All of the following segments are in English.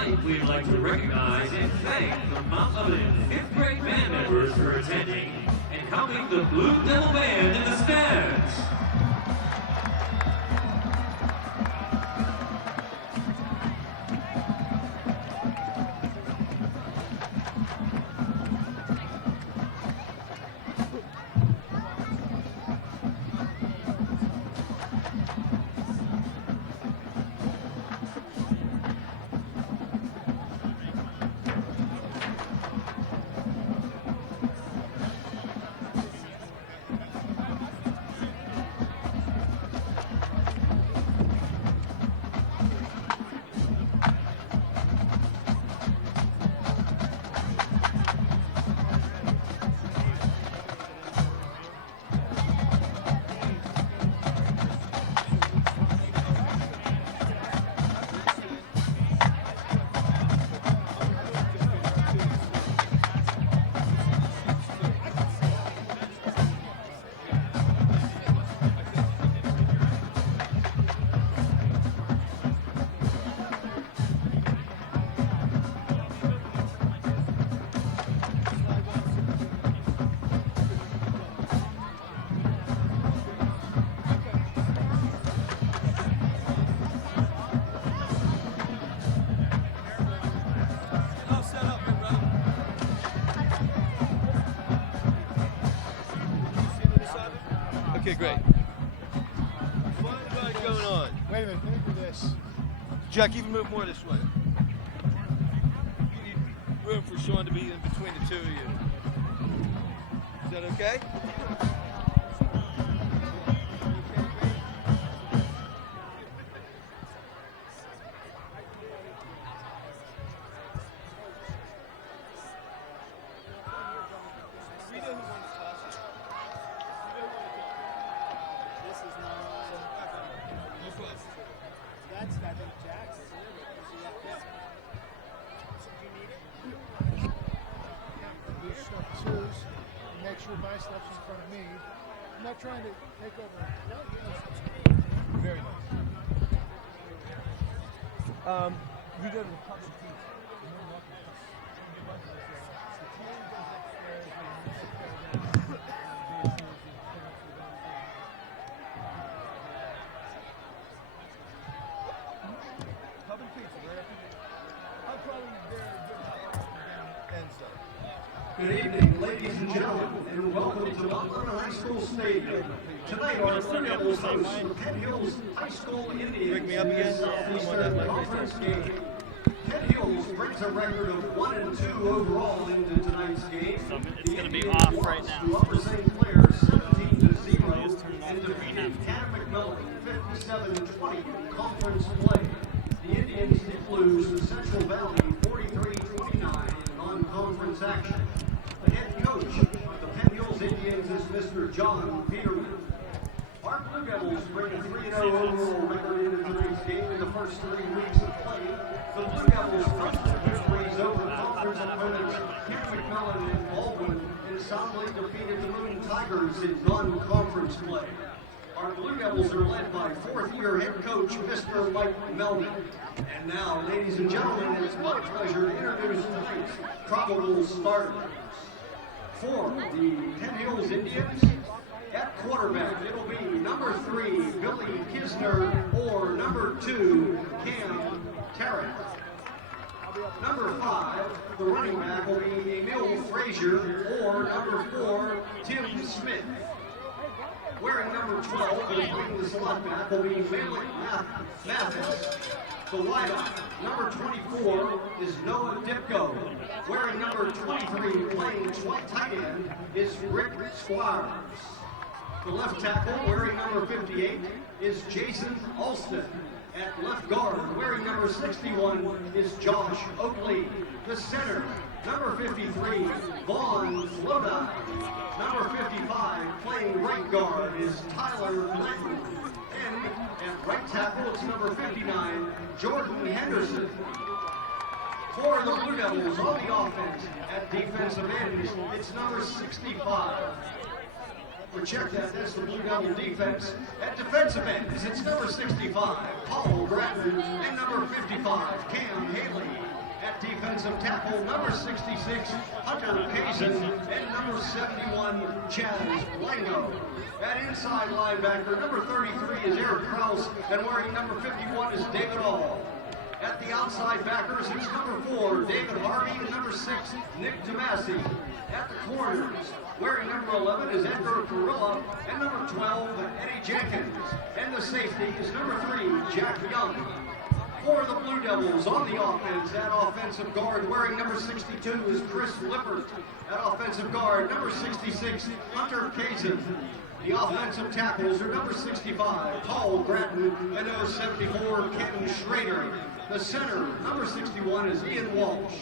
Tonight, we'd like to recognize and thank the Mount Lebanon 5th grade band members for attending and helping the Blue Devil Band in the stands. Okay, great. What is going on? Wait a minute, let me do this. Jack, even move more this way. You need room for Sean to be in between the two of you. Is that okay? Make sure my stuff's in front of me. I'm not trying to take over. Very nice. You go to the public team. Public pizza, right after I'm probably there and stuff. Good evening, ladies and gentlemen, and welcome to Lebanon High School Stadium. Tonight, our Blue Devils host the Penn Hills High School Indians in the Southeastern Conference game. Penn Hills brings a record of 1-2 overall into tonight's game. It's going to be off right now. To Upper St. Clair 17-0 and defeated Cannon McMillan 57-20 in conference play. The Indians did lose to Central Valley 43-29 in non-conference action. The head coach of the Penn Hills Indians is Mr. John Peterman. Our Blue Devils bring a 3-0 overall record into tonight's game in the first 3 weeks of play. The Blue Devils first victories over conference opponents Cannon McMillan and Baldwin and soundly defeated the Moon Tigers in non-conference play. Our Blue Devils are led by fourth-year head coach Mr. Mike Melvin. And now, ladies and gentlemen, it is my pleasure to introduce tonight's probable starters. For the Penn Hills Indians, at quarterback, it'll be number 3, Billy Kisner, or number 2, Cam Tarrant. Number 5, the running back will be Emil Frazier, or number 4, Tim Smith. Wearing number 12 and playing the slot back will be Malik Mathis. The wideout, number 24, is Noah Dipko. Wearing number 23, playing tight end, is Rick Squires. The left tackle, wearing number 58, is Jason Alston. At left guard, wearing number 61, is Josh Oakley. The center, number 53, Vaughn Flodine. Number 55, playing right guard, is Tyler Blanton. And at right tackle, it's number 59, Jordan Henderson. For the Blue Devils on the offense, at defensive end, it's number 65, We check that. That's the Blue Devil defense. At defensive end, it's number 65, Paul Gratton, and number 55, Cam Haley. At defensive tackle, number 66, Hunter Kazin, and number 71, Chaz Lango. At inside linebacker, number 33 is Eric Krause, and wearing number 51 is David All. At the outside backers, it's number 4, David Harvey, and number 6, Nick Tomasi. At the corners, wearing number 11 is Edgar Carilla, and number 12, Eddie Jenkins. And the safety is number 3, Jack Young. For the Blue Devils on the offense, at offensive guard, wearing number 62 is Chris Lippert. At offensive guard, number 66, Hunter Kazin. The offensive tackles are number 65, Paul Gratton, and number 74, Ken Schrader. The center, number 61, is Ian Walsh.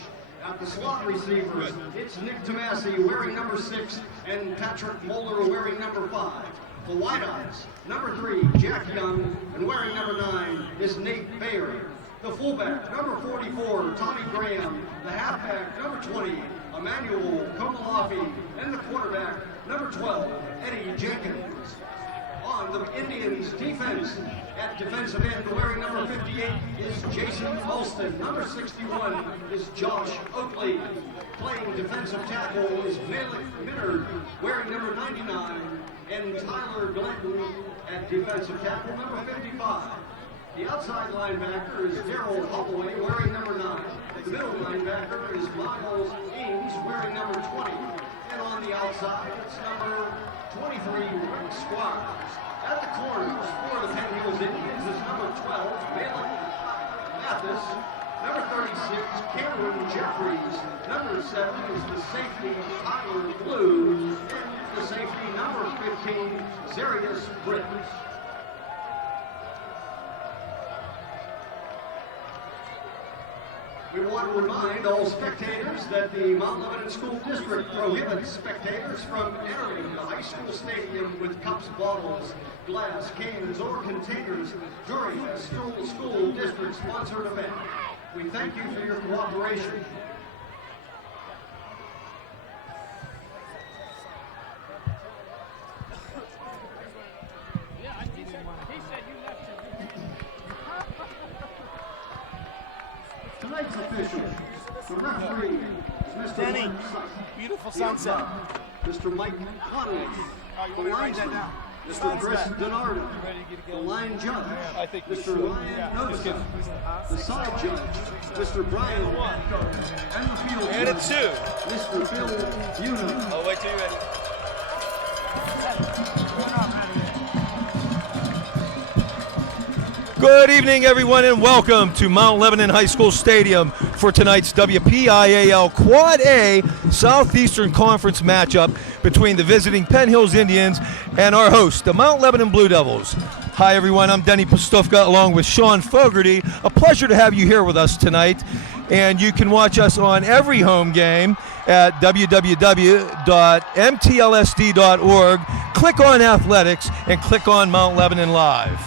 At the slot receivers, it's Nick Tomasi wearing number 6 and Patrick Moeller wearing number 5. The wideouts, number 3, Jack Young, and wearing number 9 is Nate Bayer. The fullback, number 44, Tommy Graham. The halfback, number 20, Emmanuel Komalafi, and the quarterback, number 12, Eddie Jenkins. On the Indians defense, at defensive end, wearing number 58 is Jason Alston. Number 61 is Josh Oakley. Playing defensive tackle is Malik Minard, wearing number 99, and Tyler Glenton at defensive tackle, number 55. The outside linebacker is Daryl Holloway, wearing number 9. The middle linebacker is Miles Ames, wearing number 20. And on the outside, it's number 23, Rick Squires. At the corners for the Penn Hills Indians is number 12, Malin Mathis. Number 36, Cameron Jeffries. Number 7 is the safety, Tyler Blue. And the safety, number 15, Zarius Britt. We want to remind all spectators that the Mount Lebanon School District prohibits spectators from entering the high school stadium with cups, bottles, glass, cans, or containers during a school district-sponsored event. We thank you for your cooperation. Tonight's official, the referee is Mr. Denny, Mike Sutton. beautiful The sunset. umpire, Mr. Mike Connolly. The linesman, Mr. Sunset. Chris Donardo. The line judge, Mr. Ryan Novosad. The side judge, Mr. Brian Watko. And the field And judge, it's 2. Mr. Bill Buno. Oh, wait till you're ready. Good evening, everyone, and welcome to Mount Lebanon High School Stadium for tonight's WPIAL Quad A Southeastern Conference matchup between the visiting Penn Hills Indians and our host, the Mount Lebanon Blue Devils. Hi, everyone. I'm Denny Pastufka along with Sean Fogarty. A pleasure to have you here with us tonight. And you can watch us on every home game at www.mtlsd.org. Click on Athletics and click on Mount Lebanon Live.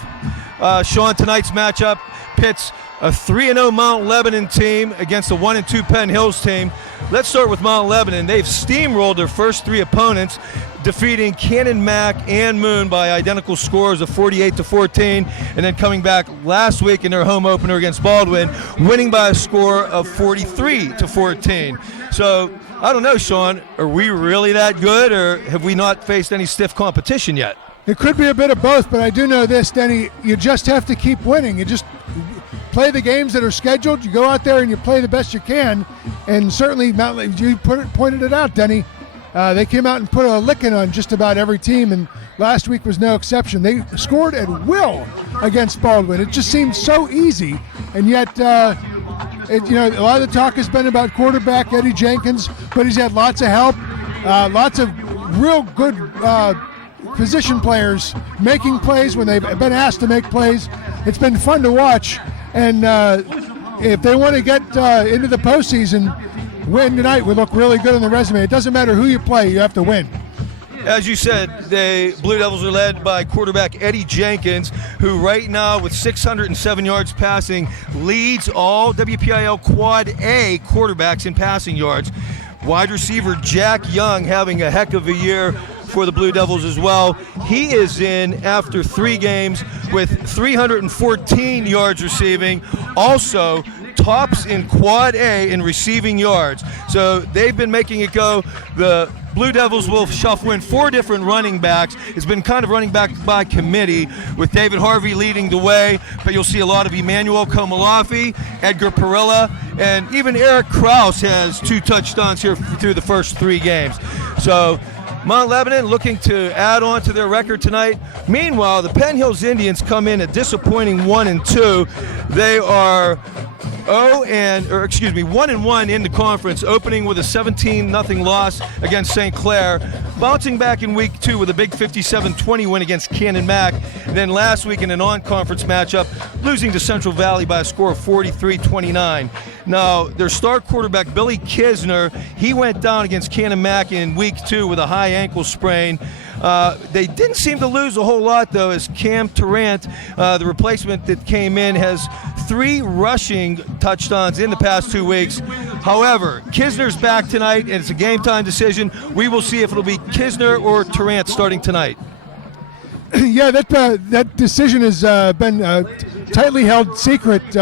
Sean, tonight's matchup pits a 3-0 Mount Lebanon team against a 1-2 Penn Hills team. Let's start with Mount Lebanon. They've steamrolled their first 3 opponents, defeating Cannon Mac and Moon by identical scores of 48-14, and then coming back last week in their home opener against Baldwin, winning by a score of 43-14. So, I don't know, Sean, are we really that good, or have we not faced any stiff competition yet? It could be a bit of both, but I do know this, Denny, you just have to keep winning. You just play the games that are scheduled. You go out there and you play the best you can. And certainly, you pointed it out, Denny. They came out and put a licking on just about every team, and last week was no exception. They scored at will against Baldwin. It just seemed so easy, and yet, a lot of the talk has been about quarterback Eddie Jenkins, but he's had lots of help, lots of real good position players making plays when they've been asked to make plays. It's been fun to watch, and if they want to get into the postseason, win tonight would look really good on the resume. It doesn't matter who you play, you have to win. As you said, the Blue Devils are led by quarterback Eddie Jenkins, who right now with 607 yards passing leads all WPIAL Quad A quarterbacks in passing yards. Wide receiver Jack Young having a heck of a year, for the Blue Devils as well. He is in after 3 games with 314 yards receiving. Also tops in Quad A in receiving yards. So they've been making it go. The Blue Devils will shuffle in 4 different running backs. It's been kind of running back by committee with David Harvey leading the way, but you'll see a lot of Emmanuel Komalafi, Edgar Perella, and even Eric Kraus has 2 touchdowns here through the first 3 games. So Mount Lebanon looking to add on to their record tonight. Meanwhile, the Penn Hills Indians come in a disappointing 1-2. They are 1-1 in the conference, opening with a 17-0 loss against St. Clair, bouncing back in week 2 with a big 57-20 win against Cannon Mac, and then last week in a non-conference matchup, losing to Central Valley by a score of 43-29. Now, their star quarterback, Billy Kisner, he went down against Cannon Mac in week 2 with a high ankle sprain. They didn't seem to lose a whole lot, though, as Cam Tarrant, the replacement that came in, has 3 rushing touchdowns in the past 2 weeks. However, Kisner's back tonight, and it's a game-time decision. We will see if it'll be Kisner or Tarrant starting tonight. Yeah, that decision has been tightly held secret.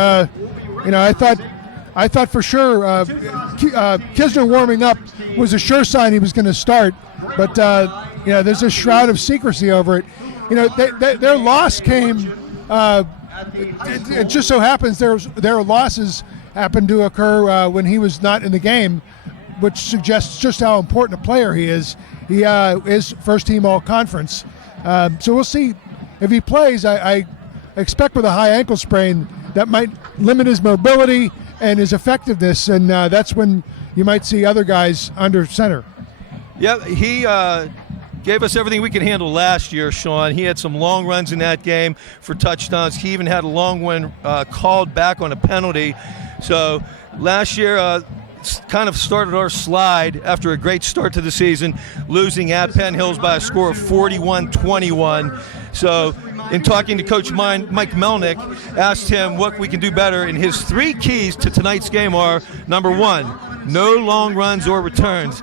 I thought for sure Kisner warming up was a sure sign he was going to start, but there's a shroud of secrecy over it. Their loss came. It just so happens their losses happened to occur when he was not in the game, which suggests just how important a player he is. He is first team all conference. So we'll see if he plays. I expect with a high ankle sprain that might limit his mobility and his effectiveness, and that's when you might see other guys under center. Yeah, he gave us everything we could handle last year, Sean. He had some long runs in that game for touchdowns. He even had a long one called back on a penalty. So last year kind of started our slide after a great start to the season, losing at Penn Hills by a score of 41-21. So in talking to Coach Mike Melnick, asked him what we can do better, and his 3 keys to tonight's game are, number 1, no long runs or returns,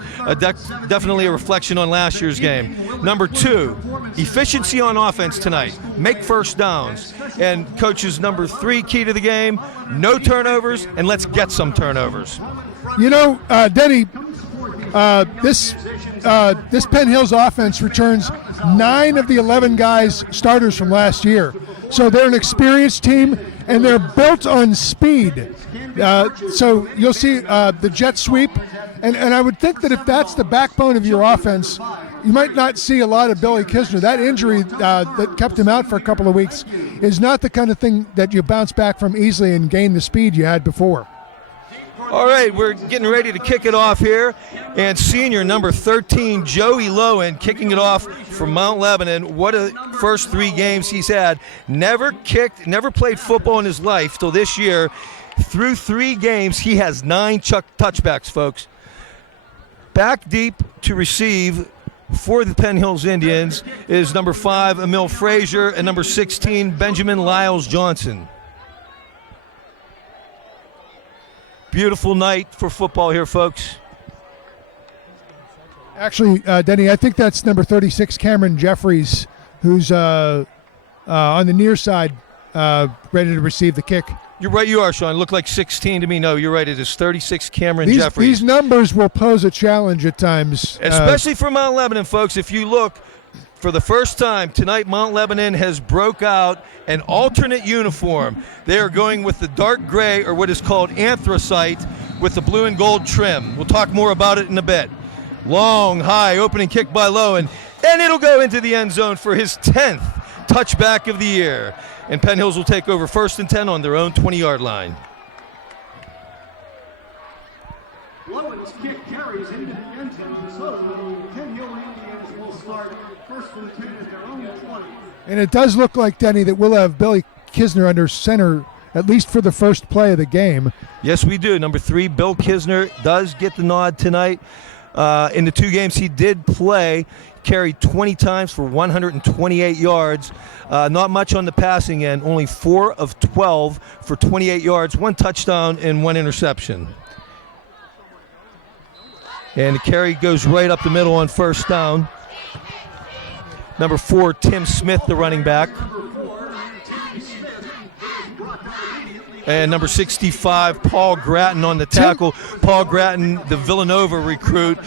definitely a reflection on last year's game. Number 2, efficiency on offense tonight, make first downs. And Coach's number 3 key to the game, no turnovers, and let's get some turnovers. Denny, this Penn Hills offense returns 9 of the 11 guys starters from last year. So they're an experienced team, and they're built on speed. So you'll see the jet sweep, and I would think that if that's the backbone of your offense, you might not see a lot of Billy Kisner. That injury that kept him out for a couple of weeks is not the kind of thing that you bounce back from easily and gain the speed you had before. All right, we're getting ready to kick it off here, and senior number 13, Joey Lowen, kicking it off from Mount Lebanon. What a first 3 games he's had. Never played football in his life till this year. Through 3 games, he has 9 touchbacks, folks. Back deep to receive for the Penn Hills Indians is number 5, Emil Frazier, and number 16, Benjamin Lyles Johnson. Beautiful night for football here, folks. Actually, Denny, I think that's number 36, Cameron Jeffries, who's on the near side, ready to receive the kick. You're right, you are, Sean. It looked like 16 to me. No, you're right. It is 36, Cameron Jeffries. These numbers will pose a challenge at times. Especially for Mount Lebanon, folks. If you look, for the first time tonight, Mount Lebanon has broke out an alternate uniform. They are going with the dark gray, or what is called anthracite, with the blue and gold trim. We'll talk more about it in a bit. Long, high, opening kick by Lowen, and it'll go into the end zone for his 10th touchback of the year. And Penn Hills will take over 1st and 10 on their own 20-yard line. Lowen's kick carries into the end zone, so the Penn Hill Indians will start 1st and 10 at their own 20. And it does look like, Denny, that we'll have Billy Kisner under center, at least for the first play of the game. Yes, we do. Number 3, Bill Kisner, does get the nod tonight. In the 2 games he did play, carried 20 times for 128 yards. Not much on the passing end, only 4 of 12 for 28 yards, 1 touchdown and 1 interception. And the carry goes right up the middle on 1st down. Number 4, Tim Smith, the running back. And number 65, Paul Gratton on the tackle. Paul Gratton, the Villanova recruit,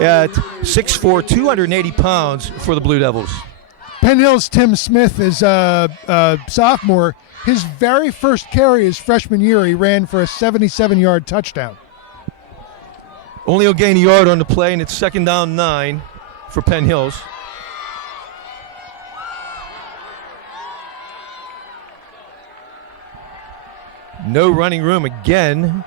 at 6'4", 280 pounds for the Blue Devils. Penn Hill's Tim Smith is a sophomore. His very first carry his freshman year, he ran for a 77-yard touchdown. Only will gain a yard on the play, and it's 2nd down 9 for Penn Hills. No running room again.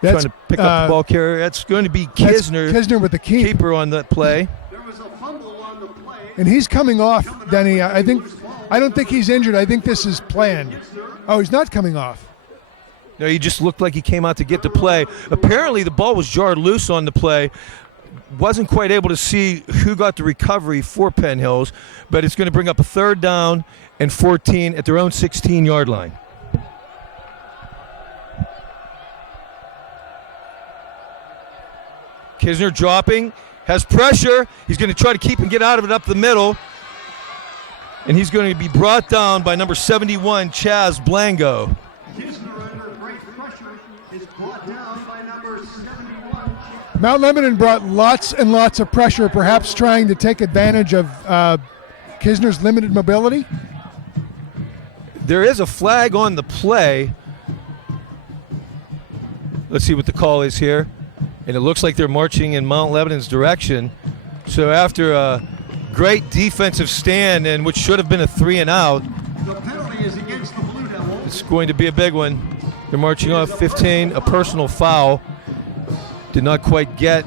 Trying to pick up the ball carrier. That's going to be Kisner. Kisner with the keeper on that play. There was a fumble on the play. And he's coming off, Denny. I don't think he's injured. I think this is planned. Oh, he's not coming off. No, he just looked like he came out to get the play. Apparently, the ball was jarred loose on the play. Wasn't quite able to see who got the recovery for Penn Hills, but it's going to bring up a 3rd down and 14 at their own 16-yard line. Kisner dropping, has pressure. He's going to try to keep and get out of it up the middle. And he's going to be brought down by number 71, Chaz Blango. Kisner under great pressure is brought down by number 71. Mount Lebanon brought lots and lots of pressure, perhaps trying to take advantage of Kisner's limited mobility. There is a flag on the play. Let's see what the call is here. And it looks like they're marching in Mount Lebanon's direction. So after a great defensive stand, and which should have been a 3 and out, The penalty is against the Blue Devils. it's going to be a big one. They're marching off 15, a personal foul. Did not quite get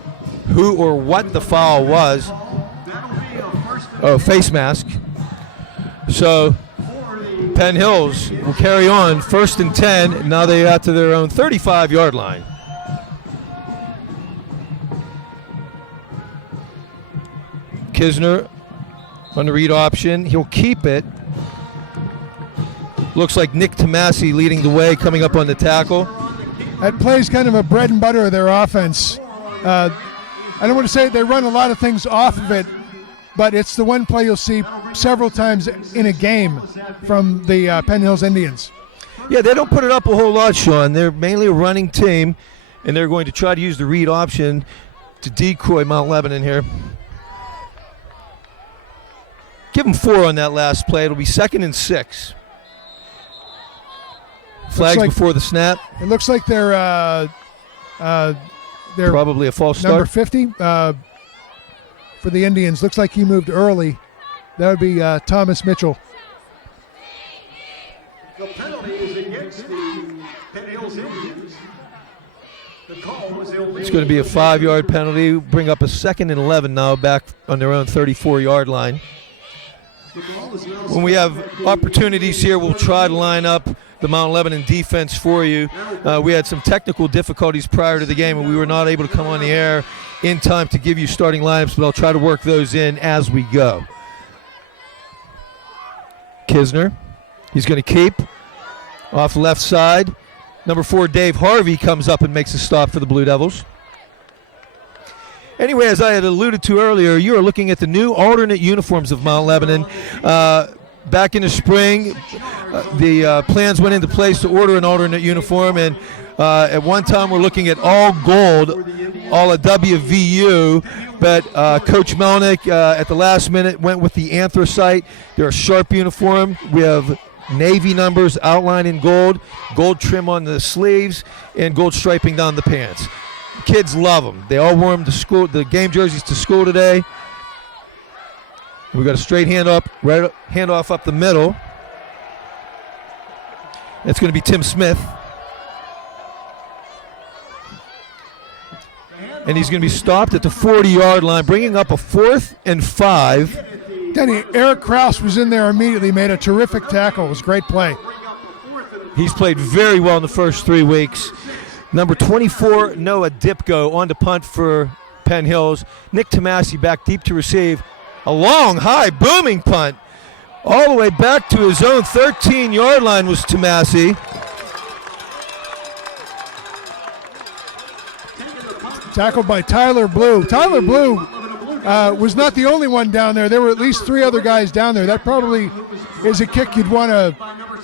who or what the foul was. That'll be a first and Oh, face mask. So for the Penn Hills will carry on 1st and 10. Now they're out to their own 35-yard line. Kisner on the read option. He'll keep it. Looks like Nick Tomasi leading the way, coming up on the tackle. That play's kind of a bread and butter of their offense. I don't want to say they run a lot of things off of it, but it's the one play you'll see several times in a game from the Penn Hills Indians. Yeah, they don't put it up a whole lot, Sean. They're mainly a running team, and they're going to try to use the read option to decoy Mount Lebanon here. Give them 4 on that last play. It'll be 2nd and 6. Flags before the snap. It looks like they're Probably a false number start. 50 for the Indians. Looks like he moved early. That would be Thomas Mitchell. the penalty is against the Penn Hills Indians. The call was illegal. It's going to be a 5-yard penalty. Bring up a 2nd and 11 now, back on their own 34-yard line. When we have opportunities here, we'll try to line up the Mount Lebanon defense for you. We had some technical difficulties prior to the game, and we were not able to come on the air in time to give you starting lineups, but I'll try to work those in as we go. Kisner, he's going to keep off the left side. Number 4, Dave Harvey, comes up and makes a stop for the Blue Devils. Anyway, as I had alluded to earlier, you are looking at the new alternate uniforms of Mount Lebanon. Back in the spring, the plans went into place to order an alternate uniform, and at one time we're looking at all gold, all a WVU, but Coach Melnick at the last minute went with the anthracite. They're a sharp uniform. We have navy numbers outlined in gold, gold trim on the sleeves, and gold striping down the pants. Kids love them. They all wore them to school, the game jerseys to school today. We got a straight handoff up the middle. That's going to be Tim Smith. And he's going to be stopped at the 40-yard line, bringing up a 4th and 5. Denny, Eric Kraus was in there immediately, made a terrific tackle. It was a great play. He's played very well in the first 3 weeks. Number 24, Noah Dipko, on to punt for Penn Hills. Nick Tomasi back deep to receive. A long, high, booming punt. All the way back to his own 13-yard line was Tomasi. Tackled by Tyler Blue. Tyler Blue was not the only one down there. There were at least 3 other guys down there. That probably is a kick you'd want to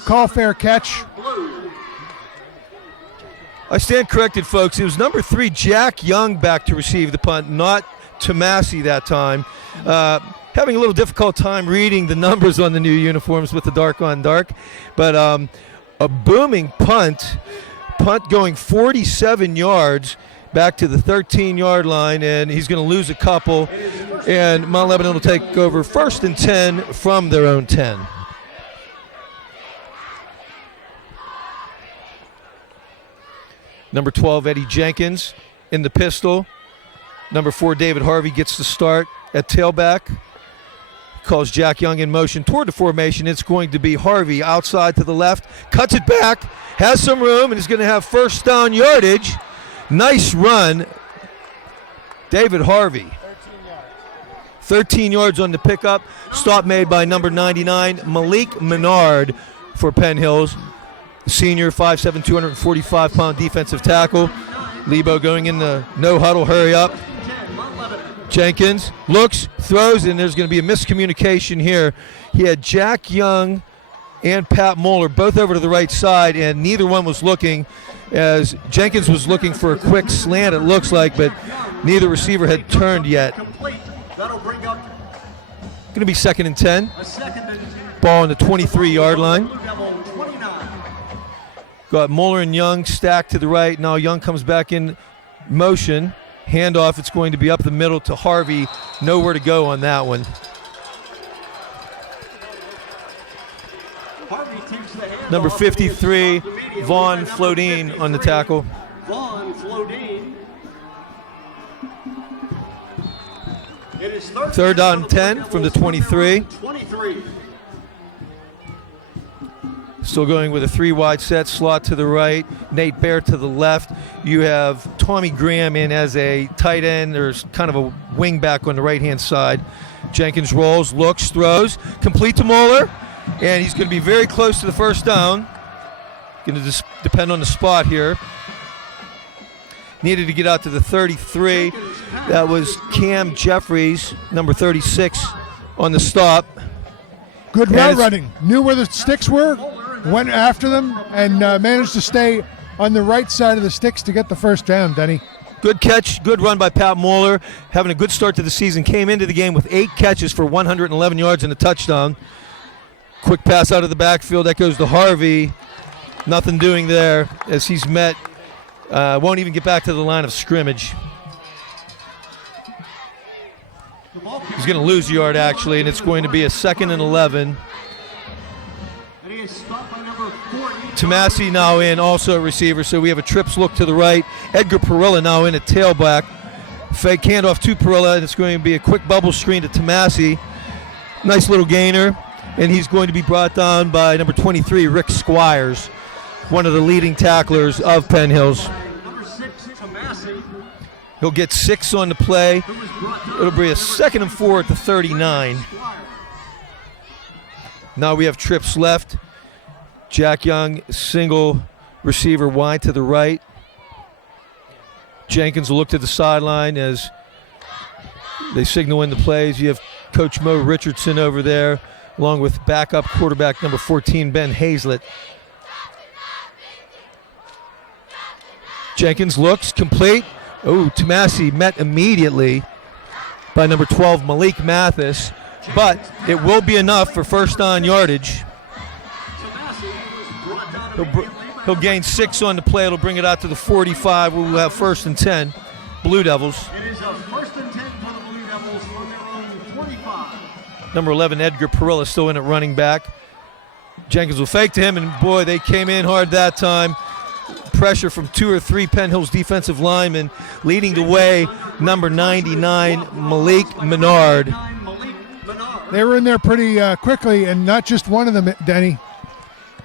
call fair catch. I stand corrected, folks. It was number 3, Jack Young, back to receive the punt, not Tomasi that time. Having a little difficult time reading the numbers on the new uniforms with the dark on dark. But a booming punt going 47 yards back to the 13-yard line, and he's going to lose a couple. And Mount Lebanon will take over 1st and 10 from their own 10. Number 12, Eddie Jenkins in the pistol. Number 4, David Harvey gets the start at tailback. Calls Jack Young in motion toward the formation. It's going to be Harvey outside to the left. Cuts it back. Has some room and is going to have first down yardage. Nice run. David Harvey. 13 yards on the pickup. Stop made by number 99, Malik Menard for Penn Hills. Senior, 5'7", 245-pound defensive tackle. Lebo going in the no huddle, hurry up. Jenkins looks, throws, and there's going to be a miscommunication here. He had Jack Young and Pat Moeller both over to the right side, and neither one was looking, as Jenkins was looking for a quick slant, it looks like, but neither receiver had turned yet. Going to be 2nd and 10. Ball on the 23-yard line. Got Moeller and Young stacked to the right. Now Young comes back in motion. Handoff, it's going to be up the middle to Harvey. Nowhere to go on that one. Number 53, Vaughn Flodine on the tackle. Third down 10 from the 23. Still going with a 3-wide set, slot to the right, Nate Bear to the left. You have Tommy Graham in as a tight end. There's kind of a wing back on the right-hand side. Jenkins rolls, looks, throws, complete to Moeller, and he's going to be very close to the first down. Going to depend on the spot here. Needed to get out to the 33. That was Cam Jeffries, number 36, on the stop. Good route running. Knew where the sticks were, went after them, and managed to stay on the right side of the sticks to get the first down, Denny. Good catch, good run by Pat Moeller. Having a good start to the season. Came into the game with 8 catches for 111 yards and a touchdown. Quick pass out of the backfield. That goes to Harvey. Nothing doing there as he's met. Won't even get back to the line of scrimmage. He's going to lose a yard, actually, and it's going to be a 2nd and 11. Tomasi now in, also a receiver, so we have a trips look to the right. Edgar Perilla now in at tailback. Fake handoff to Perilla, and it's going to be a quick bubble screen to Tomasi. Nice little gainer, and he's going to be brought down by number 23, Rick Squires, one of the leading tacklers of Penn Hills. He'll get 6 on the play. It'll be a 2nd and 4 at the 39. Now we have trips left. Jack Young, single receiver wide to the right. Jenkins will look to the sideline as they signal in the plays. You have Coach Mo Richardson over there, along with backup quarterback number 14, Ben Hazlett. Jenkins looks complete. Oh, Tomasi met immediately by number 12, Malik Mathis, but it will be enough for first down yardage. He'll gain 6 on the play. It'll bring it out to the 45. We'll have 1st and 10, Blue Devils. It is a 1st and 10 for the Blue Devils from their own 45. Number 11, Edgar Perilla, still in at running back. Jenkins will fake to him, and boy, they came in hard that time. Pressure from 2 or 3 Penn Hills defensive linemen. Leading the way, number 99, Malik Menard. They were in there pretty quickly, and not just one of them, Denny.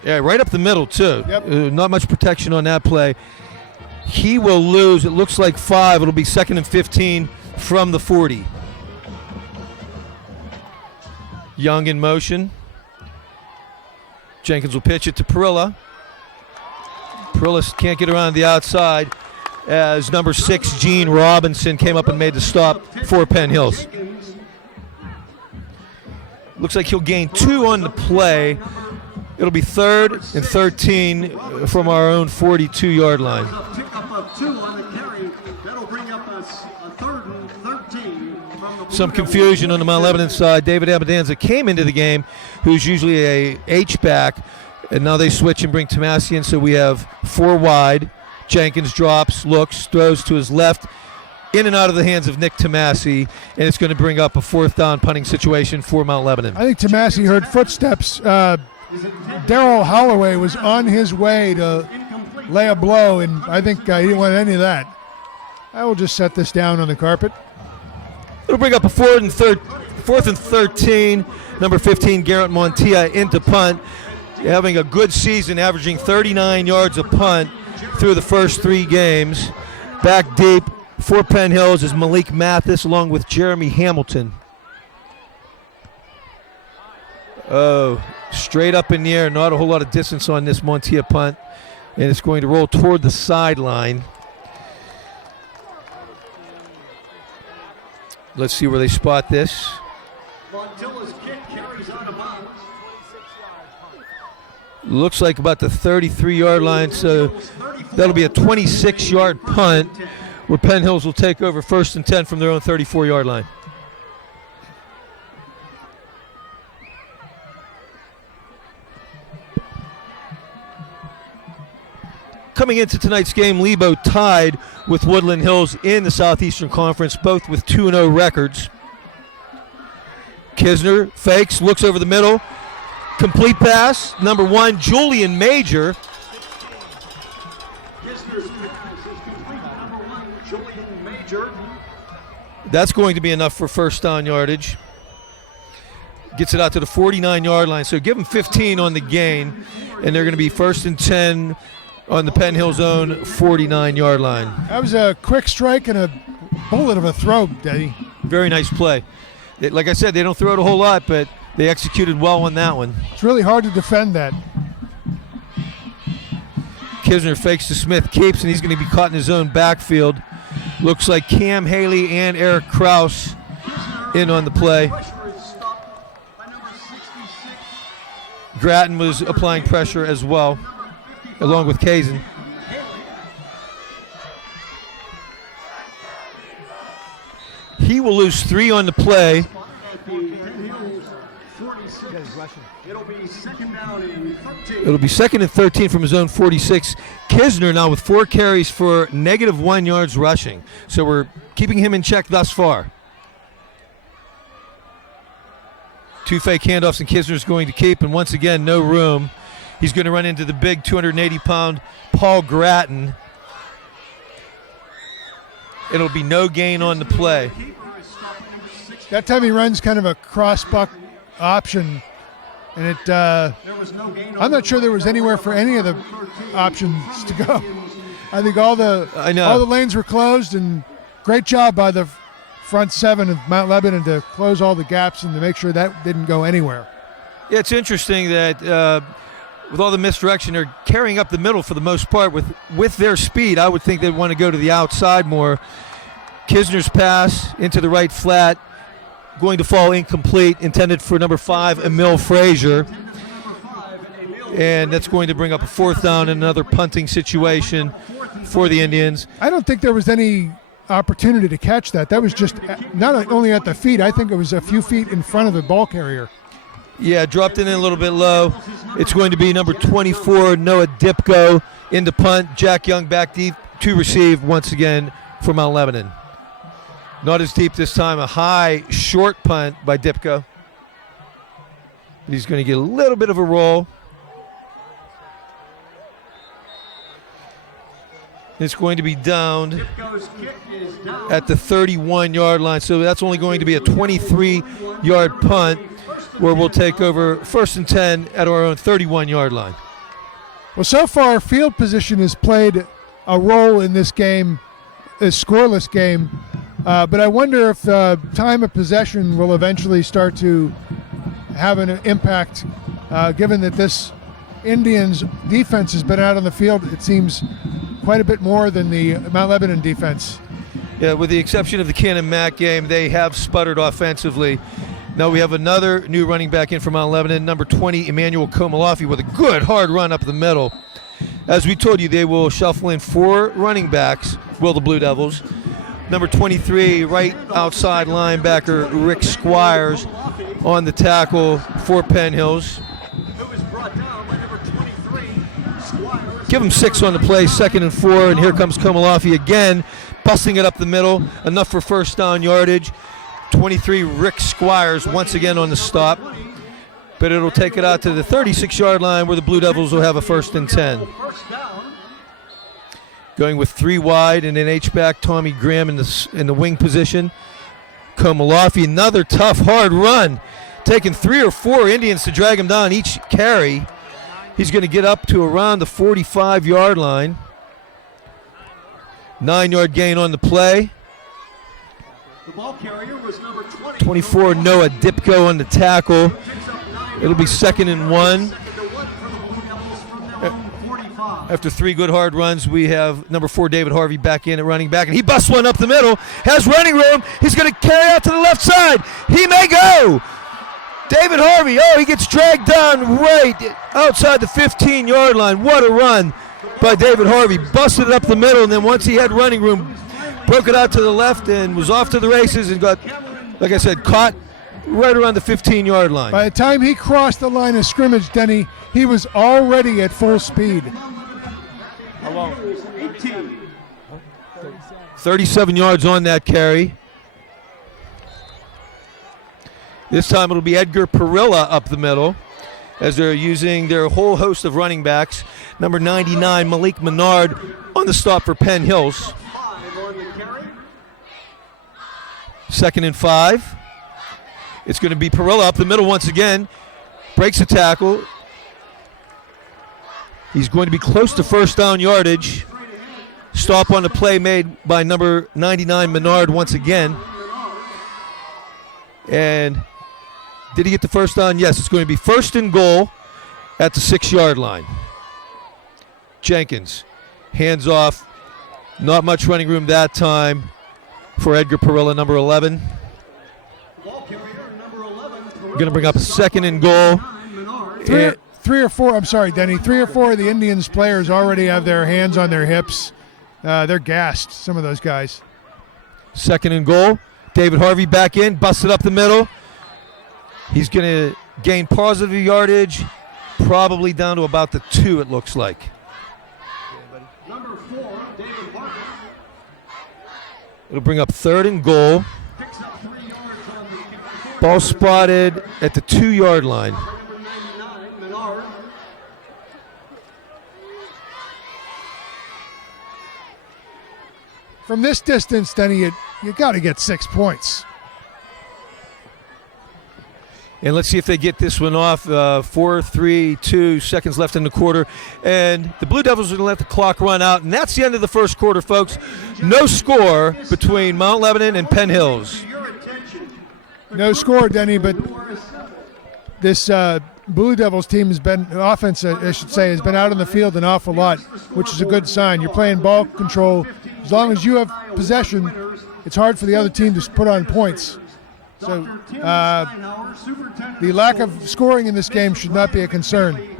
Yeah, right up the middle, too. Yep. Not much protection on that play. He will lose, it looks like 5. It'll be 2nd and 15 from the 40. Young in motion. Jenkins will pitch it to Perilla. Perilla can't get around the outside as number 6, Gene Robinson, came up and made the stop for Penn Hills. Looks like he'll gain 2 on the play. It'll be 3rd and 13 from our own 42-yard line. Pickup of 2 on the carry. That'll bring up a 3rd and 13 from the Some confusion on the Mount Lebanon side. David Abadanza came into the game, who's usually a H-back, and now they switch and bring Tomasi in, so we have 4 wide. Jenkins drops, looks, throws to his left, in and out of the hands of Nick Tomasi, and it's going to bring up a 4th down punting situation for Mount Lebanon. I think Tomasi heard footsteps. Darryl Holloway was on his way to lay a blow, and I think he didn't want any of that. I will just set this down on the carpet. It'll bring up a 4th and 13. Number 15, Garrett Montilla, into punt. Having a good season, averaging 39 yards a punt through the first 3 games. Back deep for Penn Hills is Malik Mathis along with Jeremy Hamilton. Oh, straight up in the air, not a whole lot of distance on this Montilla punt, and it's going to roll toward the sideline. Let's see where they spot this. Montilla's kick carries out of bounds. Looks like about the 33-yard line, so that'll be a 26-yard punt where Penn Hills will take over 1st and 10 from their own 34-yard line. Coming into tonight's game, Lebo tied with Woodland Hills in the Southeastern Conference, both with 2-0 records. Kisner fakes, looks over the middle. Complete pass, number 1, Julian Major. Kisner's pass is complete. Number 1, Julian Major. That's going to be enough for 1st down yardage. Gets it out to the 49-yard line. So give them 15 on the gain, and they're going to be 1st and 10 on the Penn Hills own 49-yard line. That was a quick strike and a bullet of a throw, Daddy. Very nice play. Like I said, they don't throw it a whole lot, but they executed well on that one. It's really hard to defend that. Kisner fakes to Smith, keeps, and he's going to be caught in his own backfield. Looks like Cam Haley and Eric Kraus in on the play. Grattan was applying pressure as well, along with Kazan. He will lose 3 on the play. It'll be 2nd down and 13. It'll be 2nd and 13 from his own 46. Kisner now with 4 carries for -1 yards rushing. So we're keeping him in check thus far. 2 fake handoffs, and Kisner's going to keep, and once again, no room. He's going to run into the big 280-pound Paul Grattan. It'll be no gain on the play. That time he runs kind of a cross-buck option, and I'm not sure there was anywhere for any of the options to go. I think all the lanes were closed, and great job by the front 7 of Mount Lebanon to close all the gaps and to make sure that didn't go anywhere. Yeah, it's interesting that with all the misdirection, they're carrying up the middle for the most part. With their speed, I would think they'd want to go to the outside more. Kisner's pass into the right flat, going to fall incomplete, intended for number 5, Emil Frazier. And that's going to bring up a 4th down and another punting situation for the Indians. I don't think there was any opportunity to catch that. That was just not only at the feet, I think it was a few feet in front of the ball carrier. Yeah, dropped in a little bit low. It's going to be number 24, Noah Dipko, in the punt. Jack Young back deep to receive once again for Mount Lebanon. Not as deep this time, a high, short punt by Dipko. He's going to get a little bit of a roll. It's going to be downed at the 31-yard line, so that's only going to be a 23-yard punt where we'll take over 1st and 10 at our own 31-yard line. Well, so far, field position has played a role in this game, this scoreless game, but I wonder if time of possession will eventually start to have an impact, given that this Indians defense has been out on the field, it seems, quite a bit more than the Mount Lebanon defense. Yeah, with the exception of the Cannon Mac game, they have sputtered offensively. Now we have another new running back in from Mount Lebanon, number 20, Emmanuel Komalafi, with a good hard run up the middle. As we told you, they will shuffle in 4 running backs, will the Blue Devils. Number 23, right outside linebacker Rick Squires on the tackle for Penn Hills. Who is brought down by number 23, Squires. Give him 6 on the play, 2nd and 4, and here comes Komalafi again, busting it up the middle, enough for first down yardage. 23, Rick Squires once again on the stop, but it'll take it out to the 36-yard line where the Blue Devils will have a 1st and 10. First down. Going with 3 wide and an H-back, Tommy Graham in the wing position. Komalafi, another tough, hard run, taking 3 or 4 Indians to drag him down each carry. He's going to get up to around the 45-yard line. 9-yard gain on the play. The ball carrier was number 20. 24, Noah Dipko on the tackle. It'll be 2nd and 1. After 3 good hard runs, we have number 4, David Harvey, back in at running back, and he busts one up the middle, has running room. He's going to carry out to the left side. He may go. David Harvey, he gets dragged down right outside the 15-yard line. What a run by David Harvey. Busted it up the middle, and then once he had running room, broke it out to the left and was off to the races and got, like I said, caught right around the 15-yard line. By the time he crossed the line of scrimmage, Denny, he was already at full speed. 37 yards on that carry. This time it'll be Edgar Perilla up the middle as they're using their whole host of running backs. Number 99, Malik Menard on the stop for Penn Hills. 2nd and 5. It's going to be Perilla up the middle once again. Breaks a tackle. He's going to be close to first down yardage. Stop on the play made by number 99, Menard, once again. And did he get the first down? Yes, it's going to be 1st and goal at the 6-yard line. Jenkins, hands off. Not much running room that time for Edgar Perilla, number 11. Going to bring up a 2nd and goal. 3 or 4, I'm sorry, Denny, 3 or 4 of the Indians players already have their hands on their hips. They're gassed, some of those guys. 2nd and goal. David Harvey back in, busted up the middle. He's going to gain positive yardage, probably down to about the 2, it looks like. Number 4, David Harvey. It'll bring up 3rd and goal. Ball spotted at the 2-yard line. Number 99, Menard. From this distance, Denny, you got to get 6 points. And let's see if they get this one off. 4-3-2 seconds left in the quarter. And the Blue Devils are going to let the clock run out. And that's the end of the first quarter, folks. No score between Mount Lebanon and Penn Hills. No score, Denny, but this Blue Devils team has been, offense, I should say, has been out on the field an awful lot, which is a good sign. You're playing ball control. As long as you have possession, it's hard for the other team to put on points. So the lack of scoring in this game should not be a concern.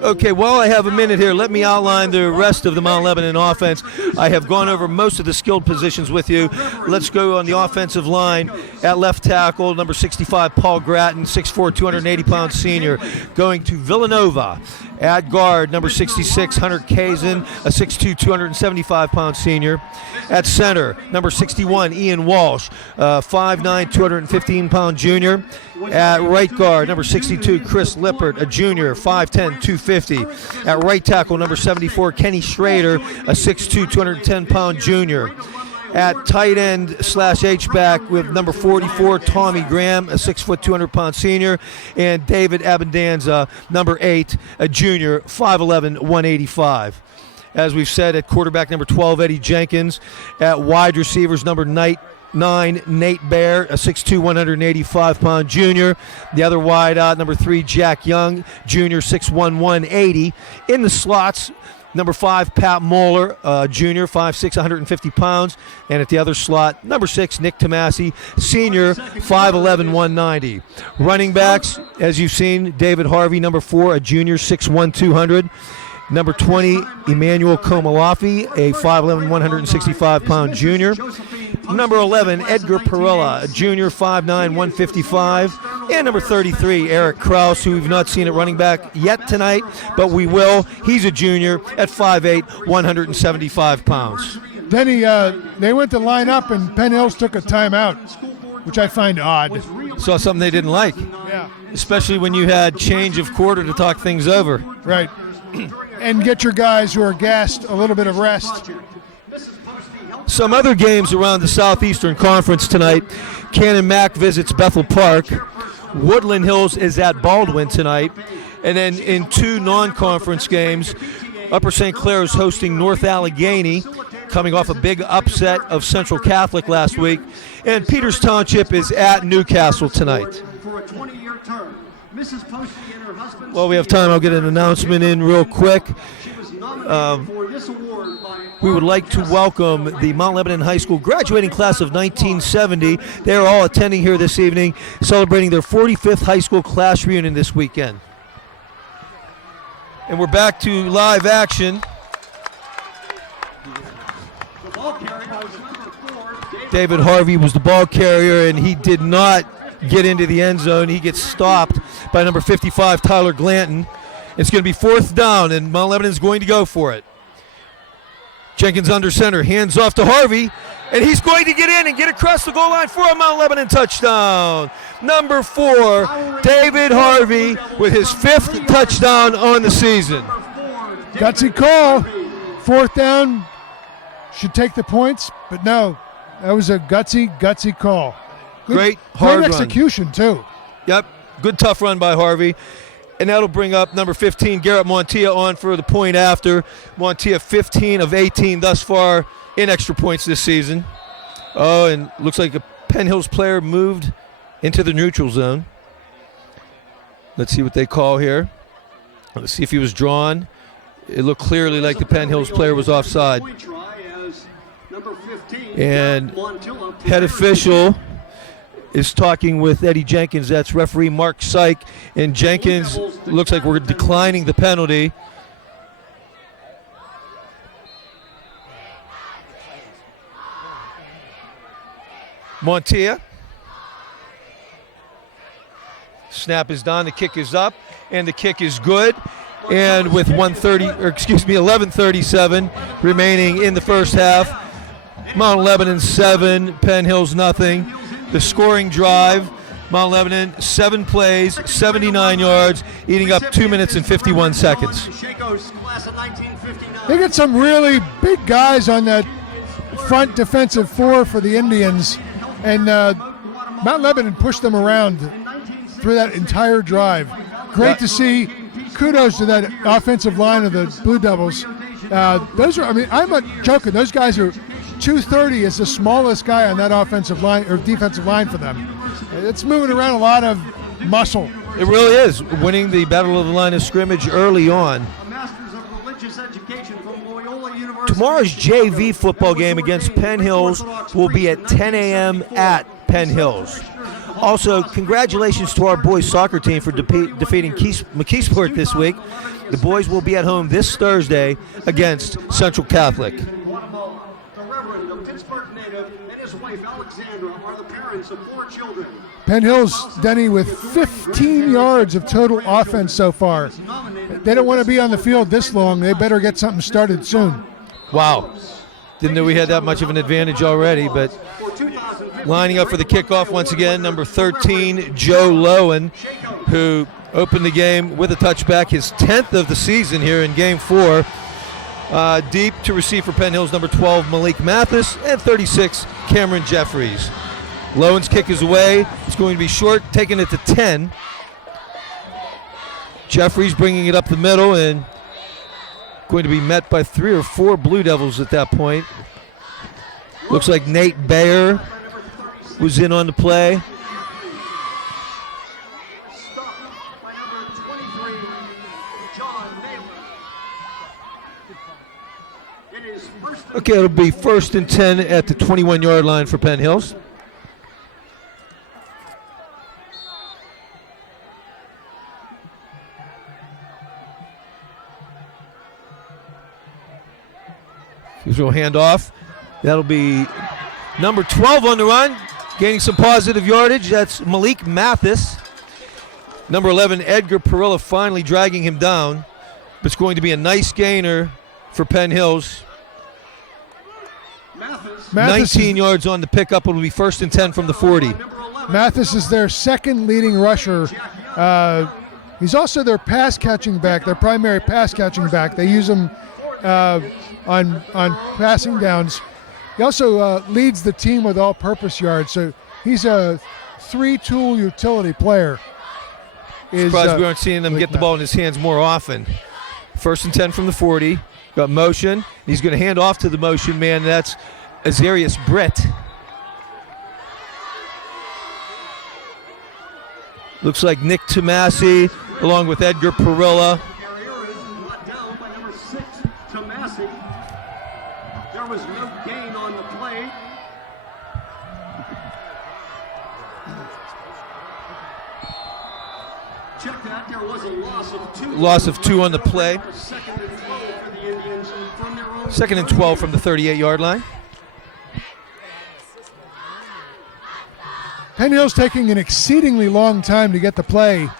Okay, while I have a minute here, let me outline the rest of the Mount Lebanon offense. I have gone over most of the skilled positions with you. Let's go on the offensive line. At left tackle, number 65, Paul Gratton, 6'4", 280-pound senior, going to Villanova. At guard, number 66, Hunter Kazin, a 6'2", 275-pound senior. At center, number 61, Ian Walsh, 5'9", 215-pound junior. At right guard, number 62, Chris Lippert, a junior, 5'10", 250. At right tackle, number 74, Kenny Schrader, a 6'2", 210-pound junior. At tight end / H-back with number 44, Tommy Graham, a 6', 200-pound senior. And David Abendanza, number 8, a junior, 5'11", 185. As we've said, at quarterback, number 12, Eddie Jenkins. At wide receivers, number 9, Nate Baer, a 6'2", 185-pound junior. The other wide out, number 3, Jack Young, junior, 6'1", 180. In the slots, Number 5, Pat Moeller, junior, 5'6", 150 pounds. And at the other slot, number 6, Nick Tomasi, senior, 5'11", 190. Running backs, as you've seen, David Harvey, number 4, a junior, 6'1", 200. Number 20, Emmanuel Komalafi, a 5'11", 165-pound junior. Number 11, Edgar Perella, a junior, 5'9", 155. And number 33, Eric Kraus, who we've not seen at running back yet tonight, but we will. He's a junior at 5'8", 175 pounds. Then they went to line up, and Penn Hills took a timeout, which I find odd. Saw something they didn't like, Yeah, especially when you had change of quarter to talk things over. right. And get your guys who are gassed a little bit of rest. Some other games around the Southeastern Conference tonight. Cannon Mac visits Bethel Park. Woodland Hills is at Baldwin tonight. And then in 2 non-conference games, Upper St. Clair is hosting North Allegheny, coming off a big upset of Central Catholic last week. And Peters Township is at Newcastle tonight. For a 20-year term. Mrs. Posty and her husband. While we have time, I'll get an announcement in real quick. She was nominated for this award by We would like to welcome the Mount Lebanon High School graduating class of 1970. They are all attending here this evening, celebrating their 45th high school class reunion this weekend. And we're back to live action. the ball carrier was number 4, David Harvey was the ball carrier, and he did not get into the end zone. He gets stopped by number 55, Tyler Glanton. It's going to be 4th down, and Mount Lebanon's going to go for it. Jenkins under center, hands off to Harvey, and he's going to get in and get across the goal line for a Mount Lebanon touchdown. Number 4, David Harvey, with his 5th touchdown on the season. Gutsy call. 4th down. Should take the points, but no. That was a gutsy call. Great hard Great run. execution, too. Yep, good tough run by Harvey. And that'll bring up number 15, Garrett Montilla, on for the point after. Montilla 15 of 18 thus far in extra points this season. Oh, and looks like a Penn Hills player moved into the neutral zone. Let's see what they call here. Let's see if he was drawn. It looked clearly like the Penn Hills player was offside. And head official is talking with Eddie Jenkins. That's referee Mark Syke. And Jenkins looks like we're declining the penalty. Montilla. Snap is done. The kick is up, and the kick is good. And with 11:37 remaining in the first half, Mount Lebanon 7, Penn Hills nothing. The scoring drive, Mount Lebanon 7 plays, 79 yards, eating up 2 minutes and 51 seconds. They got some really big guys on that front defensive 4 for the Indians, and Mount Lebanon pushed them around through that entire drive. Great to see. Kudos to that offensive line of the Blue Devils. Those are, I mean, I'm not joking. Those guys are 230 is the smallest guy on that offensive line or defensive line for them. It's moving around a lot of muscle. It really is. Winning the battle of the line of scrimmage early on. Tomorrow's JV football game against Penn Hills will be at 10 a.m. at Penn Hills. Also, congratulations to our boys soccer team for defeating McKeesport this week. The boys will be at home this Thursday against Central Catholic. Penn Hills, Denny, with 15 yards of total offense so far. They don't want to be on the field this long. They better get something started soon. Wow. Didn't know we had that much of an advantage already, but lining up for the kickoff once again, number 13, Joe Lowen, who opened the game with a touchback, his 10th of the season here in Game 4. Deep to receive for Penn Hills, number 12, Malik Mathis, and 36, Cameron Jeffries. Lowen's kick is away. It's going to be short, taking it to 10. Jeffries bringing it up the middle and going to be met by 3 or 4 Blue Devils at that point. Looks like Nate Bayer was in on the play. It is first and Okay, it'll be 1st and 10 at the 21-yard line for Penn Hills. Usual handoff. That'll be number 12 on the run, gaining some positive yardage. That's Malik Mathis. Number 11, Edgar Perilla, finally dragging him down. But it's going to be a nice gainer for Penn Hills. Mathis. 19 yards on the pickup. It'll be 1st and 10 from the 40. Mathis is their second leading rusher. He's also their pass catching back, their primary pass catching back. They use him on passing downs. He also leads the team with all-purpose yards. So he's a 3-tool utility player. Surprised we aren't seeing him get the ball in his hands more often. 1st and 10 from the 40. Got motion. He's going to hand off to the motion man. That's Azarius Britt. Looks like Nick Tomasi along with Edgar Perilla. Carrier is brought down by number 6, Tomasi. There was no gain on the play. Check that. There was a loss of 2. Loss of 2 on the play. 2nd and 12 for the Indians from their own 2nd and 12 from the 38-yard line. Penn Hill's taking an exceedingly long time to get the play.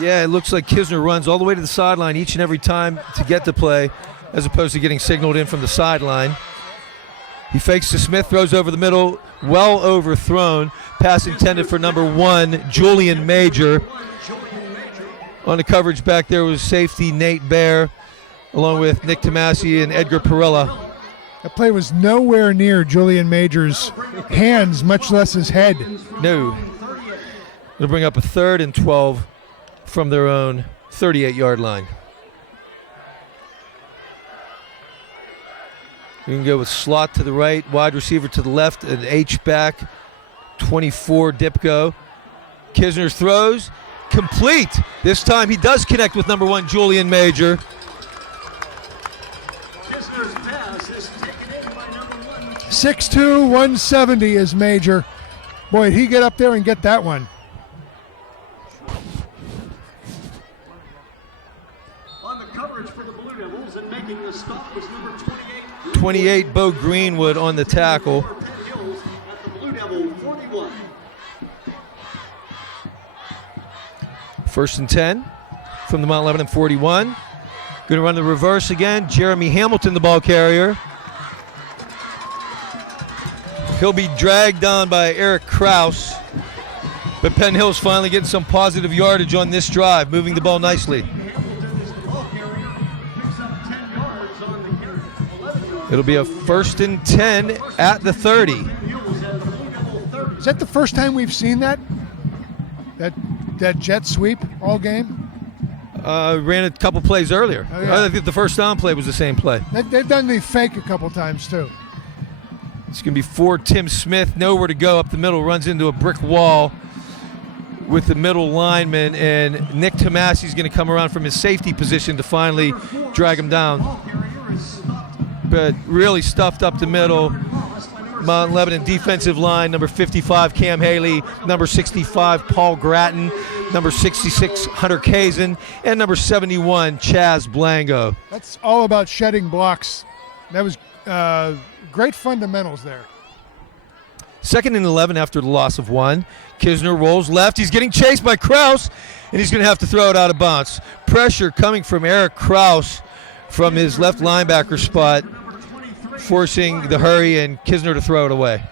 Yeah, it looks like Kisner runs all the way to the sideline each and every time to get the play, as opposed to getting signaled in from the sideline. He fakes to Smith, throws over the middle, well overthrown. Pass intended for number 1, Julian Major. On the coverage back there was safety Nate Baer, along with Nick Tomasi and Edgar Perilla. That play was nowhere near Julian Major's hands, much less his head. No. They'll bring up a 3rd and 12 from their own 38-yard line. We can go with slot to the right, wide receiver to the left, an H-back, 24 Dipko. Kisner throws, complete. This time he does connect with number 1, Julian Major. Kisner's pass is taken in by number 1. 6'2", 170 is Major. Boy, did he get up there and get that one. On the coverage for the Blue Devils and making the stop was number 28. 28, Bo Greenwood on the tackle. For Penn Hills at the Blue Devil 41. 1st and 10 from the Mount Lebanon 41. Going to run the reverse again. Jeremy Hamilton, the ball carrier. He'll be dragged down by Eric Kraus. But Penn Hill's finally getting some positive yardage on this drive, moving the ball nicely. Hamilton is the ball carrier, picks up 10 yards on the carry. 11 yards. It'll be a 1st and 10 at the 30. Penn Hills at the Blue Devil 30. Is that the first time we've seen that? That jet sweep all game? Ran a couple plays earlier. Oh, yeah. I think the first down play was the same play. They've done the fake a couple times too. It's going to be for Tim Smith. Nowhere to go up the middle. Runs into a brick wall with the middle lineman. And Nick Tomasi is going to come around from his safety position to finally drag him down. Ball carrier is stopped. But really stuffed up the middle. Mount Lebanon defensive line, number 55, Cam Haley, number 65, Paul Gratton, number 66, Hunter Kazin, and number 71, Chaz Blango. That's all about shedding blocks. That was great fundamentals there. 2nd and 11 after the loss of 1. Kisner rolls left. He's getting chased by Kraus, and he's going to have to throw it out of bounds. Pressure coming from Eric Kraus from his left linebacker spot, forcing the hurry and Kisner to throw it away.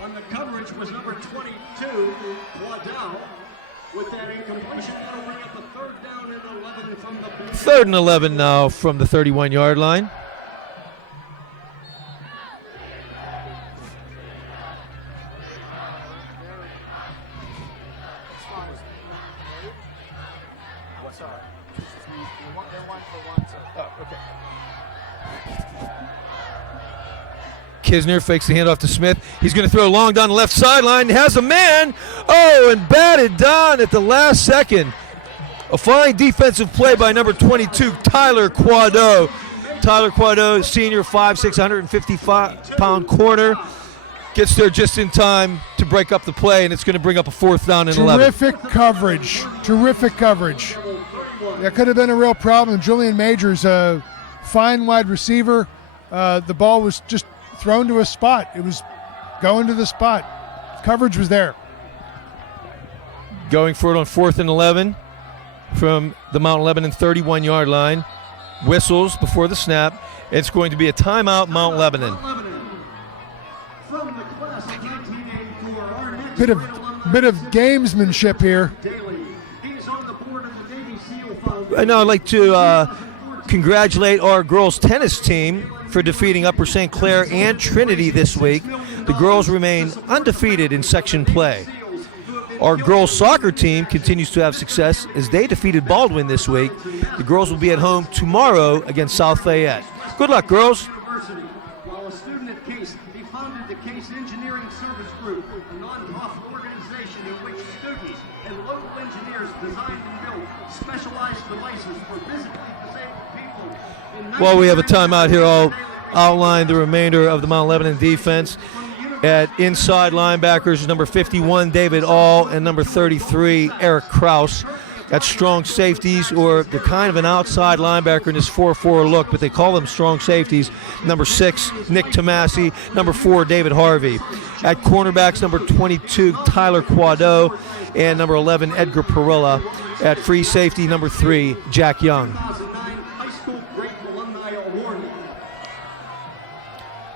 On the coverage was number 22, Waddell. With that incompletion, that'll bring up a 3rd down and 11 from the Blue. 3rd and 11 now from the 31-yard line. Kisner fakes the handoff to Smith. He's going to throw long down the left sideline. Has a man. Oh, and batted down at the last second. A fine defensive play by number 22, Tyler Quado. Tyler Quado, senior, 5'6", 155-pound corner. Gets there just in time to break up the play, and it's going to bring up a 4th down and 11. Terrific coverage. Terrific coverage. That could have been a real problem. Julian Majors, a fine wide receiver. The ball was just thrown to a spot. It was going to the spot. Coverage was there. Going for it on 4th and 11 from the Mount Lebanon 31-yard line. Whistles before the snap. It's going to be a timeout, Mount Lebanon. From the class of 1984, our next Bit of gamesmanship here. He's on the board of the Navy SEAL Foundation. Right now I'd like to congratulate our girls tennis team for defeating Upper St. Clair and Trinity this week. The girls remain undefeated in section play. Our girls soccer team continues to have success as they defeated Baldwin this week. The girls will be at home tomorrow against South Fayette. Good luck, girls. University. While a student at Case, he founded the Case Engineering Service Group, a non-profit organization in which students and local engineers designed and built specialized devices for physically disabled people. While we have a timeout here, I'll outline the remainder of the Mount Lebanon defense. At inside linebackers, number 51, David All, and number 33, Eric Kraus. At strong safeties, or they're kind of an outside linebacker in this 4-4 look, but they call them strong safeties. Number 6, Nick Tomasi. Number 4, David Harvey. At cornerbacks, number 22, Tyler Quado, and number 11, Edgar Perilla. At free safety, number 3, Jack Young. 2009 High School Great Alumni Award.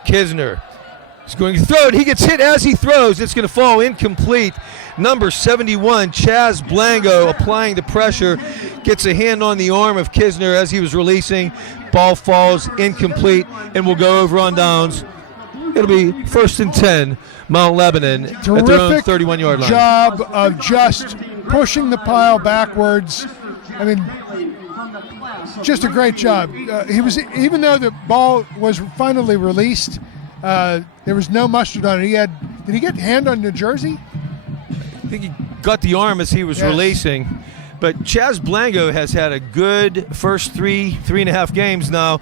Kisner is going to throw it. He gets hit as he throws. It's going to fall incomplete. Number 71, Chaz Blango, applying the pressure, gets a hand on the arm of Kisner as he was releasing. Ball falls incomplete and will go over on downs. It'll be 1st and 10, Mount Lebanon at their own 31-yard line. Job of just pushing the pile backwards. I mean, just a great job. He was, even though the ball was finally released, there was no mustard on it. Did he get hand on New Jersey? I think he got the arm as he was releasing. But Chaz Blango has had a good first three and a half games now.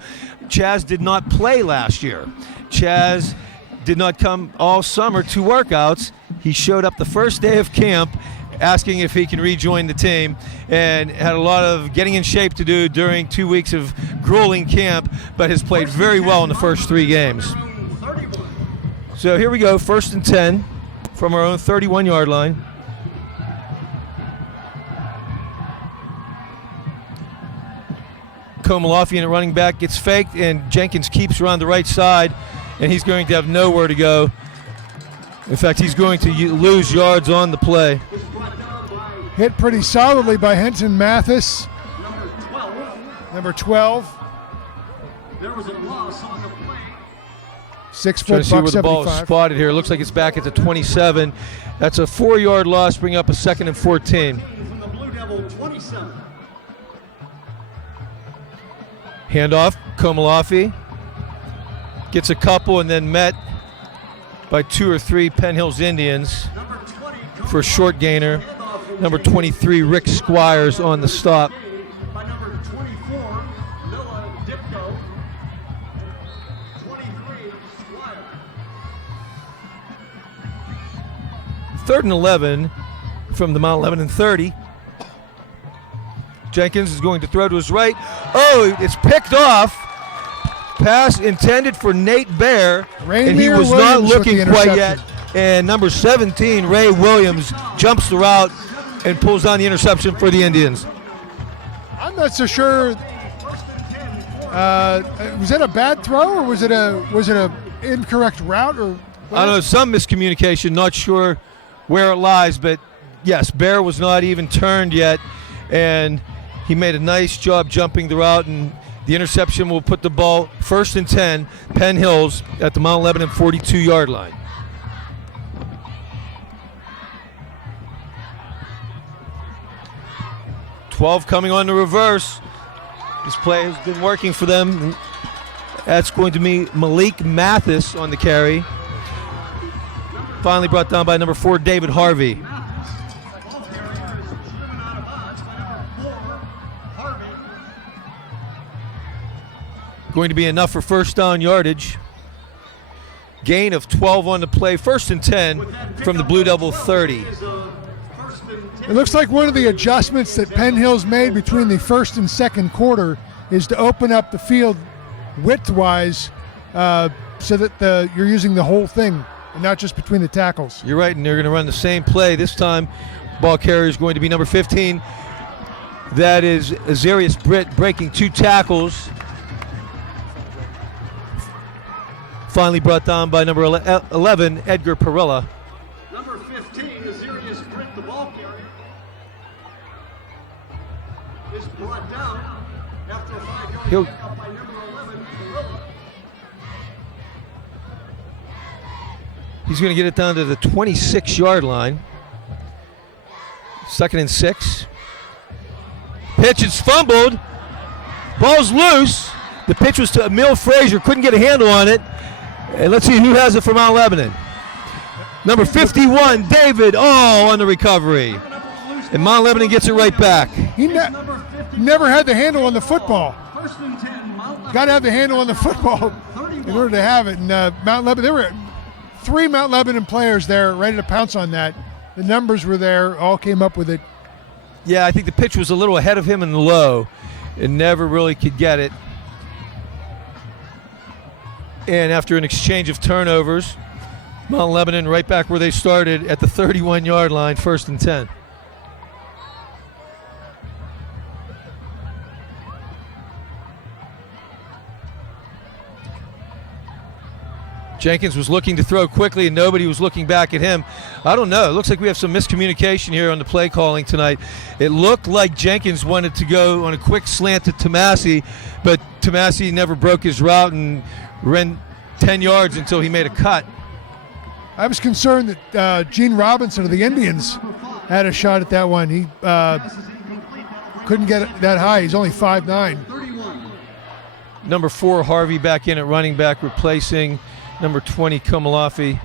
Chaz did not play last year. Chaz did not come all summer to workouts. He showed up the first day of camp asking if he can rejoin the team, and had a lot of getting in shape to do during 2 weeks of grueling camp, but has played very well in the first 3 games. So here we go, 1st and 10 from our own 31-yard line. Komalofian at running back gets faked, and Jenkins keeps around the right side, and he's going to have nowhere to go. In fact, he's going to lose yards on the play. Hit pretty solidly by Henson Mathis. Number 12. There was a loss on the play. 6 Trying foot to see where the ball is 75. spotted here. It looks like it's back at the 27. That's a 4-yard loss, bring up a 2nd and 14. From the Blue Devil 27. Handoff, Komalofi gets a couple and then met by 2 or 3 Penn Hills Indians for a short gainer. Number 23, Rick Squires on the stop. By number 24, Noah Dipko. 23, Squire. 3rd and 11 from the Mount Lebanon 30. Jenkins is going to throw to his right. Oh, it's picked off. Pass intended for Nate Bear, and he was not looking quite yet. And number 17, Ray Williams, jumps the route and pulls down the interception for the Indians. I'm not so sure. Was that a bad throw, or was it a incorrect route, or? I don't know, some miscommunication. Not sure where it lies, but yes, Bear was not even turned yet, and he made a nice job jumping the route, and the interception will put the ball 1st and 10, Penn Hills at the Mount Lebanon 42-yard line. .12 coming on the reverse. This play has been working for them. That's going to be Malik Mathis on the carry. Finally brought down by number 4, David Harvey. Going to be enough for first down yardage. Gain of 12 on the play. 1st and 10 from the Blue Devil 30. It looks like one of the adjustments that Penn Hill's made between the first and second quarter is to open up the field width-wise so that you're using the whole thing and not just between the tackles. You're right, and they're going to run the same play. This time, ball carrier is going to be number 15. That is Azarius Britt breaking 2 tackles. Finally brought down by number 11, Edgar Perella. Number 15 is Azarius Britt, the ball carrier. Is brought down after a 5-yard pickup by number 11, Perella. He's going to get it down to the 26-yard line. 2nd and 6. Pitch is fumbled. Ball's loose. The pitch was to Emil Frazier. Couldn't get a handle on it. And let's see who has it for Mount Lebanon. Number 51, David, on the recovery. And Mount Lebanon gets it right back. He never had the handle on the football. Got to have the handle on the football in order to have it. And Mount Lebanon, there were 3 Mount Lebanon players there ready to pounce on that. The numbers were there, all came up with it. Yeah, I think the pitch was a little ahead of him in the low and never really could get it. And after an exchange of turnovers, Mount Lebanon right back where they started at the 31-yard line, 1st and 10. Jenkins was looking to throw quickly and nobody was looking back at him. I don't know. It looks like we have some miscommunication here on the play calling tonight. It looked like Jenkins wanted to go on a quick slant to Tomasi, but Tomasi never broke his route and ran 10 yards until he made a cut. I was concerned that Gene Robinson of the Indians had a shot at that one. He couldn't get it that high. He's only 5'9". Number 4, Harvey back in at running back, replacing number 20, Komalafi.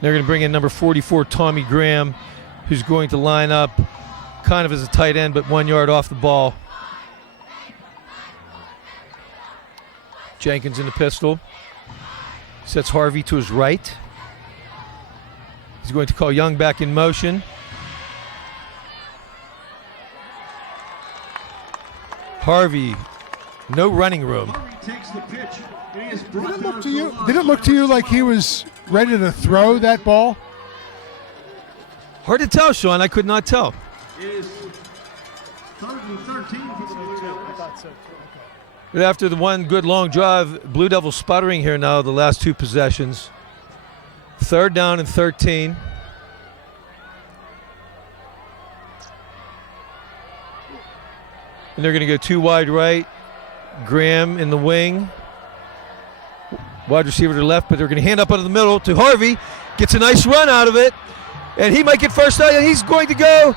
They're going to bring in number 44, Tommy Graham, who's going to line up kind of as a tight end, but 1 yard off the ball. Jenkins in the pistol. Sets Harvey to his right. He's going to call Young back in motion. Harvey, no running room. Takes the pitch. And he is Did brought it down look to you? Did it look to you like he was ready to throw that ball? Hard to tell, Sean. I could not tell. It is 3rd and 13 for the Blue Devils. But after the one good long drive, Blue Devils sputtering here now the last 2 possessions. 3rd down and 13. And they're going to go 2 wide right. Graham in the wing. Wide receiver to the left, but they're going to hand up out of the middle to Harvey. Gets a nice run out of it. And he might get first down. And he's going to go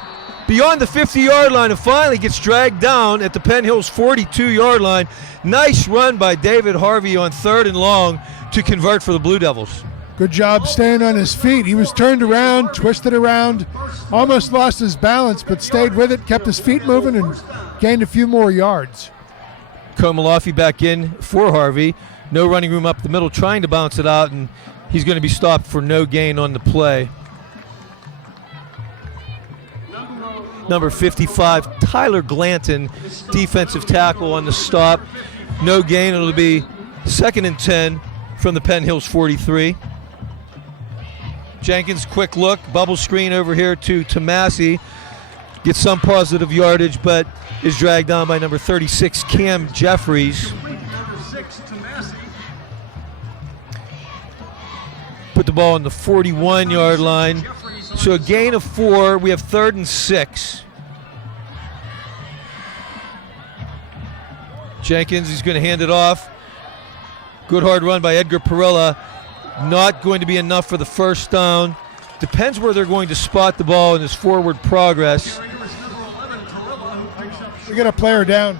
beyond the 50-yard line and finally gets dragged down at the Penn Hills 42-yard line. Nice run by David Harvey on 3rd and long to convert for the Blue Devils. Good job staying on his feet. He was turned around, twisted around, almost lost his balance, but stayed with it, kept his feet moving, and gained a few more yards. Komalafi back in for Harvey. No running room up the middle, trying to bounce it out, and he's going to be stopped for no gain on the play. Number 55, Tyler Glanton, defensive tackle on the stop. No gain. It'll be 2nd and 10 from the Penn Hills 43. Jenkins, quick look, bubble screen over here to Tomasi. Gets some positive yardage, but is dragged down by number 36, Cam Jeffries. Put the ball on the 41-yard line. So a gain of 4. We have 3rd and 6. Jenkins, he's going to hand it off. Good hard run by Edgar Perella. Not going to be enough for the first down. Depends where they're going to spot the ball in his forward progress. We got a player down.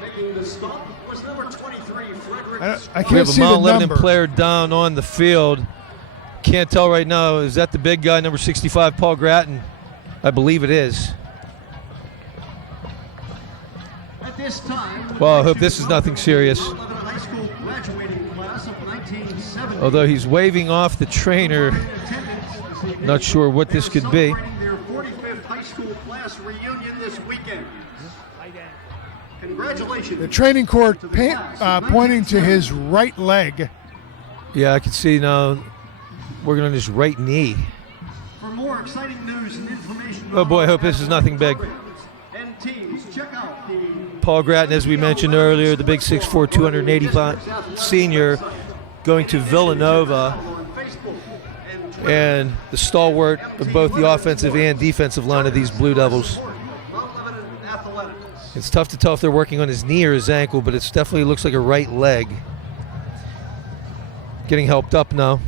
Making the stop was number 23, Frederick. I We can't have a see the Mount Lebanon number. player down on the field. Can't tell right now. Is that the big guy, number 65, Paul Gratton? I believe it is. this time. Well, I hope this is nothing serious. Lebanon High School graduating class of 1970. Although he's waving off the trainer. Not sure what this could be. Celebrating their 45th high school class reunion this weekend. Congratulations. The training court pointing to his right leg. Yeah, I can see now working on his right knee. For more exciting news and information. Oh boy, I hope this is nothing big. And teams, check out the Paul Grattan, as we mentioned earlier, the big 6'4", 280-pound senior, going to Villanova, on Facebook and and the stalwart of both the offensive and defensive line of these Blue Devils. Mount Lebanon Athletics. It's tough to tell if they're working on his knee or his ankle, but it definitely looks like a right leg. Getting helped up now.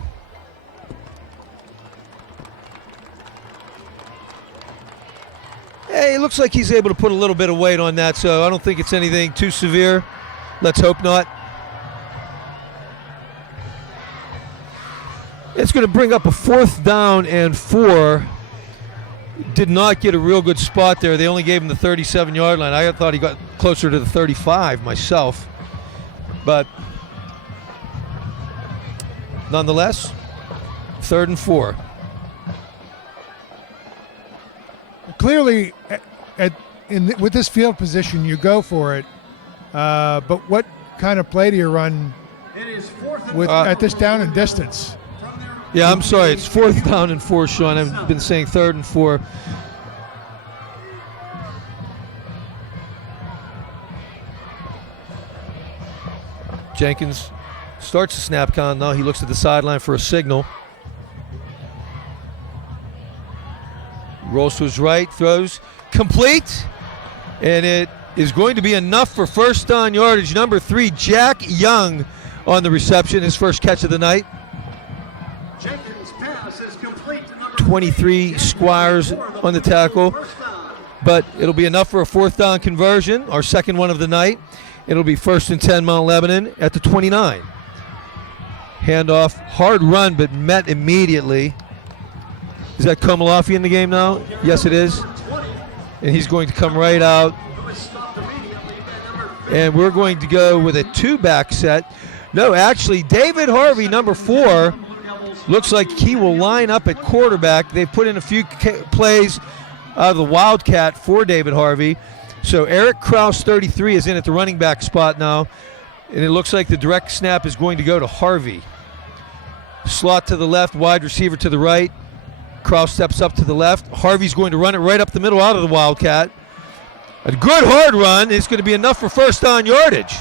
Hey, it looks like he's able to put a little bit of weight on that, so I don't think it's anything too severe. Let's hope not. It's going to bring up a 4th down and 4. Did not get a real good spot there. They only gave him the 37-yard line. I thought he got closer to the 35 myself. But nonetheless, 3rd and 4. Clearly, with this field position, you go for it. But what kind of play do you run It is 4th and at this down and distance? Yeah, I'm sorry. It's 4th down and 4, Sean. I've been saying 3rd and 4. Jenkins starts the snap count now. He looks at the sideline for a signal. Rolls to his right, throws complete, and it is going to be enough for first down yardage. Number 3, Jack Young on the reception, his first catch of the night. Jenkins' pass is complete to number 23 Squires on the tackle, but it'll be enough for a 4th down conversion, our second one of the night. It'll be 1st and 10 Mount Lebanon at the 29. Handoff, hard run, but met immediately. Is that Komalafi in the game now? Yes, it is. And he's going to come right out. And we're going to go with a 2-back set. No, actually, David Harvey, number 4, looks like he will line up at quarterback. They've put in a few plays out of the Wildcat for David Harvey. So Eric Krause, 33, is in at the running back spot now. And it looks like the direct snap is going to go to Harvey. Slot to the left, wide receiver to the right. Krause steps up to the left. Harvey's going to run it right up the middle out of the Wildcat. A good hard run is going to be enough for first down yardage.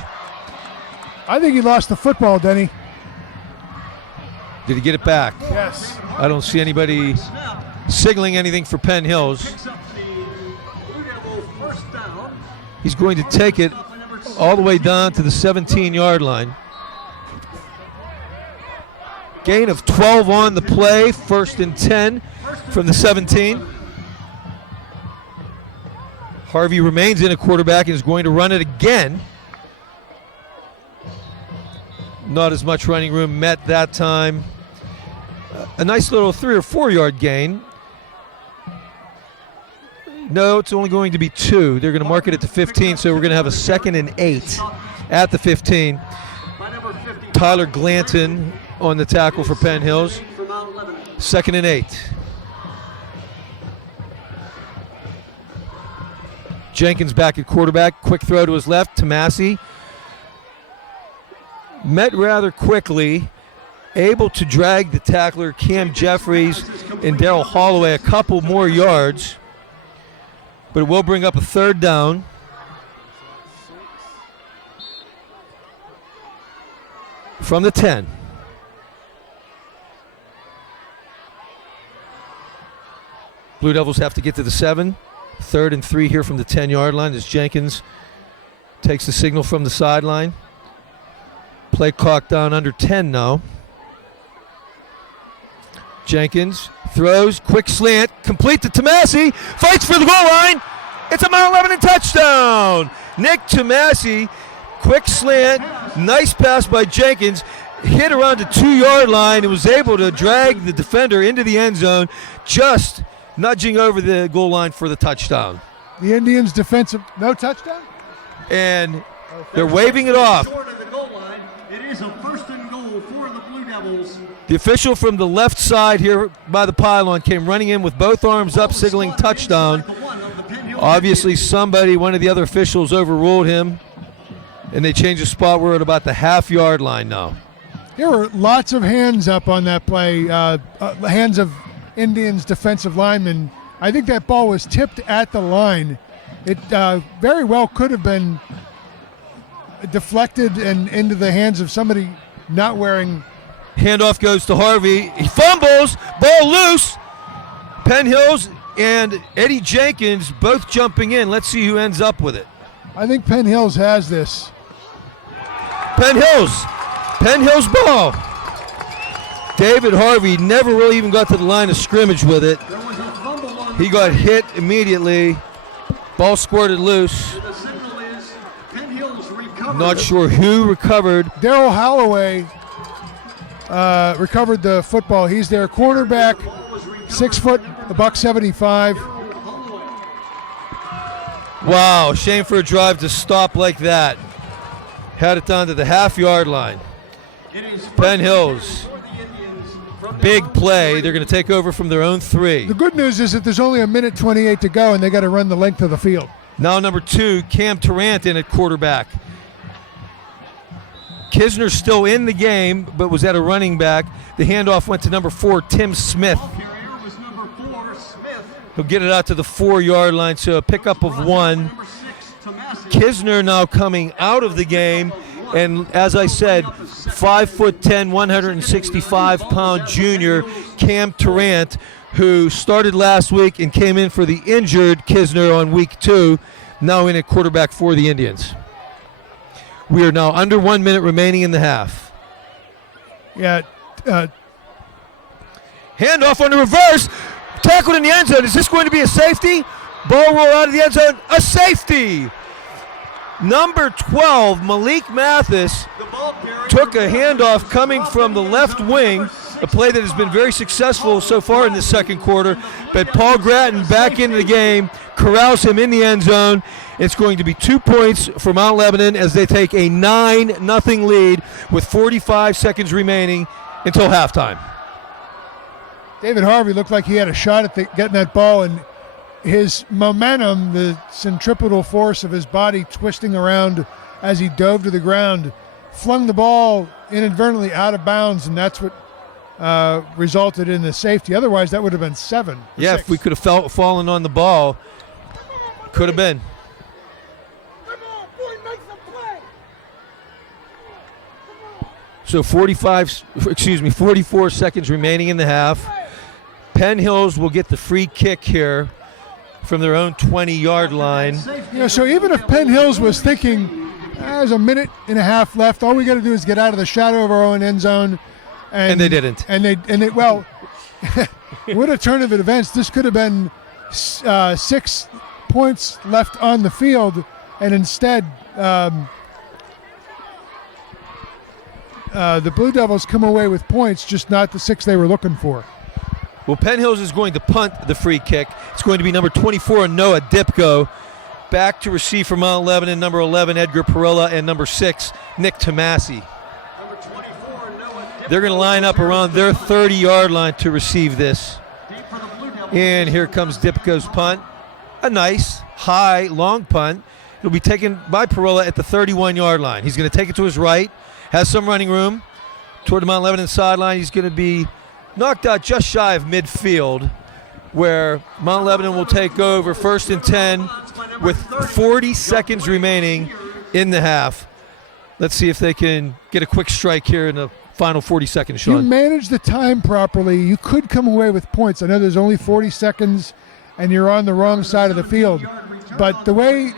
I think he lost the football, Denny. Did he get it back? Yes. I don't see anybody signaling anything for Penn Hills. picks up the Blue Devil first down. He's going to take it all the way down to the 17-yard line. Gain of 12 on the play, 1st and 10 from the 17. Harvey remains in a quarterback and is going to run it again. Not as much running room met that time. A nice little 3 or 4 yard gain. No, it's only going to be 2. They're going to mark it at the 15, so we're going to have a 2nd and 8 at the 15. Tyler Glanton on the tackle for Penn Hills. 2nd and 8. Jenkins back at quarterback. Quick throw to his left. Tomasi met rather quickly. Able to drag the tackler Cam Jeffries and Darryl Holloway a couple more yards. But it will bring up a 3rd down. From the 10. Blue Devils have to get to the 7. 3rd and 3 here from the 10-yard line as Jenkins takes the signal from the sideline. Play clock down under 10 now. Jenkins throws, quick slant, complete to Tomasi, fights for the goal line. It's a Mount Lebanon touchdown. Nick Tomasi, quick slant, nice pass by Jenkins, hit around the 2-yard line and was able to drag the defender into the end zone, just nudging over the goal line for the touchdown. The Indians' defensive, no touchdown? and they're waving it off. Short of the goal line. It is a 1st and goal for the Blue Devils. The official from the left side here by the pylon came running in with both arms up, signaling touchdown. Obviously, one of the other officials overruled him, and they changed the spot. We're at about the half-yard line now. There were lots of hands up on that play, hands of Indians defensive linemen. I think that ball was tipped at the line. It very well could have been deflected and into the hands of somebody not wearing. Handoff goes to Harvey. He fumbles. Ball loose. Penn Hills and Eddie Jenkins both jumping in. Let's see who ends up with it. I think Penn Hills has this. Penn Hills ball. David Harvey never really even got to the line of scrimmage with it. He got hit immediately. Ball squirted loose. The signal is Penn Hills recovered. Not sure who recovered. Daryl Holloway recovered the football. He's their cornerback, 6 foot, $175. Wow, shame for a drive to stop like that. Had it down to the half-yard line. Penn Hills, big play. They're going to take over from their own 3. The good news is that there's only 1:28 to go, and they got to run the length of the field. Now number 2, Cam Tarrant in at quarterback. Kisner's still in the game, but was at a running back. The handoff went to number 4, Tim Smith. Was number 4, Smith. He'll get it out to the 4-yard line, so a pickup of 1. Number 6, Tomasi. Kisner now coming out of the game, and as I said, 5'10", 165-pound junior Cam Tarrant, who started last week and came in for the injured Kisner on week 2, now in at quarterback for the Indians. We are now under 1 minute remaining in the half. Yeah. Handoff on the reverse. Tackled in the end zone. Is this going to be a safety? Ball roll out of the end zone. A safety. Number 12, Malik Mathis, took a handoff coming from the left wing, a play that has been very successful so far in the second quarter. But Paul Gratton back into the game, corrals him in the end zone. It's going to be 2 points for Mount Lebanon as they take a 9-0 lead with 45 seconds remaining until halftime. David Harvey looked like he had a shot at getting that ball, and his momentum, the centripetal force of his body twisting around as he dove to the ground, flung the ball inadvertently out of bounds, and that's what resulted in the safety. Otherwise, that would have been 7. Yeah, 6. if we could have fallen on the ball, could have been. So 44 seconds remaining in the half. Penn Hills will get the free kick here from their own 20-yard line. So even if Penn Hills was thinking, there's a minute and a half left, all we got to do is get out of the shadow of our own end zone. And they didn't. And they well, what a turn of events. This could have been 6 points left on the field, and instead the Blue Devils come away with points, just not the 6 they were looking for. Well, Penn Hills is going to punt the free kick. It's going to be number 24, Noah Dipko. Back to receive for Mount Lebanon, number 11, Edgar Perella, and number 6, Nick Tomasi. They're going to line up around their 30-yard line to receive this. And here comes Dipko's punt. A nice, high, long punt. It'll be taken by Perella at the 31-yard line. He's going to take it to his right, has some running room toward the Mount Lebanon sideline. He's going to be knocked out just shy of midfield, where Mount Lebanon will take over 1st and 10 with 40 seconds remaining in the half. Let's see if they can get a quick strike here in the final 40 seconds, Sean. You manage the time properly, you could come away with points. I know there's only 40 seconds and you're on the wrong side of the field, but the way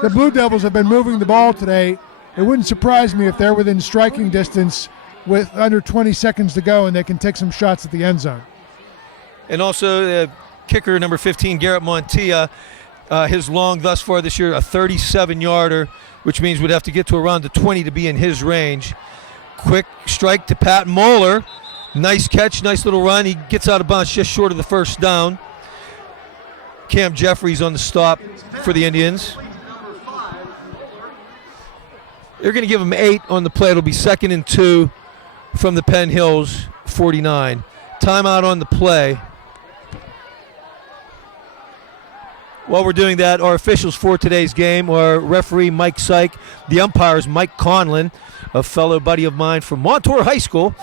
the Blue Devils have been moving the ball today, it wouldn't surprise me if they're within striking distance with under 20 seconds to go and they can take some shots at the end zone. And also kicker number 15, Garrett Montilla, his long thus far this year, a 37-yarder, which means we'd have to get to around the 20 to be in his range. Quick strike to Pat Moeller. Nice catch, nice little run. He gets out of bounds just short of the first down. Cam Jeffries on the stop for the Indians. They're going to give them 8 on the play. It'll be 2nd and 2 from the Penn Hills 49. Timeout on the play. While we're doing that, our officials for today's game are referee Mike Syke, the umpires Mike Conlon, a fellow buddy of mine from Montour High School,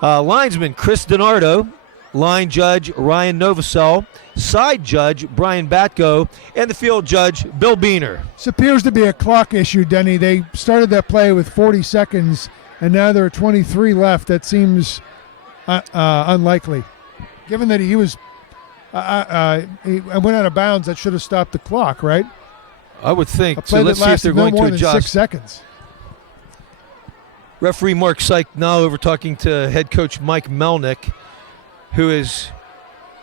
linesman Chris DiNardo, line judge Ryan Novosel, side judge Brian Batko, and the field judge Bill Beener. This appears to be a clock issue, Denny. They started that play with 40 seconds, and now there are 23 left. That seems unlikely. Given that he was he went out of bounds, that should have stopped the clock, right? I would think. A play So let's that see if they're lasted no going more to than adjust. 6 seconds. Referee Mark Syke now over talking to head coach Mike Melnick, who is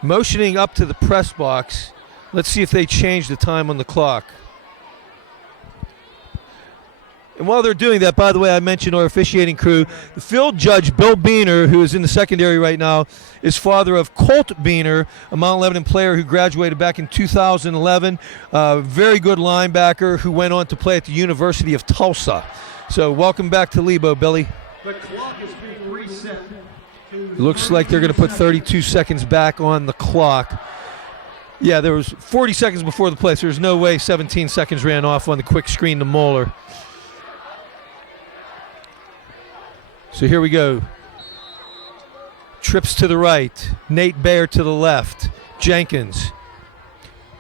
motioning up to the press box. Let's see if they change the time on the clock. And while they're doing that, by the way, I mentioned our officiating crew. The field judge, Bill Beener, who is in the secondary right now, is father of Colt Beener, a Mount Lebanon player who graduated back in 2011. Very good linebacker who went on to play at the University of Tulsa. So welcome back to Lebo, Billy. The clock is being reset. Looks like they're going to put 32 seconds back on the clock. Yeah, there was 40 seconds before the play, so there's no way 17 seconds ran off on the quick screen to Moeller. So here we go. Trips to the right. Nate Baer to the left. Jenkins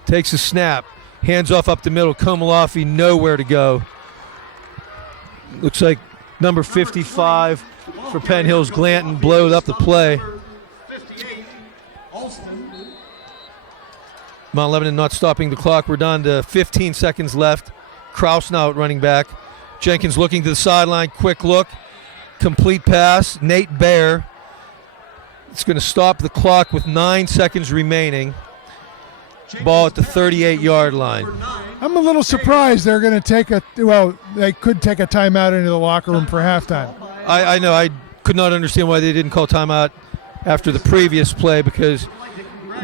takes a snap. Hands off up the middle. Komalafi nowhere to go. Looks like number 55 for Penn Hills, Glanton, blowed up the play. 58, Alston. Mount Lebanon not stopping the clock. We're down to 15 seconds left. Kraus now at running back. Jenkins looking to the sideline. Quick look. Complete pass. Nate Baer. It's going to stop the clock with 9 seconds remaining. Ball at the 38-yard line. I'm a little surprised they're going to take they could take a timeout into the locker room for halftime. I know. I could not understand why they didn't call timeout after the previous play, because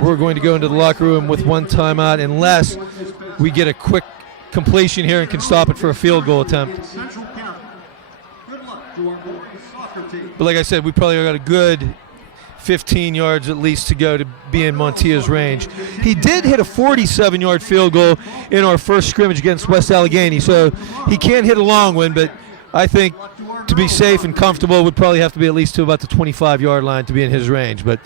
we're going to go into the locker room with 1 timeout unless we get a quick completion here and can stop it for a field goal attempt. But like I said, we probably got a good 15 yards at least to go to be in Montia's range. He did hit a 47-yard field goal in our first scrimmage against West Allegheny, so he can't hit a long one, but I think to be safe and comfortable would probably have to be at least to about the 25-yard line to be in his range. But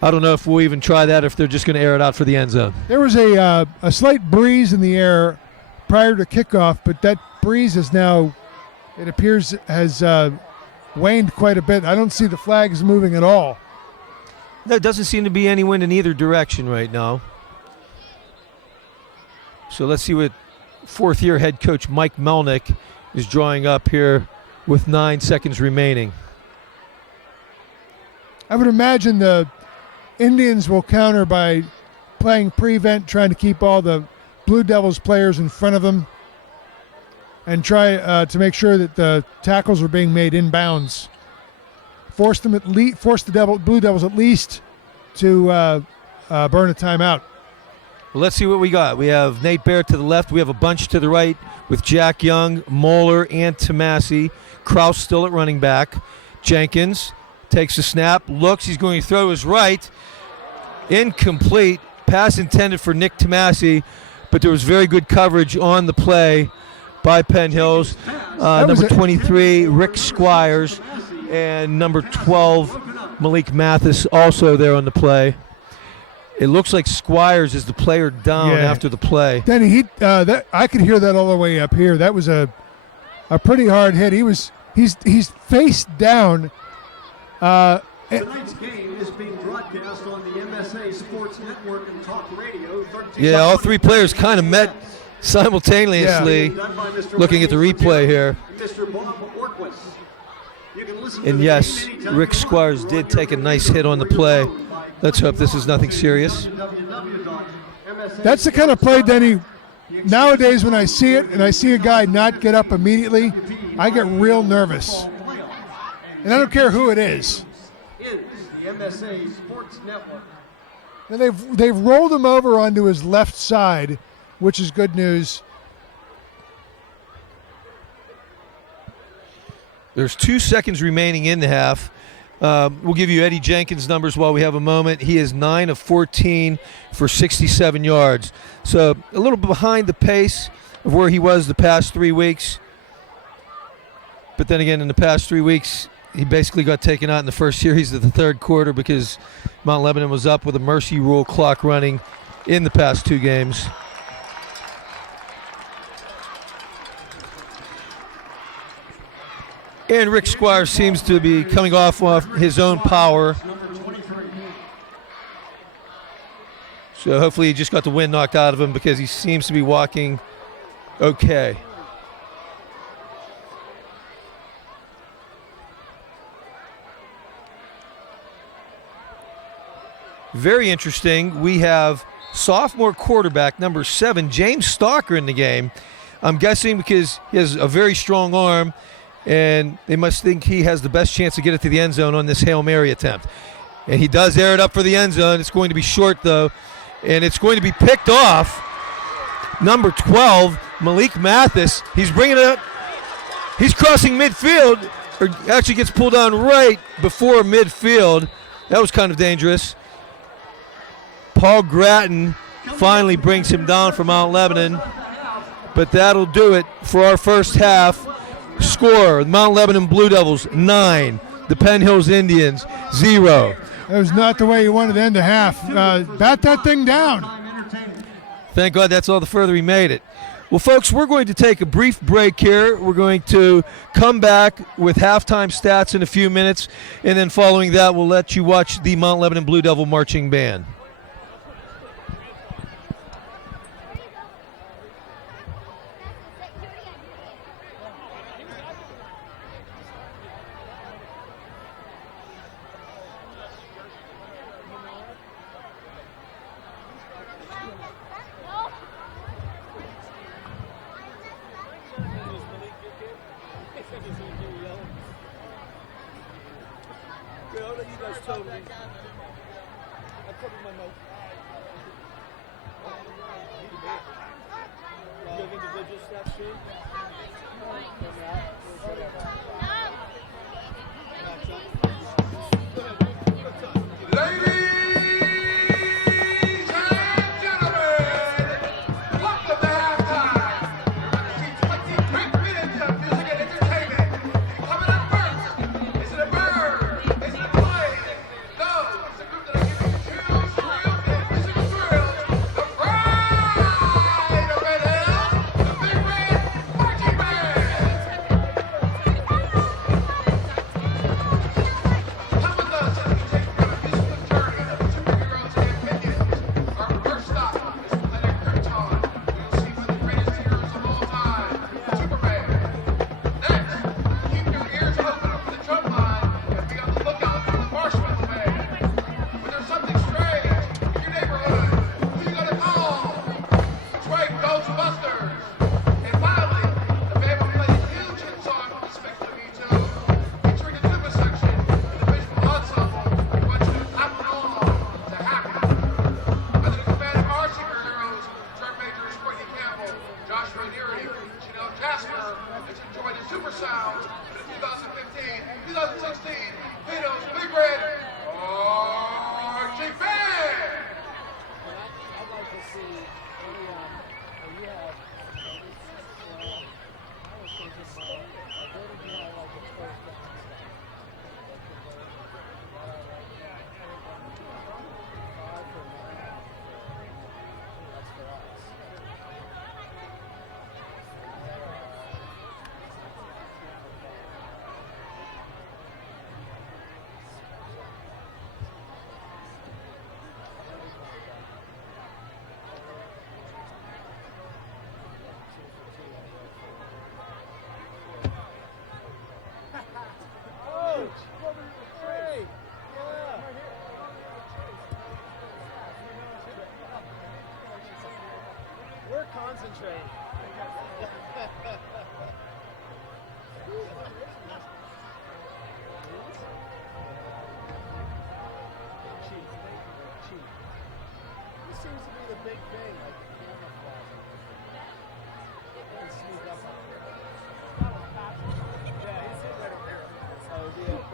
I don't know if we'll even try that, if they're just going to air it out for the end zone. There was a slight breeze in the air prior to kickoff, but that breeze is now, it appears, has waned quite a bit. I don't see the flags moving at all. There doesn't seem to be any wind in either direction right now. So let's see what fourth-year head coach Mike Melnick is drawing up here with 9 seconds remaining. I would imagine the Indians will counter by playing prevent, trying to keep all the Blue Devils players in front of them and try to make sure that the tackles are being made inbounds. Force the Blue Devils at least to burn a timeout. Well, let's see what we got. We have Nate Baer to the left. We have a bunch to the right with Jack Young, Moeller, and Tomasi. Kraus still at running back. Jenkins takes a snap, looks. He's going to throw his right. Incomplete. Pass intended for Nick Tomasi, but there was very good coverage on the play by Penn Hills. Number 23, Rick Squires, and number 12, Malik Mathis, also there on the play. It looks like Squires is the player down after the play. Denny, I could hear that all the way up here. That was a pretty hard hit. He's face down. Tonight's game is being broadcast on the MSA Sports Network and Talk Radio. Yeah, all three players kind of met simultaneously. Looking at the replay here. And yes, Rick Squires did take a nice hit on the play. Let's hope this is nothing serious. That's the kind of play, Denny, nowadays when I see it and I see a guy not get up immediately, I get real nervous. And I don't care who it is. Is the MSA Sports Network. And they've rolled him over onto his left side, which is good news. There's 2 seconds remaining in the half. We'll give you Eddie Jenkins' numbers while we have a moment. He is 9 of 14 for 67 yards. So a little behind the pace of where he was the past 3 weeks. But then again, in the past 3 weeks, he basically got taken out in the first series of the third quarter because Mount Lebanon was up with a mercy rule clock running in the past 2 games. And Rick Squire seems to be coming off his own power. So hopefully he just got the wind knocked out of him because he seems to be walking okay. Very interesting. We have sophomore quarterback number 7, James Stalker, in the game. I'm guessing because he has a very strong arm, and they must think he has the best chance to get it to the end zone on this Hail Mary attempt. And he does air it up for the end zone. It's going to be short, though, and it's going to be picked off. Number 12, Malik Mathis. He's bringing it up. He's crossing midfield, or actually gets pulled down right before midfield. That was kind of dangerous. Paul Gratton finally brings him down for Mount Lebanon, but that'll do it for our first half. Score, Mount Lebanon Blue Devils 9, the Penn Hills Indians 0. That was not the way you wanted to end the half. Bat that thing down. Thank God that's all the further he made it. Well, folks, we're going to take a brief break here. We're going to come back with halftime stats in a few minutes, and then following that, we'll let you watch the Mount Lebanon Blue Devil Marching Band.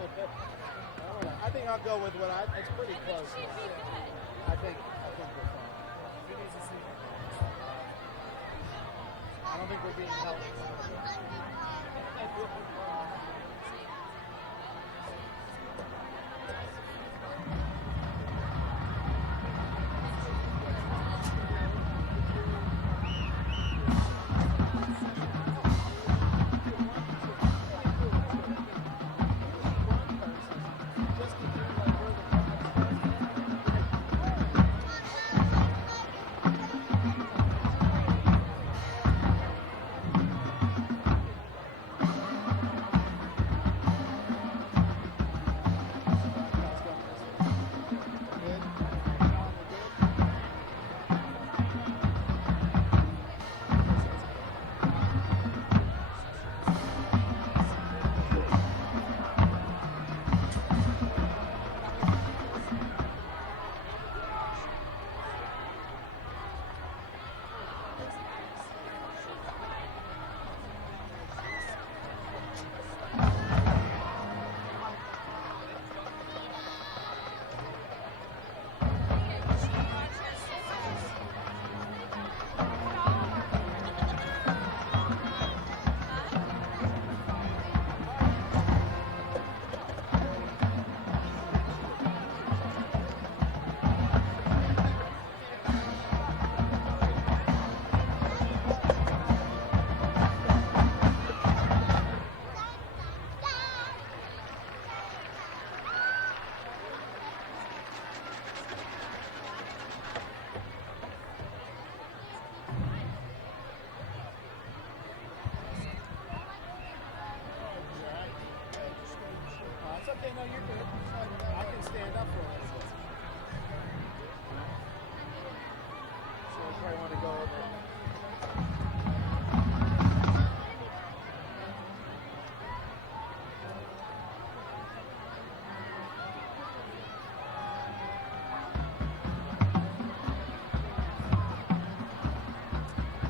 I think I'll go with it's pretty close. I think we're fine. I don't think we're being held. Okay, no, you're good. I can stand up for it. So I probably want to go over.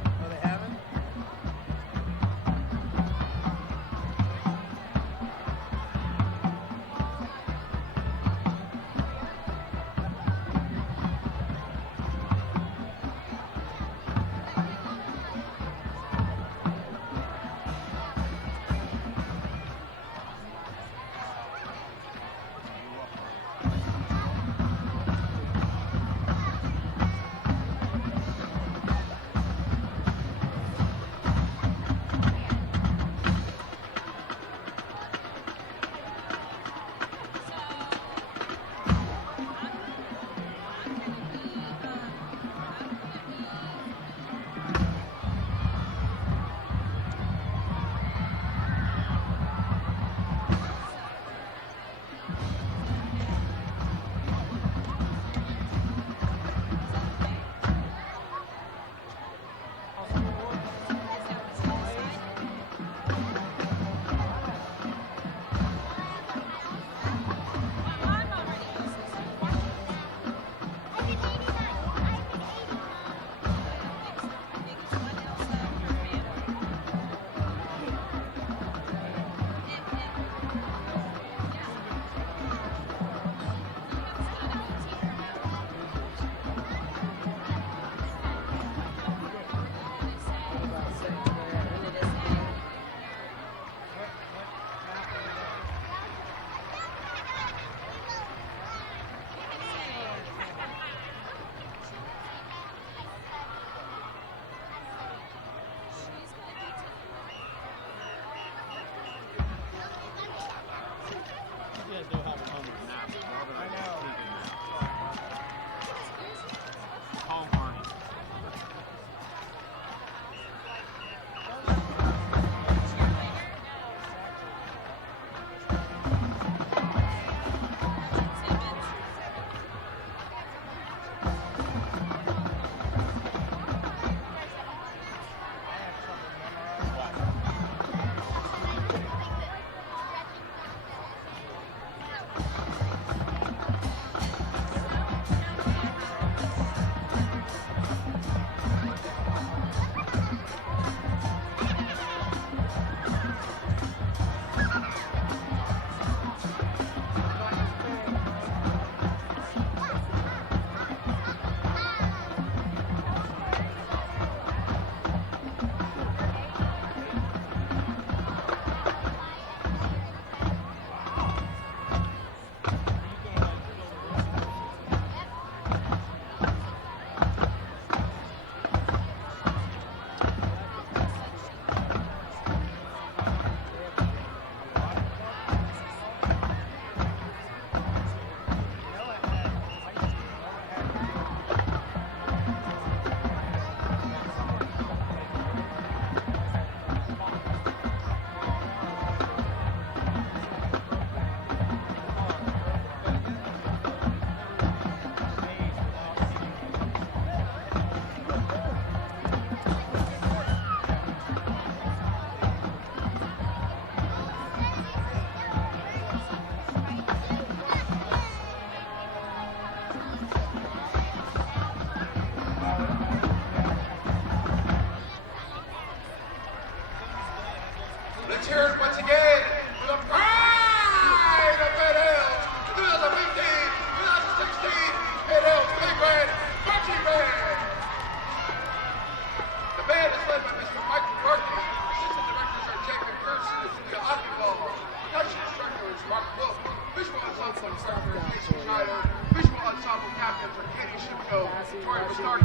Oh, they haven't?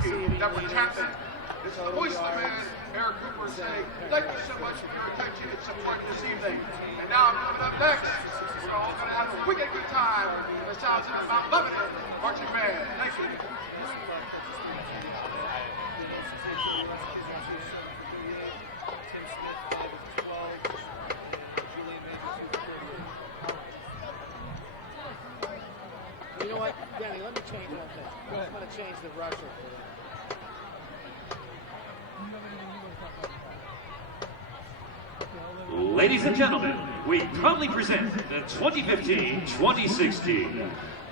Stokey that were chanting. This is the voice of the man, Eric Cooper, saying, thank you so much for your attention and support this evening. And now, coming up next, we're all going to have a wicked good time with the sounds of the Mount Lebanon Marching Band. Thank you. You know what, Danny, let me change one thing. I'm going to change the rusher for that. Ladies and gentlemen, we proudly present the 2015-2016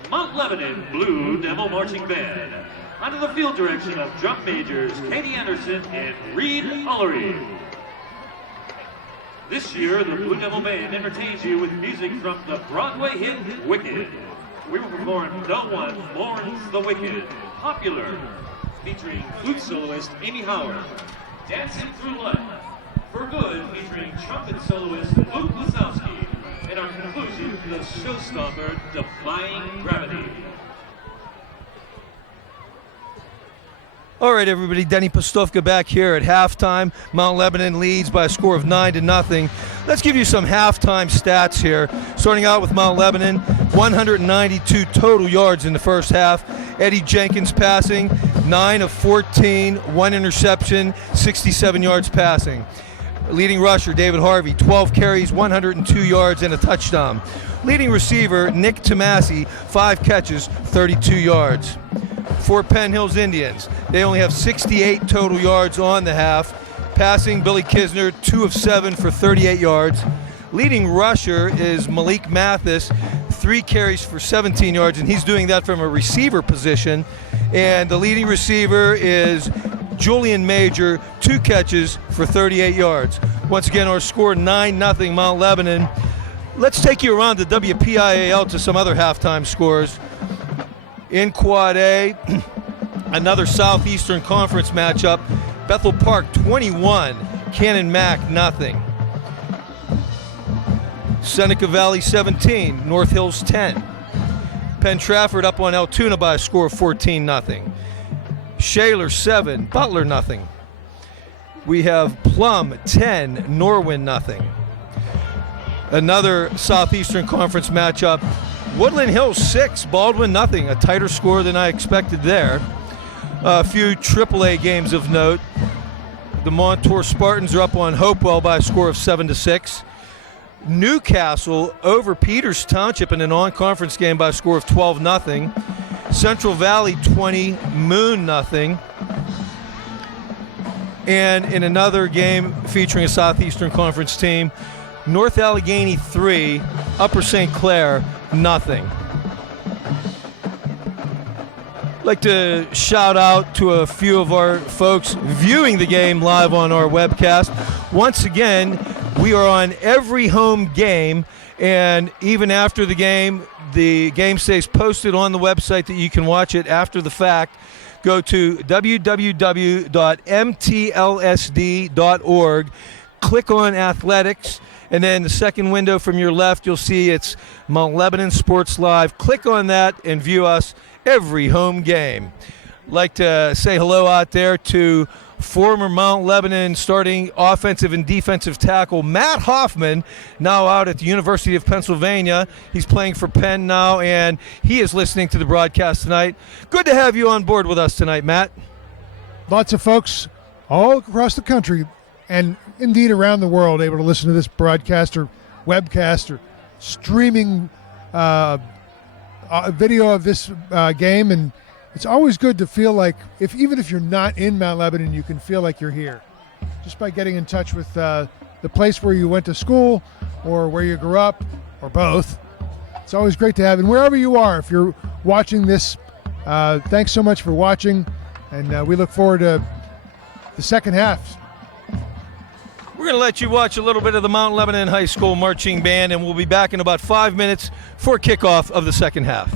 Mount Lebanon Blue Devil Marching Band under the field direction of drum majors Katie Anderson and Reed Ullery. This year, the Blue Devil Band entertains you with music from the Broadway hit Wicked. We will perform No One Mourns the Wicked, Popular, featuring flute soloist Amy Howard, Dancing Through Life, For Good, featuring trumpet soloist Luke Lisowski, and our conclusion, the showstopper, Defying Gravity. All right, everybody, Denny Postovka back here at halftime. Mount Lebanon leads by a score of 9-0. Let's give you some halftime stats here. Starting out with Mount Lebanon, 192 total yards in the first half. Eddie Jenkins passing, 9 of 14, 1 interception, 67 yards passing. Leading rusher, David Harvey, 12 carries, 102 yards, and a touchdown. Leading receiver, Nick Tomasi, 5 catches, 32 yards. For Penn Hills Indians, they only have 68 total yards on the half. Passing, Billy Kisner, 2 of 7 for 38 yards. Leading rusher is Malik Mathis, 3 carries for 17 yards, and he's doing that from a receiver position. And the leading receiver is Julian Major, 2 catches for 38 yards. Once again, our score 9-0 Mount Lebanon. Let's take you around the WPIAL to some other halftime scores. In Quad A, another Southeastern Conference matchup. Bethel Park 21, Cannon Mac nothing. Seneca Valley 17, North Hills 10. Penn Trafford up on Altoona by a score of 14-0. Shaler 7, Butler nothing. We have Plum 10, Norwin nothing. Another Southeastern Conference matchup. Woodland Hills 6, Baldwin nothing. A tighter score than I expected there. A few AAA games of note. The Montour Spartans are up on Hopewell by a score of 7-6. Newcastle over Peters Township in a non-conference game by a score of 12-0. Central Valley 20, Moon nothing. And in another game featuring a Southeastern Conference team, North Allegheny 3, Upper St. Clair nothing. I'd like to shout out to a few of our folks viewing the game live on our webcast. Once again, we are on every home game, and even after the game stays posted on the website that you can watch it after the fact. Go to www.mtlsd.org, click on athletics, and then the second window from your left, you'll see it's Mount Lebanon Sports Live. Click on that and view us every home game. I'd like to say hello out there to former Mount Lebanon starting offensive and defensive tackle Matt Hoffman, now out at the University of Pennsylvania. He's playing for Penn now, and he is listening to the broadcast tonight. Good to have you on board with us tonight, Matt. Lots of folks all across the country and indeed around the world able to listen to this broadcast or webcast or streaming video of this game. And it's always good to feel like, even if you're not in Mount Lebanon, you can feel like you're here just by getting in touch with the place where you went to school or where you grew up or both. It's always great to have. And wherever you are, if you're watching this, thanks so much for watching. And we look forward to the second half. We're going to let you watch a little bit of the Mount Lebanon High School Marching Band, and we'll be back in about 5 minutes for kickoff of the second half.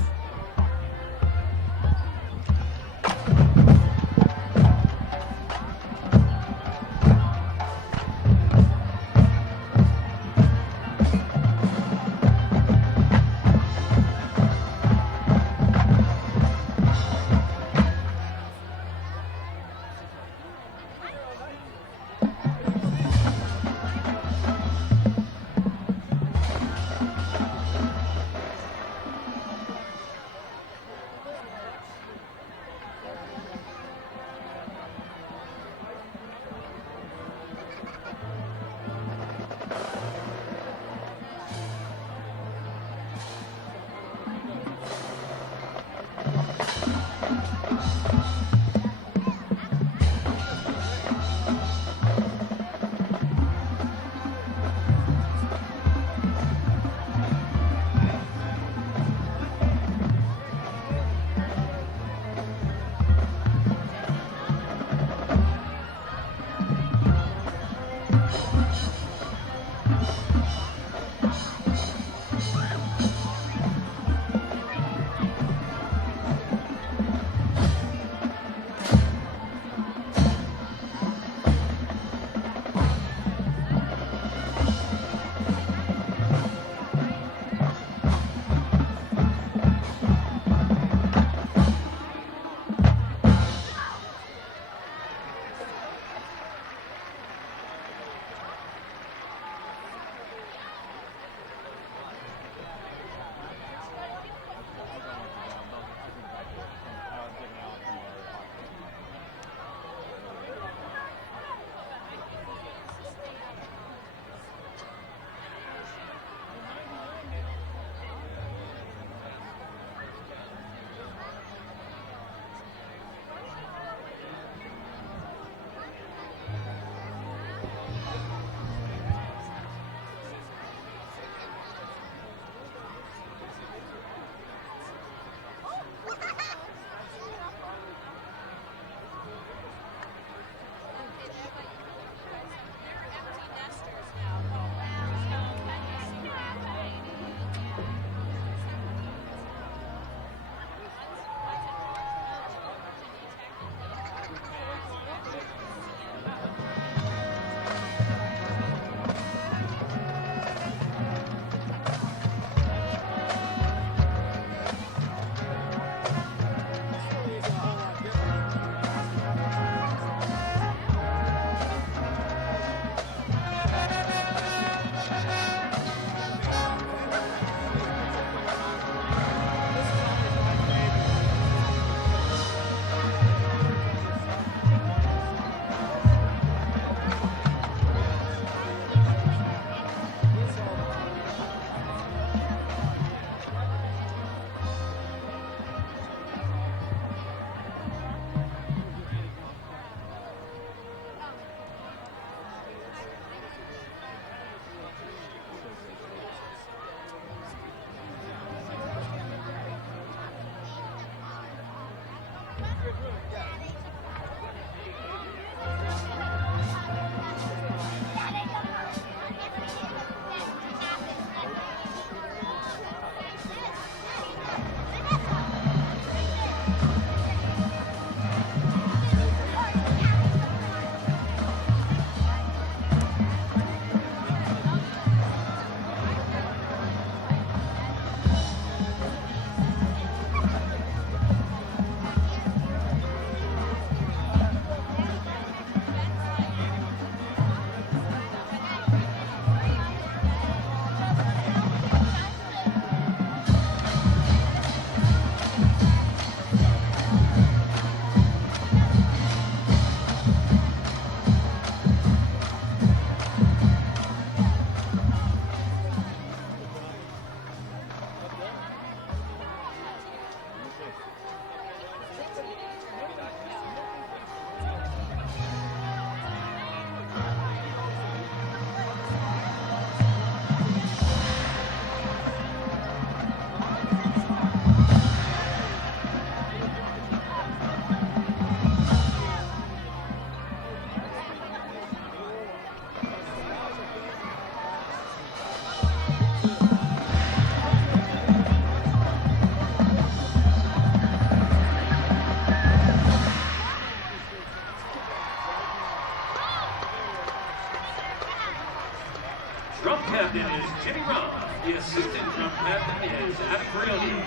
captain is Jimmy Ross. The assistant drum captain is Adam Brioni.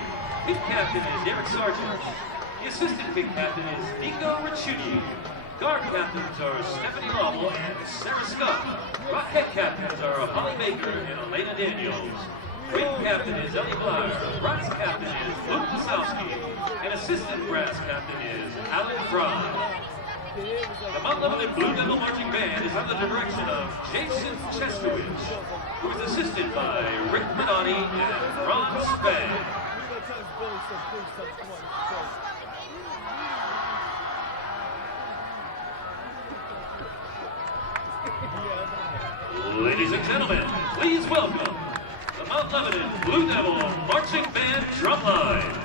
Pit captain is Eric Sargent. The assistant pit captain is Nico Ricciuti. Guard captains are Stephanie Lovell and Sarah Scott. Rocket captains are Holly Baker and Elena Daniels. Wing captain is Ellie Blyer. Brass captain is Luke Wasowski. And assistant brass captain is Alan Fry. The Mount Lebanon Blue Devil Marching Band is under the direction of Jason Cheskowitz, who is assisted by Rick Minani and Ron Spang. Ladies and gentlemen, please welcome the Mount Lebanon Blue Devil Marching Band Drumline.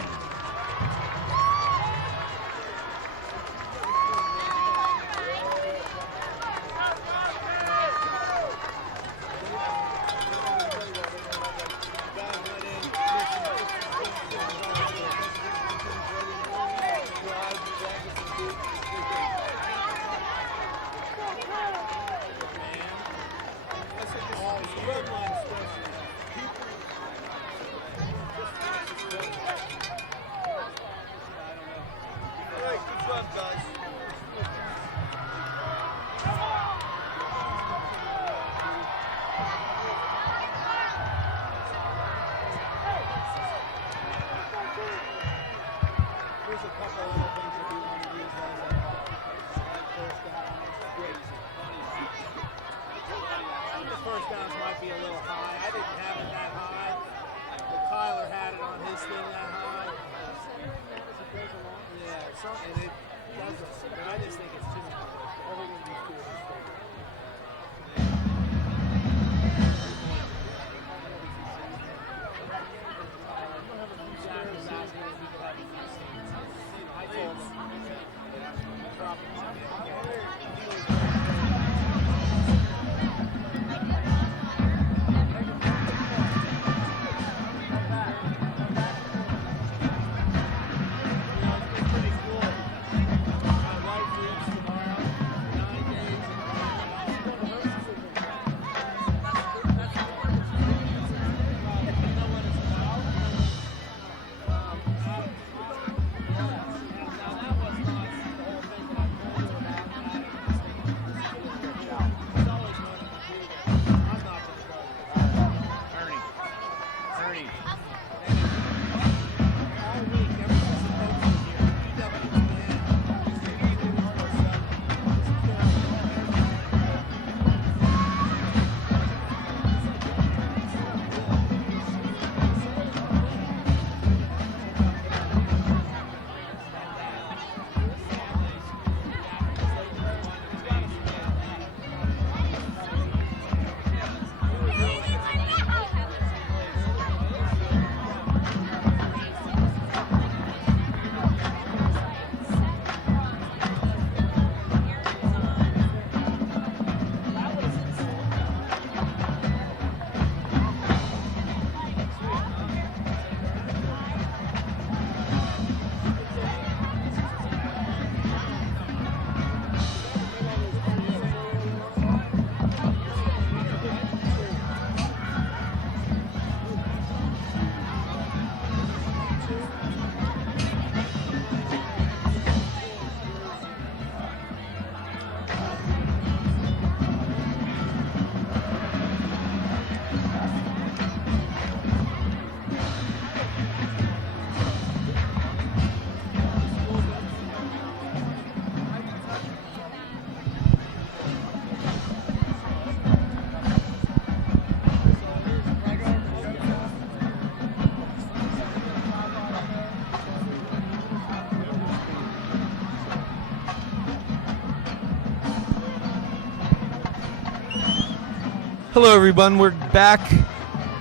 Hello, everyone. We're back.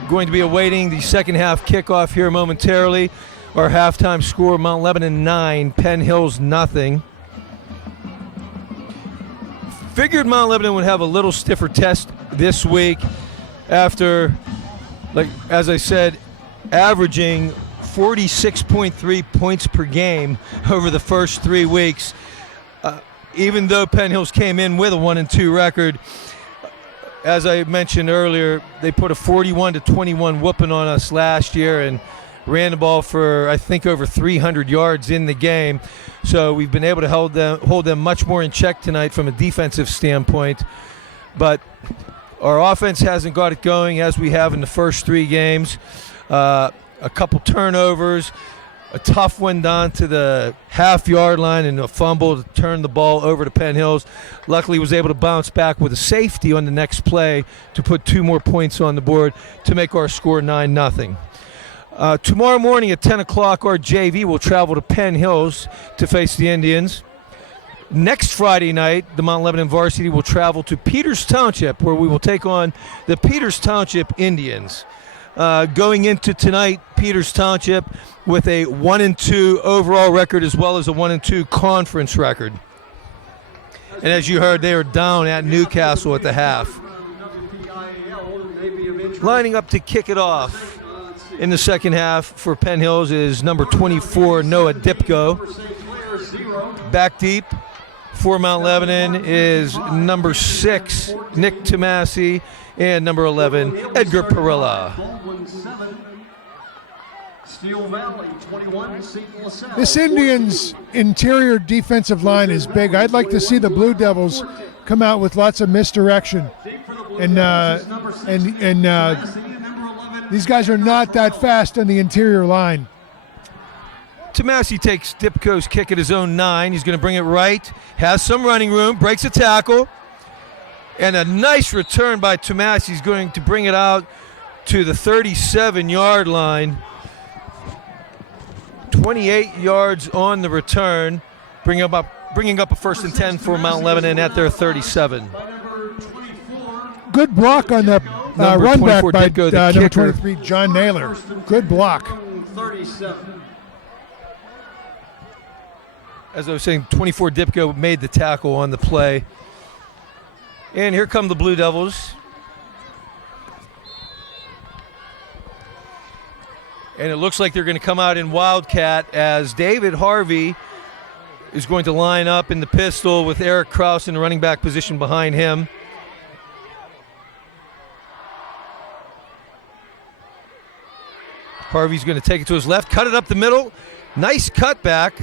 Going to be awaiting the second half kickoff here momentarily. Our halftime score: Mount Lebanon 9, Penn Hills nothing. Figured Mount Lebanon would have a little stiffer test this week after, like as I said, averaging 46.3 points per game over the first 3 weeks. Even though Penn Hills came in with a 1-2 record, as I mentioned earlier, they put a 41-21 whooping on us last year and ran the ball for, I think, over 300 yards in the game. So we've been able to hold them much more in check tonight from a defensive standpoint. But our offense hasn't got it going as we have in the first 3 games. A couple turnovers, a tough one down to the half-yard line, and a fumble to turn the ball over to Penn Hills. Luckily was able to bounce back with a safety on the next play to put 2 more points on the board to make our score 9-0. Tomorrow morning at 10 o'clock, our JV will travel to Penn Hills to face the Indians. Next Friday night, the Mount Lebanon varsity will travel to Peters Township, where we will take on the Peters Township Indians. Going into tonight, Peters Township with a 1-2 overall record as well as a 1-2 conference record. And as you heard, they are down at Newcastle at the half. Lining up to kick it off in the second half for Penn Hills is number 24, Noah Dipko. Back deep for Mount Lebanon is number 6, Nick Tomasi, and number 11, Edgar Perilla. This Indians' interior defensive line is big. I'd like to see the Blue Devils come out with lots of misdirection. And these guys are not that fast on the interior line. Tomasi takes Dipko's kick at his own 9. He's going to bring it right. Has some running room. Breaks a tackle. And a nice return by Tomasi. He's going to bring it out to the 37-yard line. 28 yards on the return. Bringing up a 1st and 10 for Mount Lebanon at their 37. Good block on the run back by Dipko, number 23, John Naylor. Good block. As I was saying, 24 Dipko made the tackle on the play. And here come the Blue Devils. And it looks like they're going to come out in Wildcat as David Harvey is going to line up in the pistol with Eric Krause in the running back position behind him. Harvey's going to take it to his left, cut it up the middle. Nice cutback.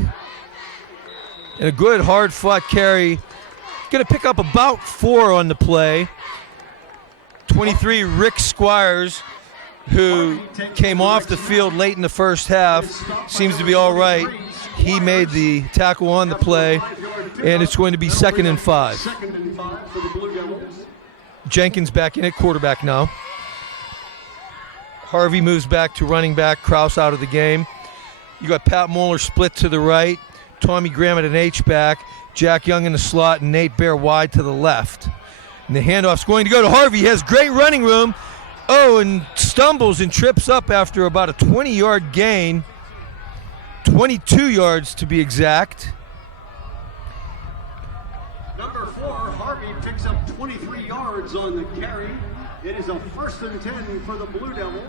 And a good hard-fought carry. Going to pick up about 4 on the play. 23, Rick Squires, who came off the field late in the first half, seems to be all right. He made the tackle on the play, and it's going to be 2nd and 5. Jenkins back in at quarterback now. Harvey moves back to running back, Krause out of the game. You got Pat Moeller split to the right, Tommy Graham at an H-back, Jack Young in the slot, and Nate Bear wide to the left. And the handoff's going to go to Harvey. He has great running room. Oh, and stumbles and trips up after about a 20-yard gain. 22 yards to be exact. Number 4, Harvey picks up 23 yards on the carry. It is a 1st and 10 for the Blue Devils.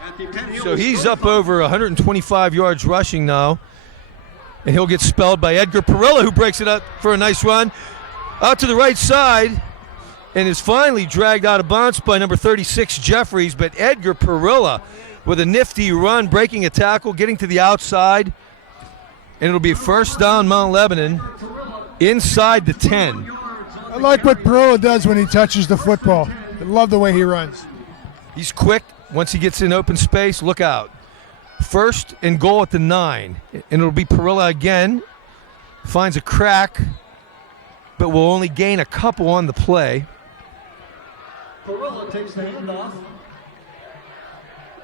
At the Penn Hills So he's up over 125 yards rushing now. And he'll get spelled by Edgar Perilla, who breaks it up for a nice run. Out to the right side. And is finally dragged out of bounds by number 36, Jeffries. But Edgar Perilla with a nifty run, breaking a tackle, getting to the outside. And it'll be 1st down, Mount Lebanon, inside the 10. I like what Perilla does when he touches the football. I love the way he runs. He's quick. Once he gets in open space, look out. 1st and goal at the 9. And it'll be Perilla again. Finds a crack, but will only gain a couple on the play. Perilla takes the handoff.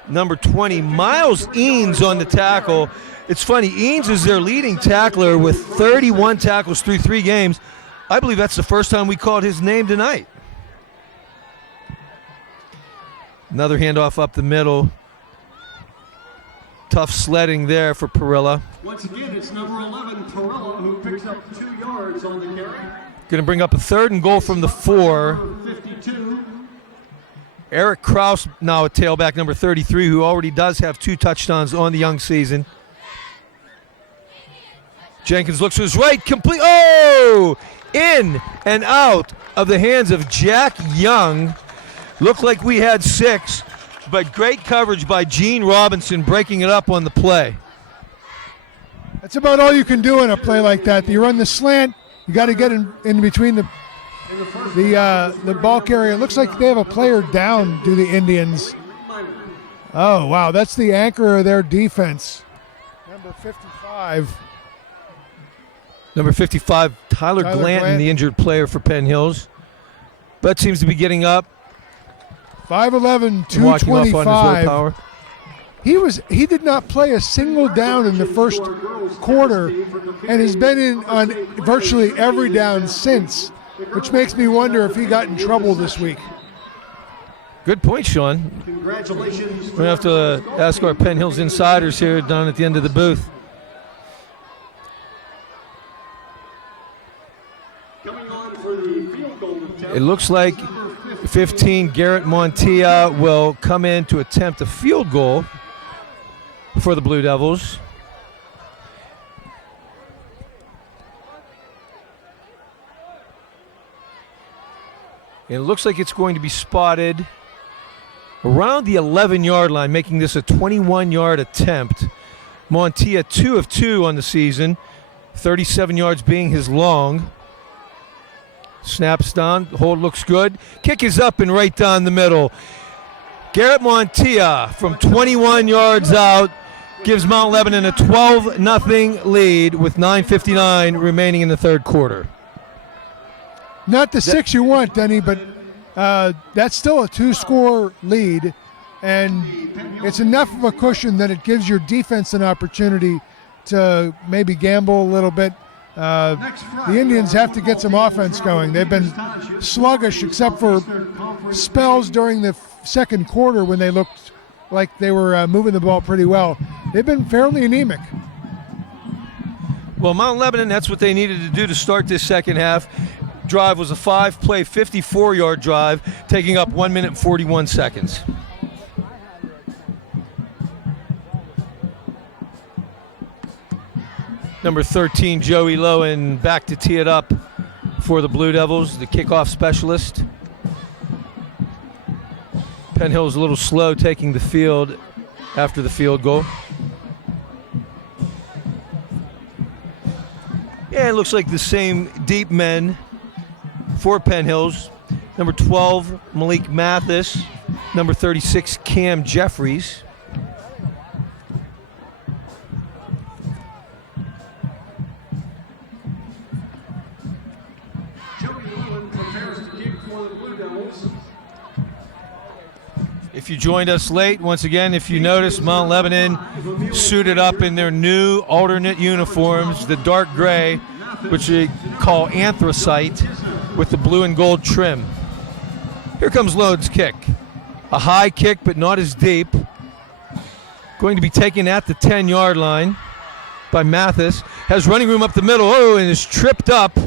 Number 20, Miles Eanes on the tackle. It's funny, Eanes is their leading tackler with 31 tackles through 3 games. I believe that's the first time we called his name tonight. Another handoff up the middle. Tough sledding there for Perilla. Once again, it's number 11, Perilla, who picks up 2 yards on the carry. Going to bring up a 3rd and goal from the 4. 52. Eric Krause now at tailback, number 33, who already does have 2 touchdowns on the young season. Jenkins looks to his right, complete. Oh! in and out of the hands of Jack Young. Looked like we had 6, but great coverage by Gene Robinson breaking it up on the play. That's about all you can do in a play like that. You run the slant, you got to get in between the ball carrier. It looks like they have a player down, do the Indians. Oh, wow, that's the anchor of their defense. Number 55. Number 55, Tyler Glanton, the injured player for Penn Hills. But seems to be getting up. 5'11", Walking off on his 225. willpower. He did not play a single down in the first quarter and has been in on virtually every down since, which makes me wonder if he got in trouble this week. Good point, Sean. Congratulations. We're going to have to ask our Penn Hills insiders here down at the end of the booth. Coming on for the field goal attempt. It looks like 15, Garrett Montilla will come in to attempt a field goal for the Blue Devils. It looks like it's going to be spotted around the 11-yard line, making this a 21-yard attempt. Montilla 2 of 2 on the season, 37 yards being his long. Snaps down, hold looks good. Kick is up and right down the middle. Garrett Montilla from 21 yards out gives Mount Lebanon a 12-0 lead with 9:59 remaining in the third quarter. Not the 6 you want, Denny, but that's still a 2-score lead, and it's enough of a cushion that it gives your defense an opportunity to maybe gamble a little bit. The Indians have to get some offense going. They've been sluggish except for spells during the second quarter when they looked like they were moving the ball pretty well. They've been fairly anemic. Well, Mount Lebanon, that's what they needed to do to start this second half. Drive was a 5-play, 54-yard drive, taking up 1 minute and 41 seconds. Number 13, Joey Lowen, back to tee it up for the Blue Devils, the kickoff specialist. Penn Hill's a little slow taking the field after the field goal. Yeah, it looks like the same deep men for Penn Hills. Number 12, Malik Mathis. Number 36, Cam Jeffries. If you joined us late, once again, if you notice, Mount Lebanon suited up in their new alternate uniforms, the dark gray, which we call anthracite, with the blue and gold trim. Here comes Lode's kick. A high kick, but not as deep. Going to be taken at the 10-yard line by Mathis. Has running room up the middle. Oh, and is tripped up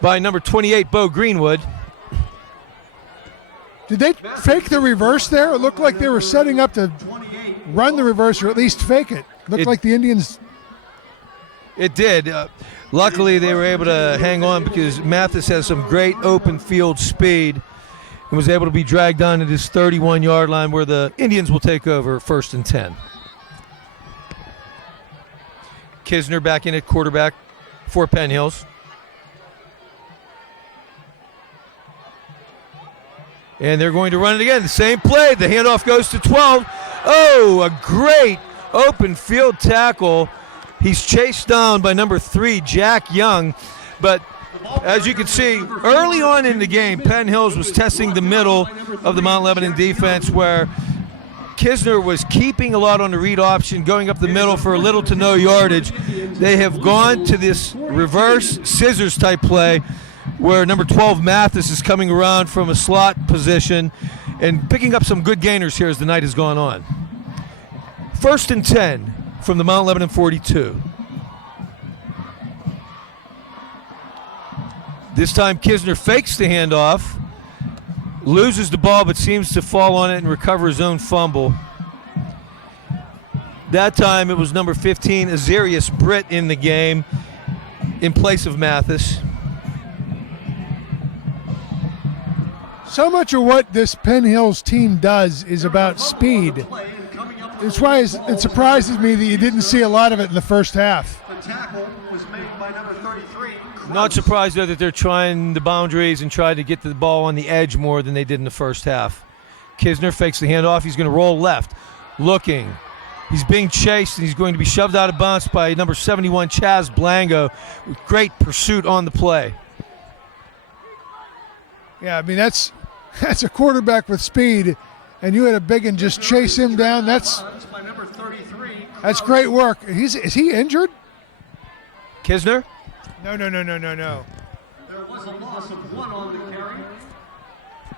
by number 28, Bo Greenwood. Did they fake the reverse there? It looked like they were setting up to run the reverse or at least fake it. Looked like the Indians. It did. Luckily, they were able to hang on because Mathis has some great open field speed and was able to be dragged down to this 31-yard line where the Indians will take over 1st and 10. Kisner back in at quarterback for Penn Hills. And they're going to run it again. The same play. The handoff goes to 12. Oh, a great open field tackle. He's chased down by number 3, Jack Young. But as you can see, early on in the game, Penn Hills was testing the middle of the Mount Lebanon defense where Kisner was keeping a lot on the read option, going up the middle for little to no yardage. They have gone to this reverse scissors type play where number 12, Mathis, is coming around from a slot position and picking up some good gainers here as the night has gone on. 1st and 10 from the Mount Lebanon 42. This time Kisner fakes the handoff, loses the ball but seems to fall on it and recover his own fumble. That time it was number 15, Azarius Britt, in the game in place of Mathis. So much of what this Penn Hills team does is about speed. That's why it surprises me that you didn't see a lot of it in the first half. The tackle was made by number 33. Not surprised, though, that they're trying the boundaries and trying to get the ball on the edge more than they did in the first half. Kisner fakes the handoff. He's going to roll left. Looking. He's being chased, and he's going to be shoved out of bounds by number 71, Chaz Blango, with great pursuit on the play. Yeah, I mean, that's a quarterback with speed, and you had a big one just chase him down. That's By number 33. That's great work. Is he injured? Kisner? No. There was a loss of 1 on the carry.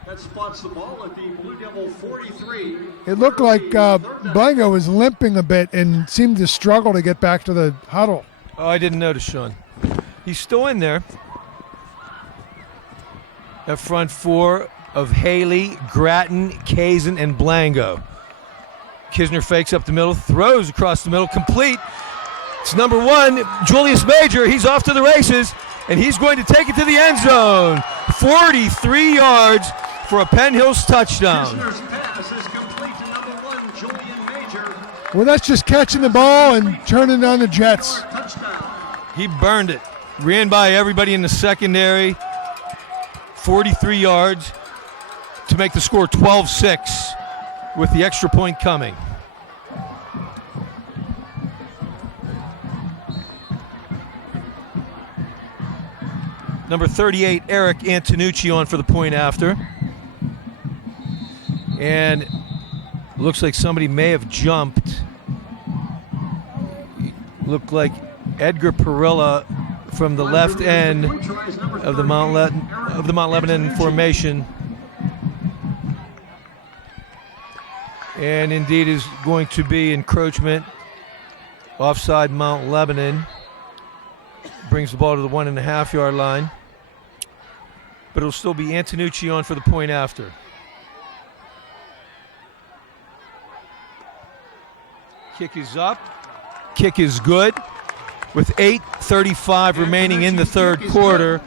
That spots the ball at the Blue Devil 43. It looked like Blango was limping a bit and seemed to struggle to get back to the huddle. Oh, I didn't notice, Sean. He's still in there. That front four of Haley, Grattan, Kazan, and Blango. Kisner fakes up the middle, throws across the middle, complete. It's number 1, Julius Major. He's off to the races, and he's going to take it to the end zone. 43 yards for a Penn Hills touchdown. Kisner's pass is complete to number 1, Julian Major. Well, that's just catching the ball and turning on the Jets. Touchdown. He burned it. Ran by everybody in the secondary. 43 yards to make the score 12-6 with the extra point coming. Number 38, Eric Antonucci on for the point after. And looks like somebody may have jumped. Looked like Edgar Perilla from the left end of the Mount Lebanon formation. And indeed is going to be encroachment offside Mount Lebanon. Brings the ball to the 1.5 yard line. But it'll still be Antonucci on for the point after. Kick is up. Kick is good. With 8:35 remaining in the third quarter,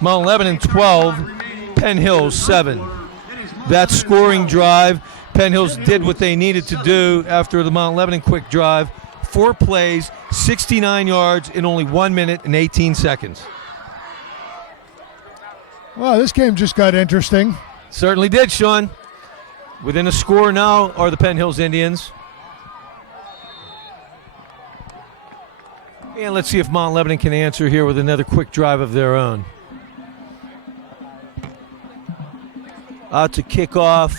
Mount Lebanon 12, Penn Hills 7. That scoring drive, Penn Hills did what they needed to do after the Mount Lebanon quick drive. 4 plays, 69 yards in only 1 minute and 18 seconds. Well, this game just got interesting. Certainly did, Sean. Within a score now are the Penn Hills Indians. And let's see if Mount Lebanon can answer here with another quick drive of their own. Out to kick off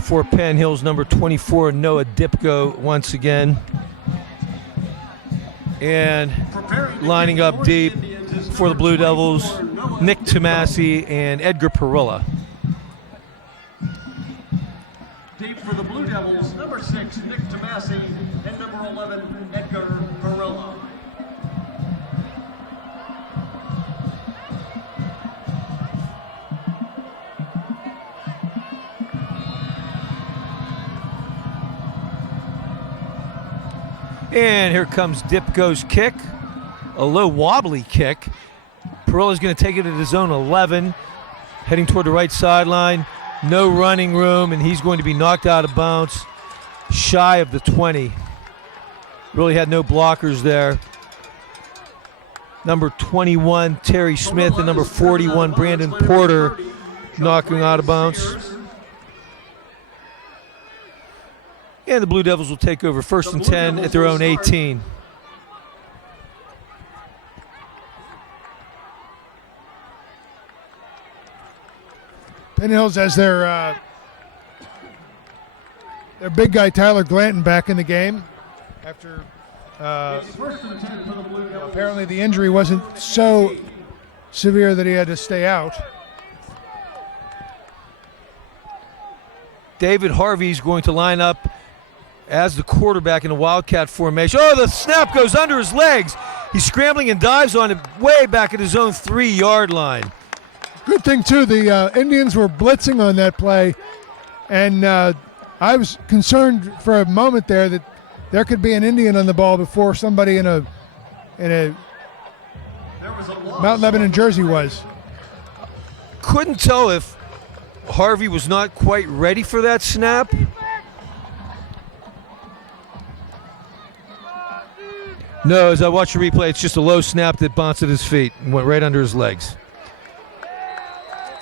for Penn Hills, number 24, Noah Dipko once again. And lining up deep for the Blue Devils, Nick Tomasi and Edgar Perilla. Deep for the Blue Devils, number 6, Nick Tomasi, and number 11, Edgar Perilla. And here comes Dipko's kick, a low wobbly kick. Perilla's going to take it at his own 11, heading toward the right sideline. No running room, and he's going to be knocked out of bounds, shy of the 20. Really had no blockers there. Number 21, Terry Smith, and number 41, Brandon Porter, knocking out of bounds. And the Blue Devils will take over 1st and 10 at their own 18. Penn Hills has their big guy Tyler Glanton back in the game after apparently the injury wasn't so severe that he had to stay out. David Harvey's going to line up as the quarterback in a Wildcat formation. Oh, the snap goes under his legs. He's scrambling and dives on it way back at his own 3 yard line. Good thing, too, the Indians were blitzing on that play, and I was concerned for a moment there that there could be an Indian on the ball before somebody in a Mount Lebanon jersey was. Couldn't tell if Harvey was not quite ready for that snap. No, as I watch the replay, it's just a low snap that bounced at his feet and went right under his legs.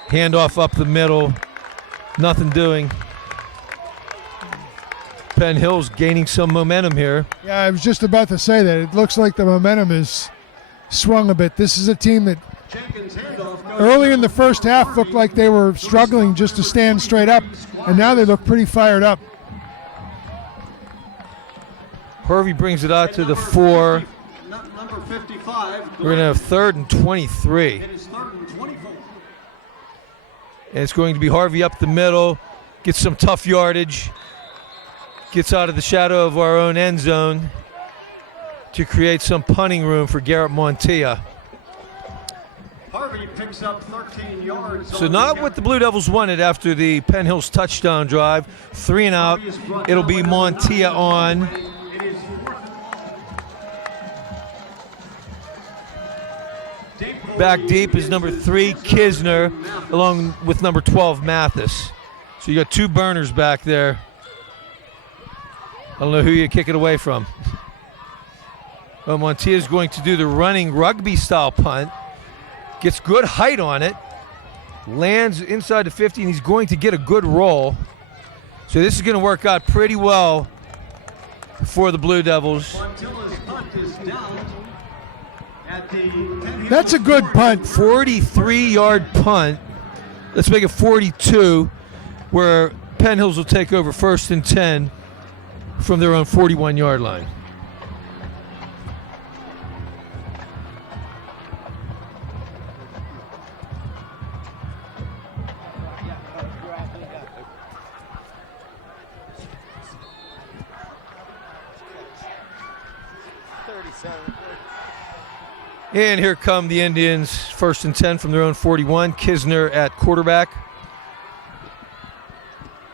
Handoff up the middle, nothing doing. Penn Hill's gaining some momentum here. Yeah, I was just about to say that. It looks like the momentum is swung a bit. This is a team that early in the first half looked like they were struggling just to stand straight up, and now they look pretty fired up. Harvey brings it out to the 4. Number 55. We're going to have 3rd and 23. It is 3rd and 24. And it's going to be Harvey up the middle, gets some tough yardage, gets out of the shadow of our own end zone to create some punting room for Garrett Montilla. Harvey picks up 13 yards. So not what the Blue Devils wanted after the Penn Hills touchdown drive. 3 and out. It'll be Montilla on. Back deep is number 3, Kisner, along with number 12, Mathis. So you got 2 burners back there. I don't know who you kick it away from. Well, Montilla's going to do the running rugby-style punt. Gets good height on it. Lands inside the 50, and he's going to get a good roll. So this is going to work out pretty well for the Blue Devils. Montilla's punt is down at the That's a good punt. 43-yard punt. Let's make it 42, where Penn Hills will take over 1st and 10 from their own 41-yard line. And here come the Indians, 1st and 10 from their own 41. Kisner at quarterback.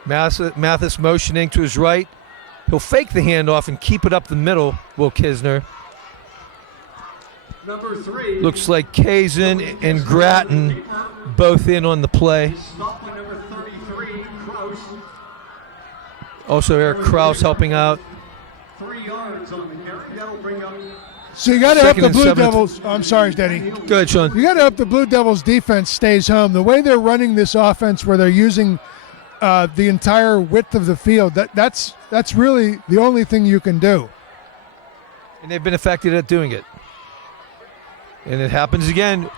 Mathis motioning to his right. He'll fake the handoff and keep it up the middle, Will Kisner. number 3. Looks like Kazin and Grattan both in on the play. Stopped by number 33, Kraus. Also Eric Kraus helping out. 3 yards on the carry. That'll bring up. So you got to help Second the and Blue 7. Devils. Oh, I'm sorry, Denny. Go ahead, Sean. You got to hope the Blue Devils defense stays home. The way they're running this offense, where they're using the entire width of the field, that's really the only thing you can do. And they've been effective at doing it. And it happens again.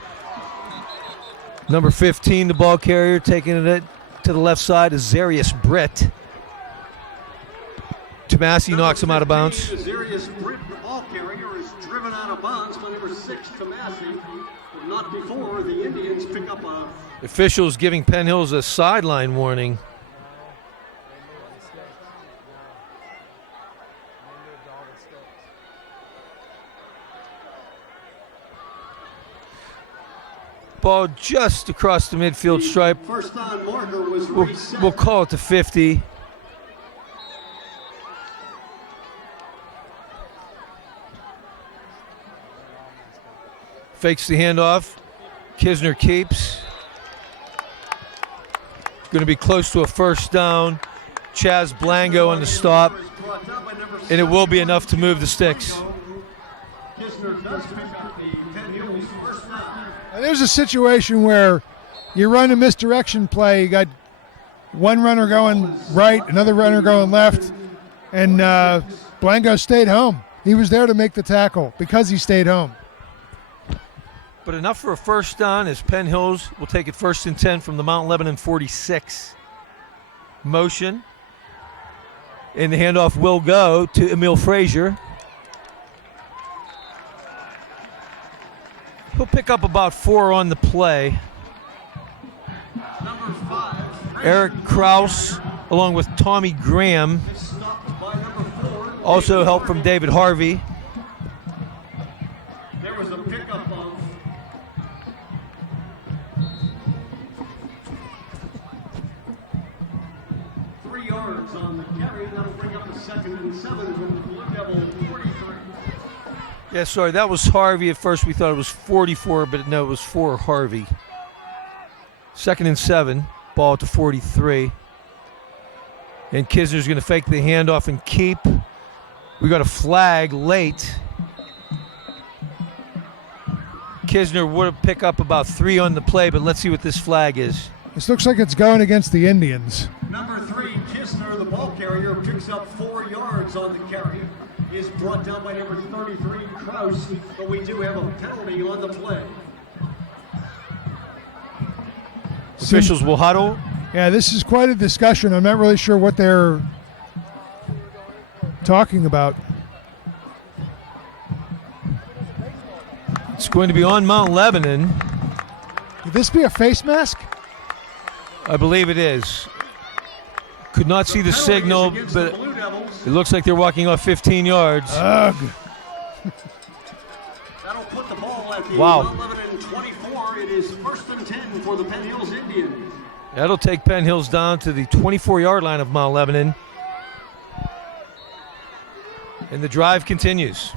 Number 15, the ball carrier, taking it to the left side is Zarius Britt. Tomasi knocks him out of bounds. Zarius Britt, the ball carrier, is driven out of bounds by number 6, Tomasi. But not before the Indians pick up a. Officials giving Penn Hills a sideline warning. Ball just across the midfield stripe. First down marker was reset. We'll call it to 50. Fakes the handoff. Kisner keeps. Going to be close to a first down. Chaz Blango on the stop. And it will be enough to move the sticks. Kisner does pick up the Penn Hills first down. Now, there's a situation where you run a misdirection play. You got one runner going right, another runner going left, and Blanco stayed home. He was there to make the tackle because he stayed home. But enough for a first down as Penn Hills will take it 1st and 10 from the Mount Lebanon 46. Motion. And the handoff will go to Emil Frazier. He'll pick up about 4 on the play. Number 5. Eric Kraus along with Tommy Graham. Stopped by number 4. Also help from David Harvey. There was a pickup of 3 yards on the carry. That'll bring up a 2nd and 7 from the Blue Devil 43. Yeah, sorry, that was Harvey. At first we thought it was 44, but no, it was for Harvey. 2nd and 7. Ball to 43. And Kisner's going to fake the handoff and keep. We got a flag late. Kisner would pick up about 3 on the play, but let's see what this flag is. This looks like it's going against the Indians. Number 3, Kisner, the ball carrier, picks up 4 yards on the carry. Is brought down by number 33, Kraus, but we do have a penalty on the play. Officials will huddle. Yeah, this is quite a discussion. I'm not really sure what they're talking about. It's going to be on Mount Lebanon. Could this be a face mask? I believe it is. Could not see the signal, but it looks like they're walking off 15 yards. Ugh. That'll put the ball at the Wow. Mount Lebanon 24. It is 1st and 10 for the Penn Hills Indians. That'll take Penn Hills down to the 24-yard line of Mount Lebanon. And the drive continues.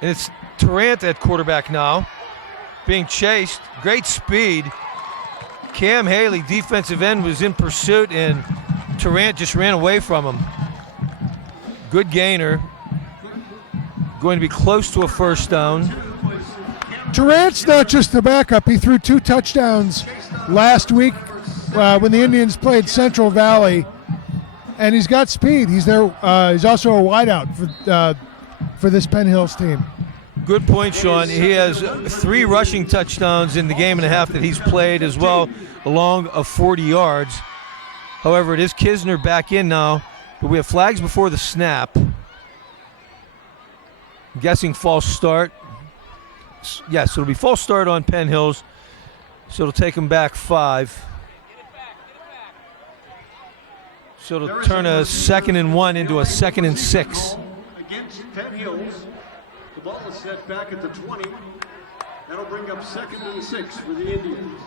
And it's Tarrant at quarterback now, being chased. Great speed. Cam Haley, defensive end, was in pursuit, and Tarrant just ran away from him. Good gainer. Going to be close to a first down. Tarrant's not just the backup. He threw 2 touchdowns last week when the Indians played Central Valley, and he's got speed. He's there. He's also a wideout for this Penn Hills team. Good point, Sean. He has 3 rushing touchdowns in the game and a half that he's played as well, along of 40 yards. However, it is Kisner back in now, but we have flags before the snap. I'm guessing false start. Yes, it'll be false start on Penn Hills, so it'll take them back 5. So it'll turn a 2nd and 1 into a 2nd and 6. Against Penn Hills. The ball is set back at the 20. That'll bring up 2nd and 6 for the Indians.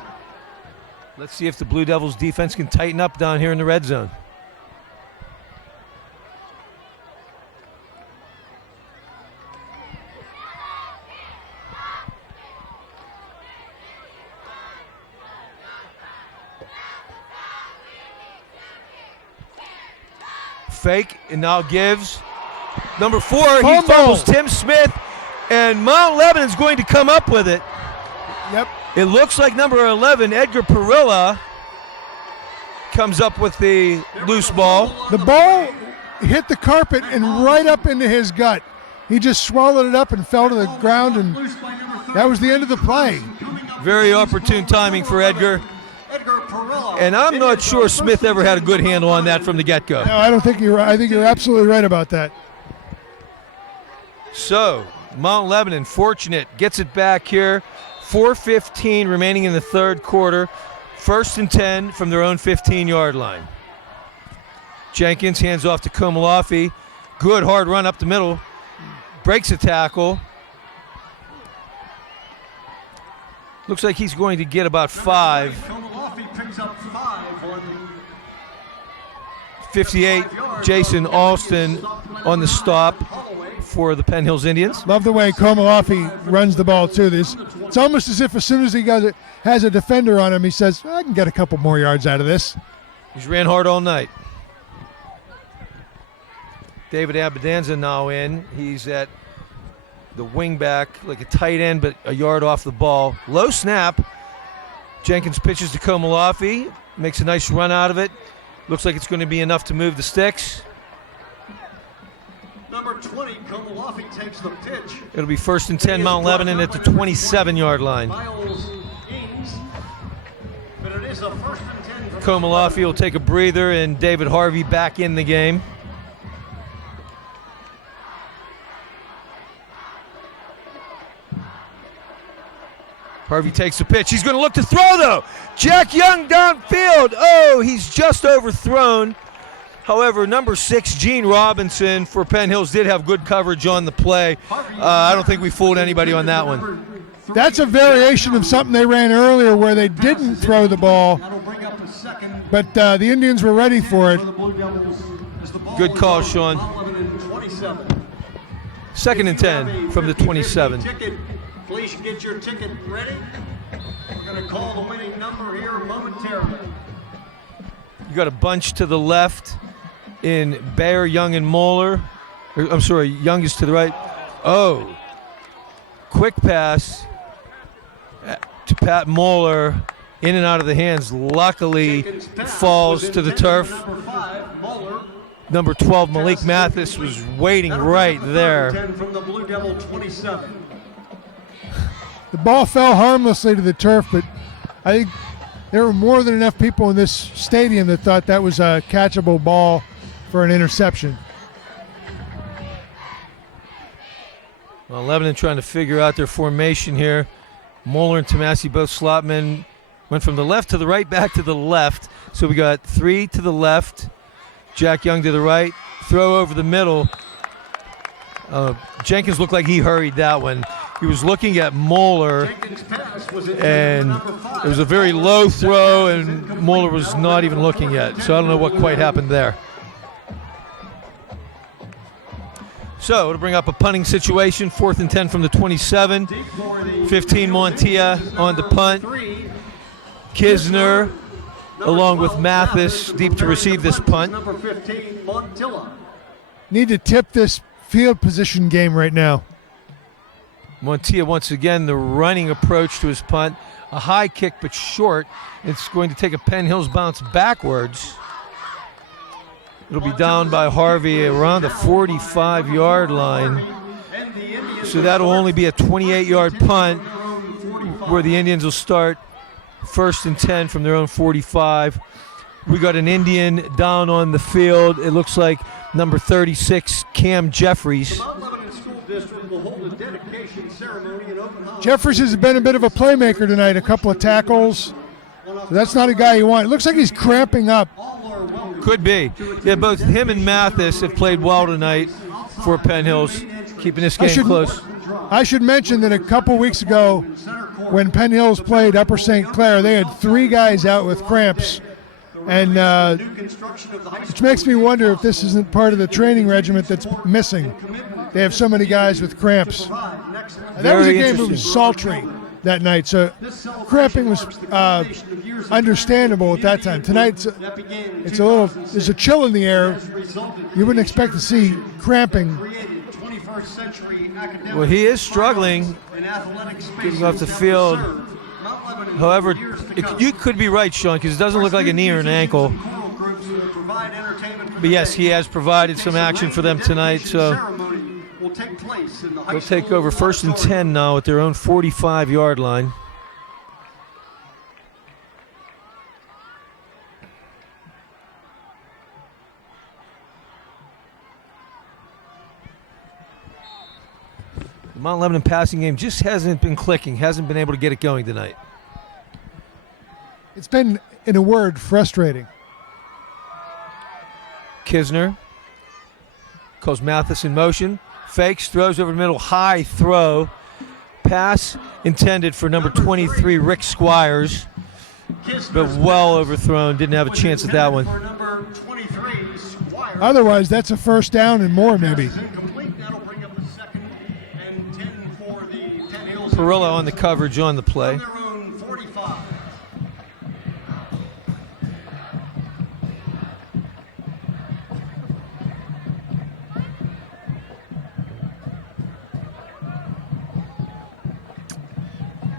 Let's see if the Blue Devils defense can tighten up down here in the red zone. Fake, and now gives. Number 4, he fumbles Tim Smith, and Mount Lebanon's going to come up with it. Yep. It looks like number 11, Edgar Perilla, comes up with the loose ball. The ball hit the carpet and right up into his gut. He just swallowed it up and fell to the ground, and that was the end of the play. Very opportune timing for Edgar. And I'm not sure Smith ever had a good handle on that from the get-go. No, I don't think you're right. I think you're absolutely right about that. So, Mount Lebanon, fortunate, gets it back here. 4:15 remaining in the third quarter. 1st and 10 from their own 15-yard line. Jenkins hands off to Komalafi. Good hard run up the middle. Breaks a tackle. Looks like he's going to get about 5. Komalafi picks up 5 on 58, Jason Alston on the stop for the Penn Hills Indians. Love the way Komalafi runs the ball, too. It's almost as if as soon as he has a defender on him, he says, I can get a couple more yards out of this. He's ran hard all night. David Abedanza now in. He's at the wing back, like a tight end, but a yard off the ball. Low snap. Jenkins pitches to Komalafi. Makes a nice run out of it. Looks like it's going to be enough to move the sticks. number 20, Komalafi takes the pitch. It'll be 1st and 10, Mount Lebanon at the 27-yard line. Miles Ings, but it is a 1st and 10. Komalafi will take a breather, and David Harvey back in the game. Harvey takes the pitch. He's going to look to throw, though. Jack Young downfield. Oh, he's just overthrown. However, number 6, Gene Robinson for Penn Hills did have good coverage on the play. I don't think we fooled anybody on that one. That's a variation of something they ran earlier where they didn't throw the ball, but the Indians were ready for it. Good call, Sean. Second and 10 from the 27. Please get your ticket ready. We're going to call the winning number here momentarily. You got a bunch to the left in Bayer, Young, and Moeller. I'm sorry, Young is to the right. Oh, quick pass to Pat Moeller, in and out of the hands. Luckily, falls to the turf. Number 12, Malik Mathis, was waiting right there. 10 from the Blue Devil 27. The ball fell harmlessly to the turf, but I think there were more than enough people in this stadium that thought that was a catchable ball for an interception. Well, Lebanon trying to figure out their formation here. Moeller and Tomasi, both slot men, went from the left to the right, back to the left. So we got 3 to the left, Jack Young to the right, throw over the middle. Jenkins looked like he hurried that one. He was looking at Moeller, and it was a very low throw, and Moeller was not even looking yet. So I don't know what quite happened there. So it'll bring up a punting situation, 4th and 10 from the 27. 15 Montia on the punt. Kisner, along with Mathis, deep to receive this punt. Number 15, Montilla. Need to tip this field position game right now. Montia once again, the running approach to his punt. A high kick, but short. It's going to take a Penn Hills bounce backwards. It'll be down by Harvey around the 45-yard line. So that'll only be a 28-yard punt, where the Indians will start 1st and 10 from their own 45. We got an Indian down on the field. It looks like number 36, Cam Jeffries. Jeffries has been a bit of a playmaker tonight, a couple of tackles. So that's not a guy you want. It looks like he's cramping up. Could be. Yeah, both him and Mathis have played well tonight for Penn Hills, keeping this game close. I should mention that a couple weeks ago, when Penn Hills played Upper St. Clair, they had 3 guys out with cramps. And which makes me wonder if this isn't part of the training regiment that's missing. They have so many guys with cramps. And that was a game that was sultry that night, so cramping was understandable at that time. Tonight, it's a little, there's a chill in the air. You wouldn't expect to see cramping. Well, he is struggling getting off the field. However, you could be right, Sean, because it doesn't look like a knee or an ankle. But yes, he has provided some action for them tonight, so they'll take over 1st and 10 now at their own 45-yard line. The Mount Lebanon passing game just hasn't been clicking, hasn't been able to get it going tonight. It's been, in a word, frustrating. Kisner calls Mathis in motion. Fakes, throws over the middle, high throw. Pass intended for number 23, Rick Squires, but well overthrown. Didn't have a chance at that one. Otherwise, that's a first down and more, maybe. Perillo on the coverage on the play.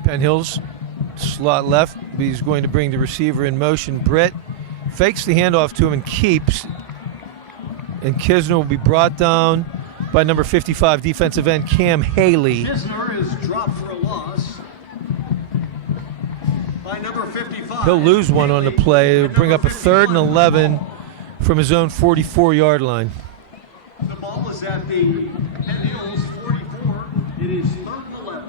Penn Hills, slot left. He's going to bring the receiver in motion. Britt fakes the handoff to him and keeps. And Kisner will be brought down by number 55 defensive end Cam Haley. Kisner is dropped for a loss by number 55. He'll lose one on the play. It'll bring up a 3rd and 11 from his own 44-yard line. The ball is at the Penn Hills 44. It is 3rd and 11.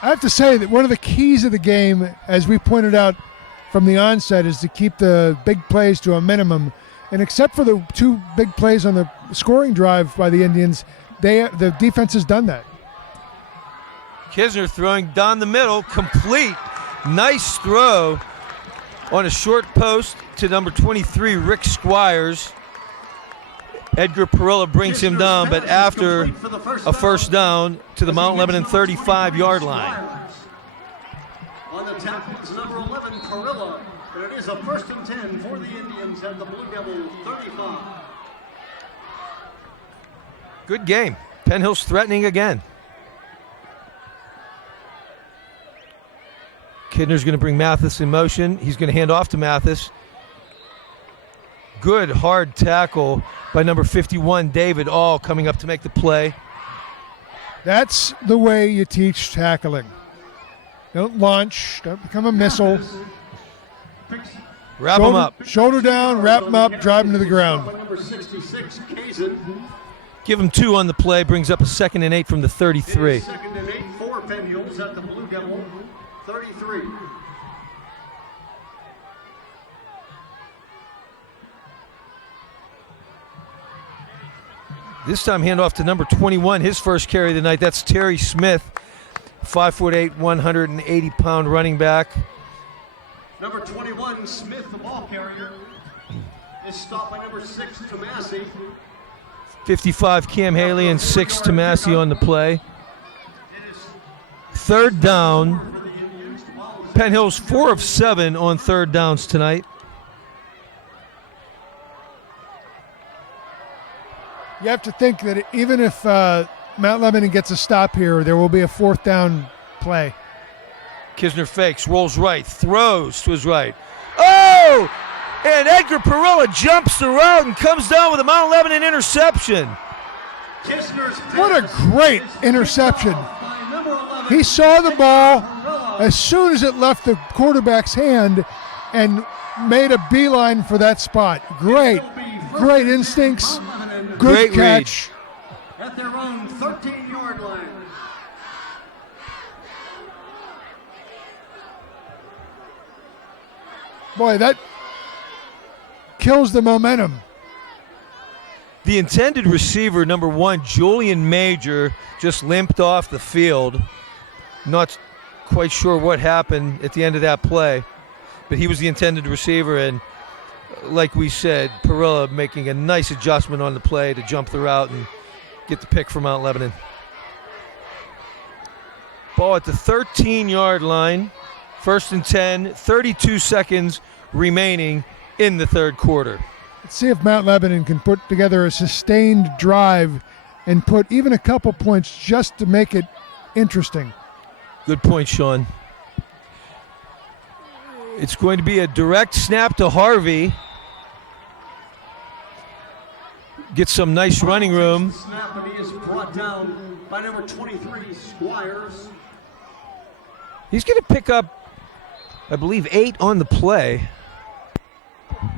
I have to say that one of the keys of the game, as we pointed out from the onset, is to keep the big plays to a minimum. And except for the 2 big plays on the scoring drive by the Indians, the defense has done that. Kisner throwing down the middle, complete. Nice throw On a short post to number 23, Rick Squires. Edgar Perilla brings him down, but after a first down to the Mount Lebanon 35-yard line. On the tackle is number 11, Perilla, and it is a 1st and 10 for the Indians at the Blue Devil 35. Good game. Penn Hill's threatening again. Kidner's going to bring Mathis in motion. He's going to hand off to Mathis. Good hard tackle by number 51, David All, coming up to make the play. That's the way you teach tackling. Don't launch. Don't become a missile. Wrap him up. Shoulder down, wrap him up, drive him to the ground. Number 66, Kazin. Give him 2 on the play, brings up a 2nd and 8 from the 33. 2nd and 8 for Penn Hills at the Blue Devil 33. This time handoff to number 21, his first carry of the night. That's Terry Smith, 5'8", 180-pound running back. Number 21, Smith, the ball carrier, is stopped by number 6, Tomasi. 55, Cam Haley, and 6, Tomasi on the play. 3rd down. Penn Hill's 4 of 7 on 3rd downs tonight. You have to think that even if Mount Lebanon gets a stop here, there will be a 4th down play. Kisner fakes, rolls right, throws to his right. Oh! And Edgar Perilla jumps the route and comes down with a Mount Lebanon interception. What a great interception. He saw the ball as soon as it left the quarterback's hand and made a beeline for that spot. Great instincts. Good Great catch. At their own 13-yard line. Boy, that kills the momentum. The intended receiver, number 1, Julian Major, just limped off the field. Not quite sure what happened at the end of that play, but he was the intended receiver, and like we said, Perilla making a nice adjustment on the play to jump the route and get the pick for Mount Lebanon. Ball at the 13-yard line. 1st and 10, 32 seconds remaining in the 3rd quarter. Let's see if Mount Lebanon can put together a sustained drive and put even a couple points just to make it interesting. Good point, Sean. It's going to be a direct snap to Harvey. Get some nice running room. Snap, and he is brought down by number 23, Squires. He's going to pick up, I believe, 8 on the play.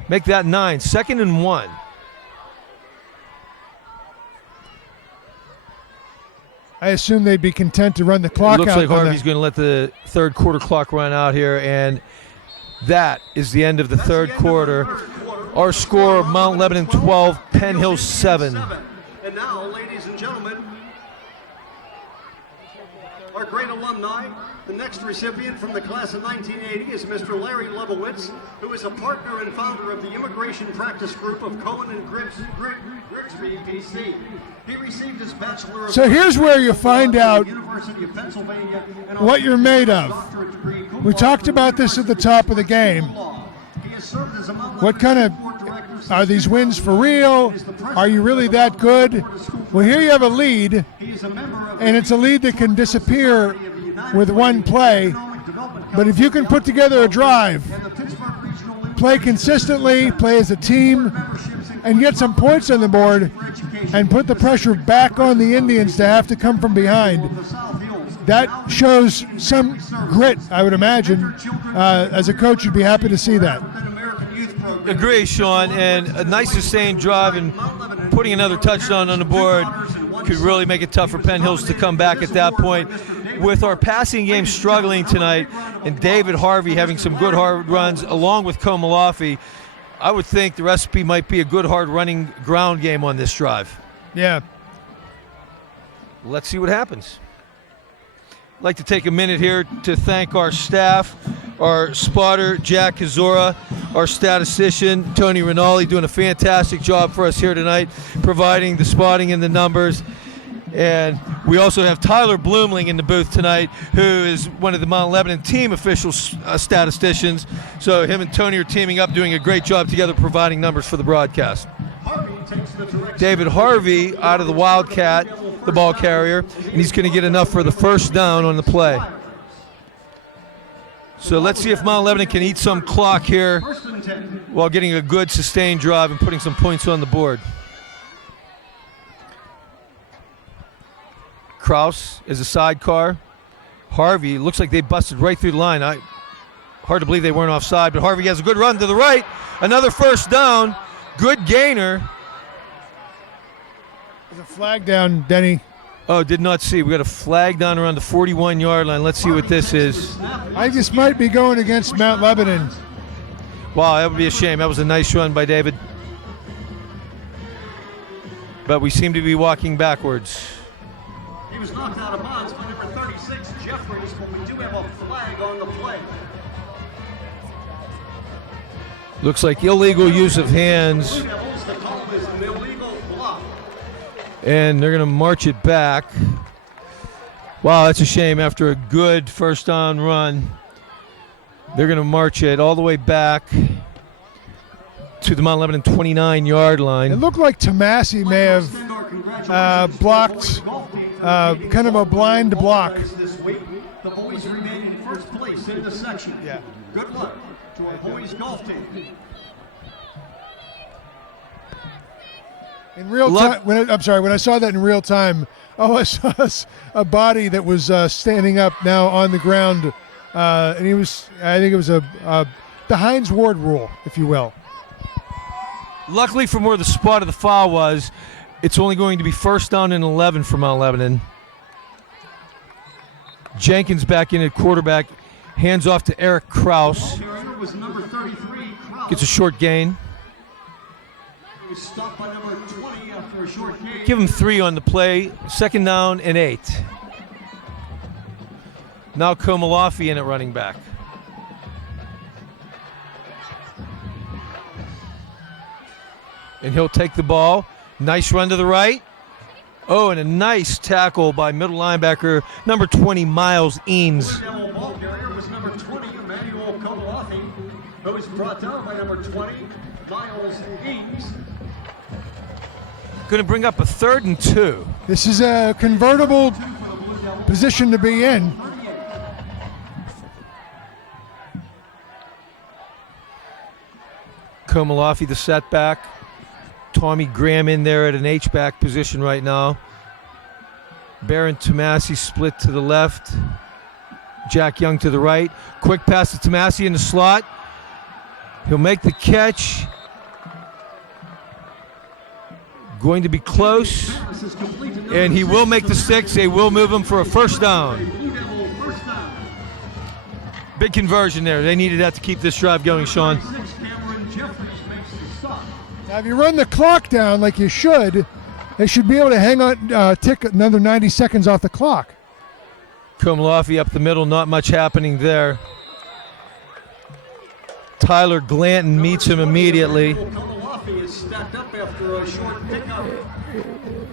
Make that 9. 2nd and 1. I assume they'd be content to run the clock out. Looks like Harvey's going to let the 3rd quarter clock run out here, and that is the end of the 3rd quarter. Our score, Mount Lebanon 12, Penn Hill 7. And now, ladies and gentlemen, our great alumni, the next recipient from the class of 1980 is Mr. Larry Lebowitz, who is a partner and founder of the Immigration Practice Group of Cohen and Grigsby, PC. He received his Bachelor of So here's where you find out University of Pennsylvania and what you're made of. We talked about this at the top of the game. What kind of, are these wins for real? Are you really that good? Well, here you have a lead, and it's a lead that can disappear with one play. But if you can put together a drive, play consistently, play as a team, and get some points on the board, and put the pressure back on the Indians to have to come from behind, that shows some grit, I would imagine. As a coach, you'd be happy to see that. Agree, Sean, and a nice sustained drive and putting another touchdown on the board could really make it tough for Penn Hills to come back at that point. With our passing game struggling tonight and David Harvey having some good hard runs along with Komalafi, I would think the recipe might be a good hard running ground game on this drive. Yeah. Let's see what happens. I'd like to take a minute here to thank our staff, our spotter, Jack Kazora, our statistician, Tony Rinaldi, doing a fantastic job for us here tonight, providing the spotting and the numbers. And we also have Tyler Bloomling in the booth tonight, who is one of the Mount Lebanon team official statisticians. So him and Tony are teaming up, doing a great job together, providing numbers for the broadcast. David Harvey out of the Wildcat, the ball carrier, and he's going to get enough for the first down on the play. So let's see if Mount Lebanon can eat some clock here while getting a good sustained drive and putting some points on the board. Kraus is a sidecar. Harvey, looks like they busted right through the line. Hard to believe they weren't offside, but Harvey has a good run to the right. Another first down. Good gainer. There's a flag down, Denny. Oh, did not see. We got a flag down around the 41-yard line. Let's see what this is. I just might be going against Mount Lebanon. Wow, that would be a shame. That was a nice run by David. But we seem to be walking backwards. He was knocked out of bounds by number 36, Jeffries, but we do have a flag on the play. Looks like illegal use of hands. The call is an illegal block. And they're going to march it back. Wow, that's a shame. After a good first down run, they're going to march it all the way back to the Mount Lebanon 29-yard line. It looked like Tomasi may have blocked kind of a blind block. This week, the boys remain in first place in the section. Yeah. Good luck to our boys golf team. In real time, when I saw that in real time, I saw a body that was standing up now on the ground, and he was, I think it was the Hines Ward rule, if you will. Luckily from where the spot of the foul was, it's only going to be first down and 11 for Mount Lebanon. Jenkins back in at quarterback, hands off to Eric Kraus. Was number 33, Kraus. Gets a short gain. He was stopped by number 20 after a short gain. Give him 3 on the play. Second down and 8. Now Komalafi in at running back. And he'll take the ball. Nice run to the right. Oh, and a nice tackle by middle linebacker, number 20, Miles Eames. The ball carrier was number 20, Emmanuel Komalafi, who was brought down by number 20, Miles Eames. Going to bring up a 3rd and 2. This is a convertible position to be in. Komalafi, the setback. Tommy Graham in there at an H-back position right now. Baron Tomasi split to the left. Jack Young to the right. Quick pass to Tomasi in the slot. He'll make the catch. Going to be close. And he will make the 6. They will move him for a first down. Big conversion there. They needed that to keep this drive going, Sean. Now, if you run the clock down like you should, they should be able to hang on, tick another 90 seconds off the clock. Komalafi up the middle, not much happening there. Tyler Glanton meets him immediately. Komalafi is stacked up after a short pickup.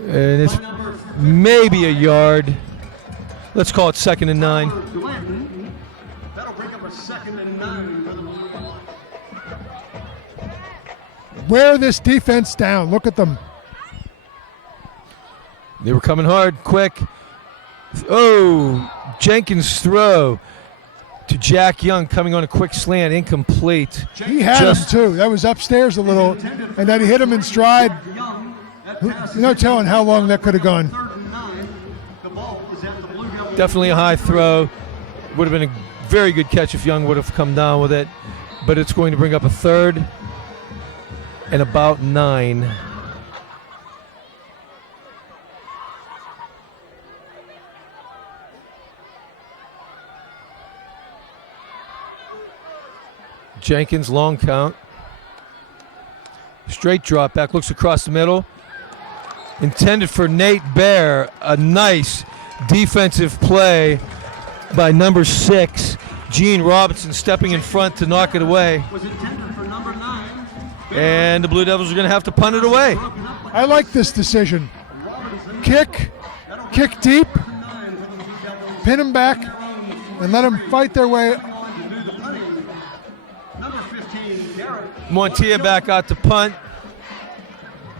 And it's maybe a yard. Let's call it 2nd and 9. Glanton. That'll bring up a 2nd and 9 for the Blue Devils. Wear this defense down. Look at them. They were coming hard, quick. Oh, Jenkins' throw to Jack Young coming on a quick slant, incomplete. He had him too. That was upstairs a little, and then he hit him in stride. No telling how long that could have gone. Definitely a high throw. Would have been a very good catch if Young would have come down with it. But it's going to bring up a 3rd and about 9. Jenkins, long count. Straight drop back, looks across the middle. Intended for Nate Bear. A nice defensive play by number 6, Gene Robinson stepping in front to knock it away. Was intended for number 9. And the Blue Devils are going to have to punt it away. I like this decision. Kick deep, pin them back, and let them fight their way. Number 15, Garrett. Montia back out to punt.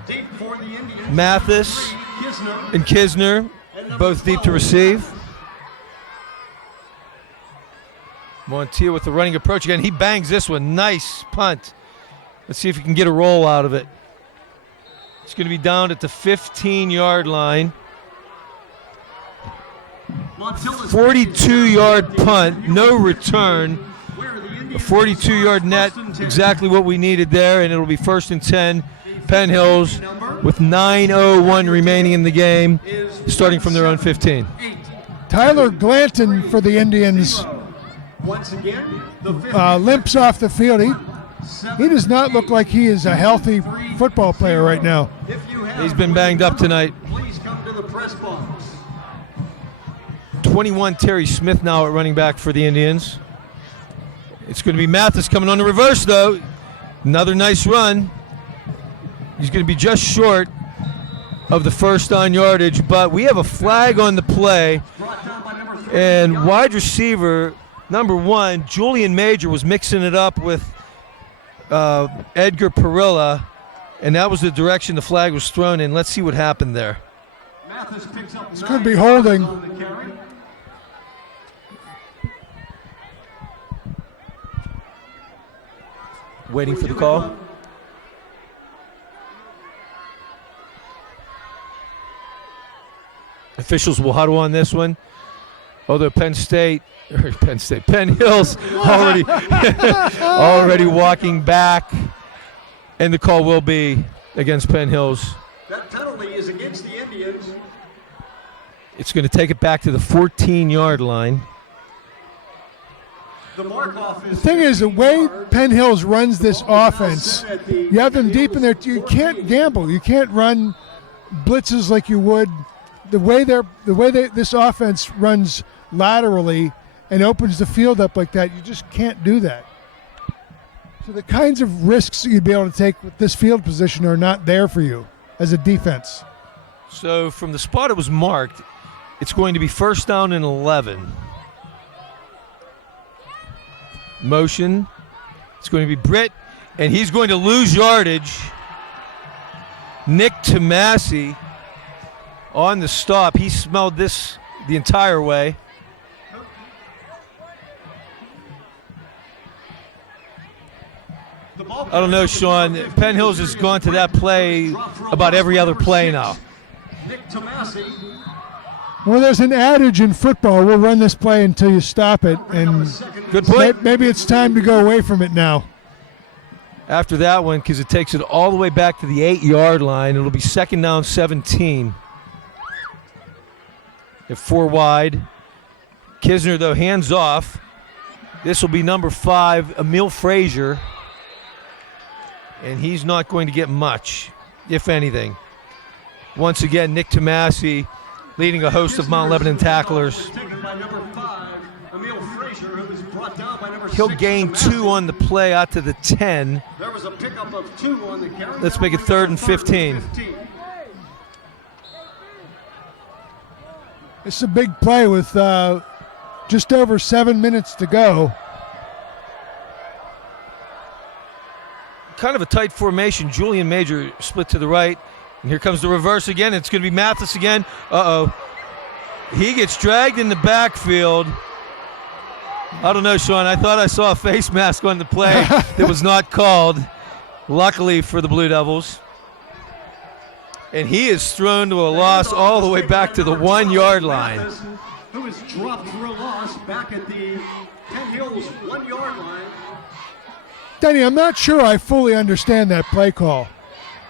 Deep for the Indians. Mathis Kisner. and Kisner both deep to receive. Montia with the running approach again. He bangs this one. Nice punt. Let's see if he can get a roll out of it. It's going to be down at the 15-yard line. 42-yard punt, no return. A 42-yard net, exactly what we needed there, and it'll be 1st and 10. Penn Hills with 9:01 remaining in the game, starting from their own 15. Tyler Glanton for the Indians Once again, the limps off the field. He does not look like he is a healthy football player right now. If you have He's been banged up tonight. Please come to the press box. 21 Terry Smith now at running back for the Indians. It's going to be Mathis coming on the reverse, though. Another nice run. He's going to be just short of the first down yardage, but we have a flag on the play. And wide receiver number 1, Julian Major, was mixing it up with Edgar Perilla, and that was the direction the flag was thrown in. Let's see what happened there. Mathis picks up This could be holding. on the carry. Waiting for the call. Officials will huddle on this one. Although Penn Hills already walking back, and the call will be against Penn Hills. That penalty is against the Indians. It's going to take it back to the 14-yard line. The mark-off is The thing is, the way Penn Hills runs this offense, you have them deep in there. You can't gamble. You can't run blitzes like you would. The way this offense runs laterally and opens the field up like that, you just can't do that. So the kinds of risks you'd be able to take with this field position are not there for you as a defense. So from the spot it was marked, it's going to be 1st down and 11. Motion. It's going to be Britt, and he's going to lose yardage. Nick Tomasi on the stop. He smelled this the entire way. I don't know, Sean. Penn Hills has gone to that play about every other play now. Nick Tomasi. Well, there's an adage in football: we'll run this play until you stop it, and Good point. maybe it's time to go away from it now. After that one, because it takes it all the way back to the 8-yard line, it'll be 2nd down 17. At 4 wide. Kisner, though, hands off. This will be number 5, Emil Frazier. And he's not going to get much, if anything. Once again, Nick Tomasi leading a host of Mount Lebanon tacklers. Taken by number 5, Emil Frazier, who was brought down by number He'll 6, gain 2 on the play out to the 10. There was a pickup of 2 on the carry. Let's make it 3rd and 15. It's a big play with just over 7 minutes to go. Kind of a tight formation. Julian Major split to the right. And here comes the reverse again. It's going to be Mathis again. Uh-oh. He gets dragged in the backfield. I don't know, Sean. I thought I saw a face mask on the play that was not called, luckily for the Blue Devils. And he is thrown to a loss all the way back to the 1-yard line. Who is dropped for a loss back at the Penn Hills 1-yard line. Denny, I'm not sure I fully understand that play call.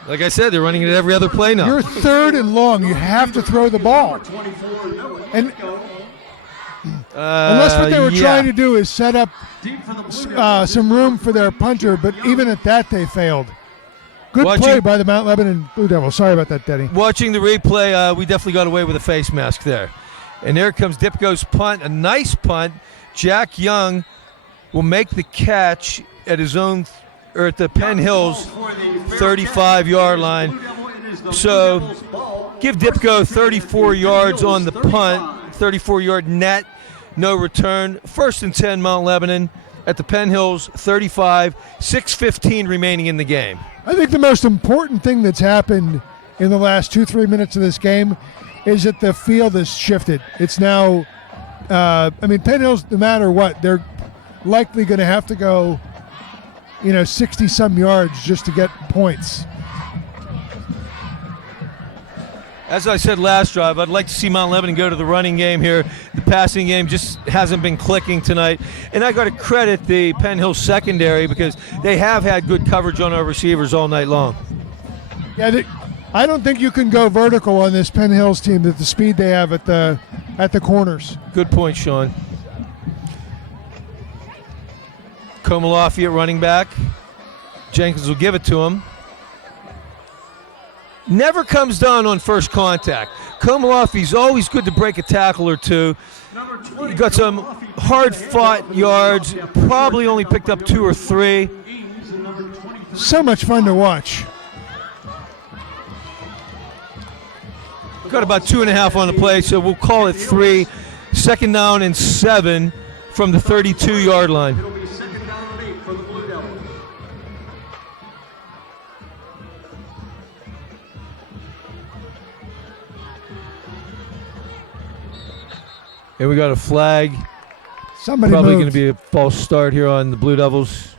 Like I said, they're running it every other play now. You're 3rd and long. You have to throw the ball. And unless what they were trying to do is set up some room for their punter, but even at that, they failed. Good play by the Mount Lebanon Blue Devils. Sorry about that, Denny. Watching the replay, we definitely got away with a face mask there. And there comes Dipko's punt, a nice punt. Jack Young will make the catch at his own, or at the Penn Hills 35-yard line. So give Dipko 34 yards on the punt, 34-yard net, no return. 1st and 10, Mount Lebanon at the Penn Hills 35, 6:15 remaining in the game. I think the most important thing that's happened in the last 2-3 minutes of this game is that the field has shifted. It's now, Penn Hills, no matter what, they're likely going to have to go, 60-some yards just to get points. As I said last drive, I'd like to see Mount Lebanon go to the running game here. The passing game just hasn't been clicking tonight. And I got to credit the Penn Hills secondary because they have had good coverage on our receivers all night long. Yeah, I don't think you can go vertical on this Penn Hills team at the speed they have at the corners. Good point, Sean. Komalafi at running back. Jenkins will give it to him. Never comes down on first contact. Komalafi's always good to break a tackle or two. He got some hard-fought yards, probably only picked up 2 or 3. So much fun to watch. Got about 2.5 on the play, so we'll call it 3. 2nd down and 7 from the 32-yard line. It'll be 2nd down and 8 for the Blue Devils. And we got a flag. Somebody Probably going moved. to be a false start here on the Blue Devils,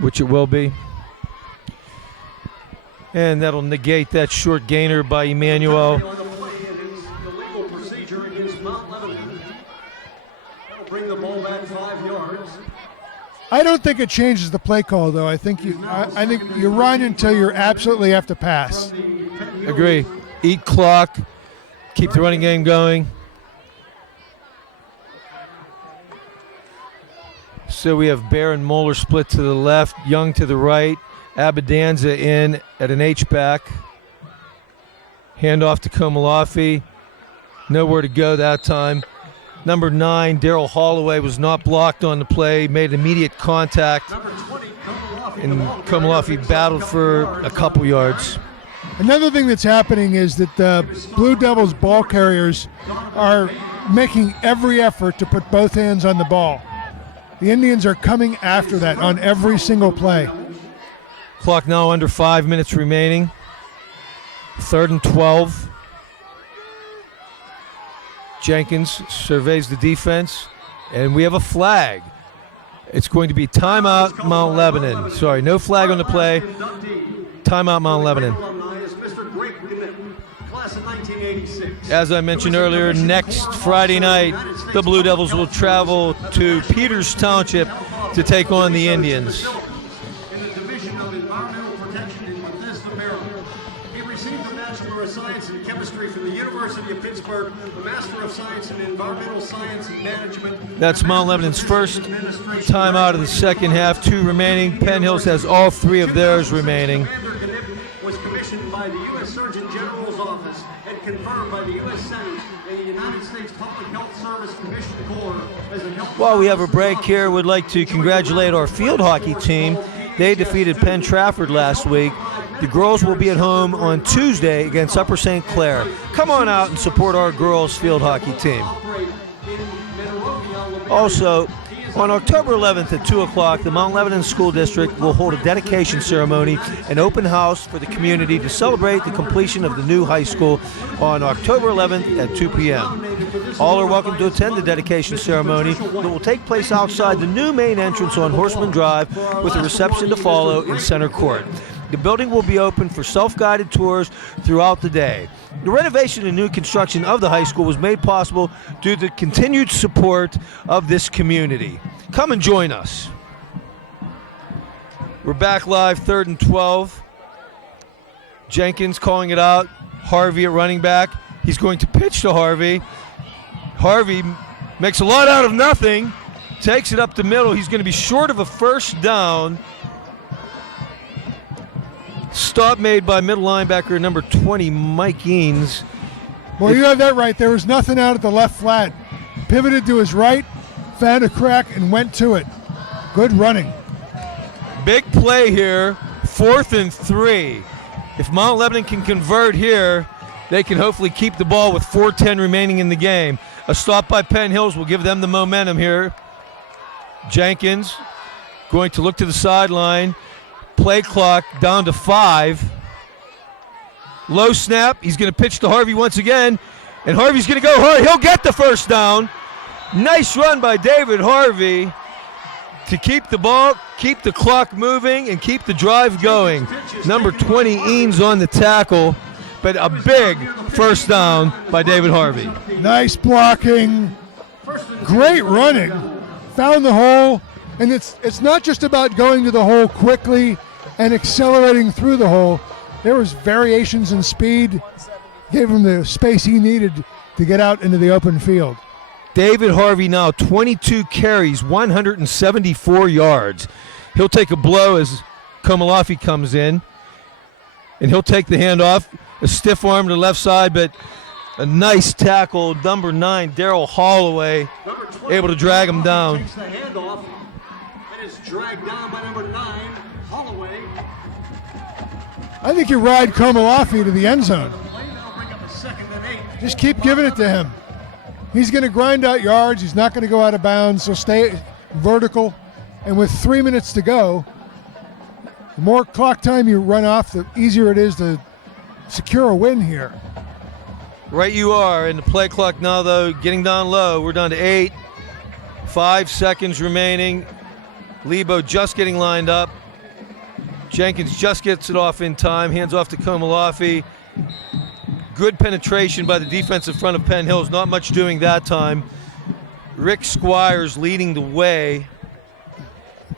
which it will be. And that'll negate that short gainer by Emmanuel. On the play, it is the legal procedure against Mount Lebanon. That'll bring the ball back 5 yards. I don't think it changes the play call, though. I think you run until you absolutely have to pass. Agree. Eat clock. Keep the running game going. So we have Bear and Moeller split to the left, Young to the right, Abadanza in at an H-back. Handoff to Komalafi. Nowhere to go that time. Number 9, Darryl Holloway, was not blocked on the play, made immediate contact, and Komalafi battled for a couple yards. Another thing that's happening is that the Blue Devils ball carriers are making every effort to put both hands on the ball. The Indians are coming after that on every single play. Clock now under 5 minutes remaining. 3rd and 12. Jenkins surveys the defense, and we have a flag. It's going to be timeout Mount Lebanon. Sorry, no flag on the play. Timeout Mount Lebanon. As I mentioned earlier, next Friday night, the Blue Devils will travel to Peters Township to take on the Indians. In the Division of Environmental Protection in Bethesda, Maryland. He received a Bachelor of Science in Chemistry from the University of Pittsburgh, the Master of Science in Environmental Science and Management. That's Mount Lebanon's first time out of the second half. 2 remaining. Penn Hills has all 3 of theirs remaining. Commander Knipp was commissioned by the U.S. Surgeon General's office and confirmed by the U.S. Senate and the United States Public Health Service Commission Corps as a health. While we have a break here, we'd like to congratulate our field hockey team. They defeated Penn Trafford last week. The girls will be at home on Tuesday against Upper St. Clair. Come on out and support our girls field hockey team. Also, on October 11th at 2 o'clock, the Mount Lebanon School District will hold a dedication ceremony, an open house for the community to celebrate the completion of the new high school on October 11th at 2 p.m. All are welcome to attend the dedication ceremony that will take place outside the new main entrance on Horseman Drive with a reception to follow in Center Court. The building will be open for self-guided tours throughout the day. The renovation and new construction of the high school was made possible due to the continued support of this community. Come and join us. We're back live, 3rd and 12. Jenkins calling it out. Harvey at running back. He's going to pitch to Harvey. Harvey makes a lot out of nothing. Takes it up the middle. He's going to be short of a first down. Stop made by middle linebacker number 20, Mike Eanes. Well, you have that right. There was nothing out at the left flat. Pivoted to his right, found a crack and went to it. Good running. Big play here, 4th and 3. If Mount Lebanon can convert here, they can hopefully keep the ball with 4:10 remaining in the game. A stop by Penn Hills will give them the momentum here. Jenkins going to look to the sideline. Play clock down to 5. Low snap. He's going to pitch to Harvey once again. And Harvey's going to go hard. He'll get the first down. Nice run by David Harvey to keep the ball, keep the clock moving, and keep the drive going. Number 20, Eanes on the tackle, but a big first down by David Harvey. Nice blocking. Great running. Found the hole. And it's not just about going to the hole quickly and accelerating through the hole. There was variations in speed. Gave him the space he needed to get out into the open field. David Harvey now 22 carries, 174 yards. He'll take a blow as Komalafi comes in, and he'll take the handoff. A stiff arm to the left side, but a nice tackle. Number 9, Darryl Holloway, able to drag him down. Takes the handoff and is dragged down by number 9, Holloway. I think you ride Komalafi to the end zone. They'll bring up a 2nd and 8. Just keep giving it to him. He's going to grind out yards. He's not going to go out of bounds. So stay vertical. And with 3 minutes to go, the more clock time you run off, the easier it is to secure a win here. Right you are. And the play clock now, though, getting down low. We're down to 8. 5 seconds remaining. Lebo just getting lined up. Jenkins just gets it off in time. Hands off to Komalafi. Good penetration by the defensive front of Penn Hills. Not much doing that time. Rick Squires leading the way.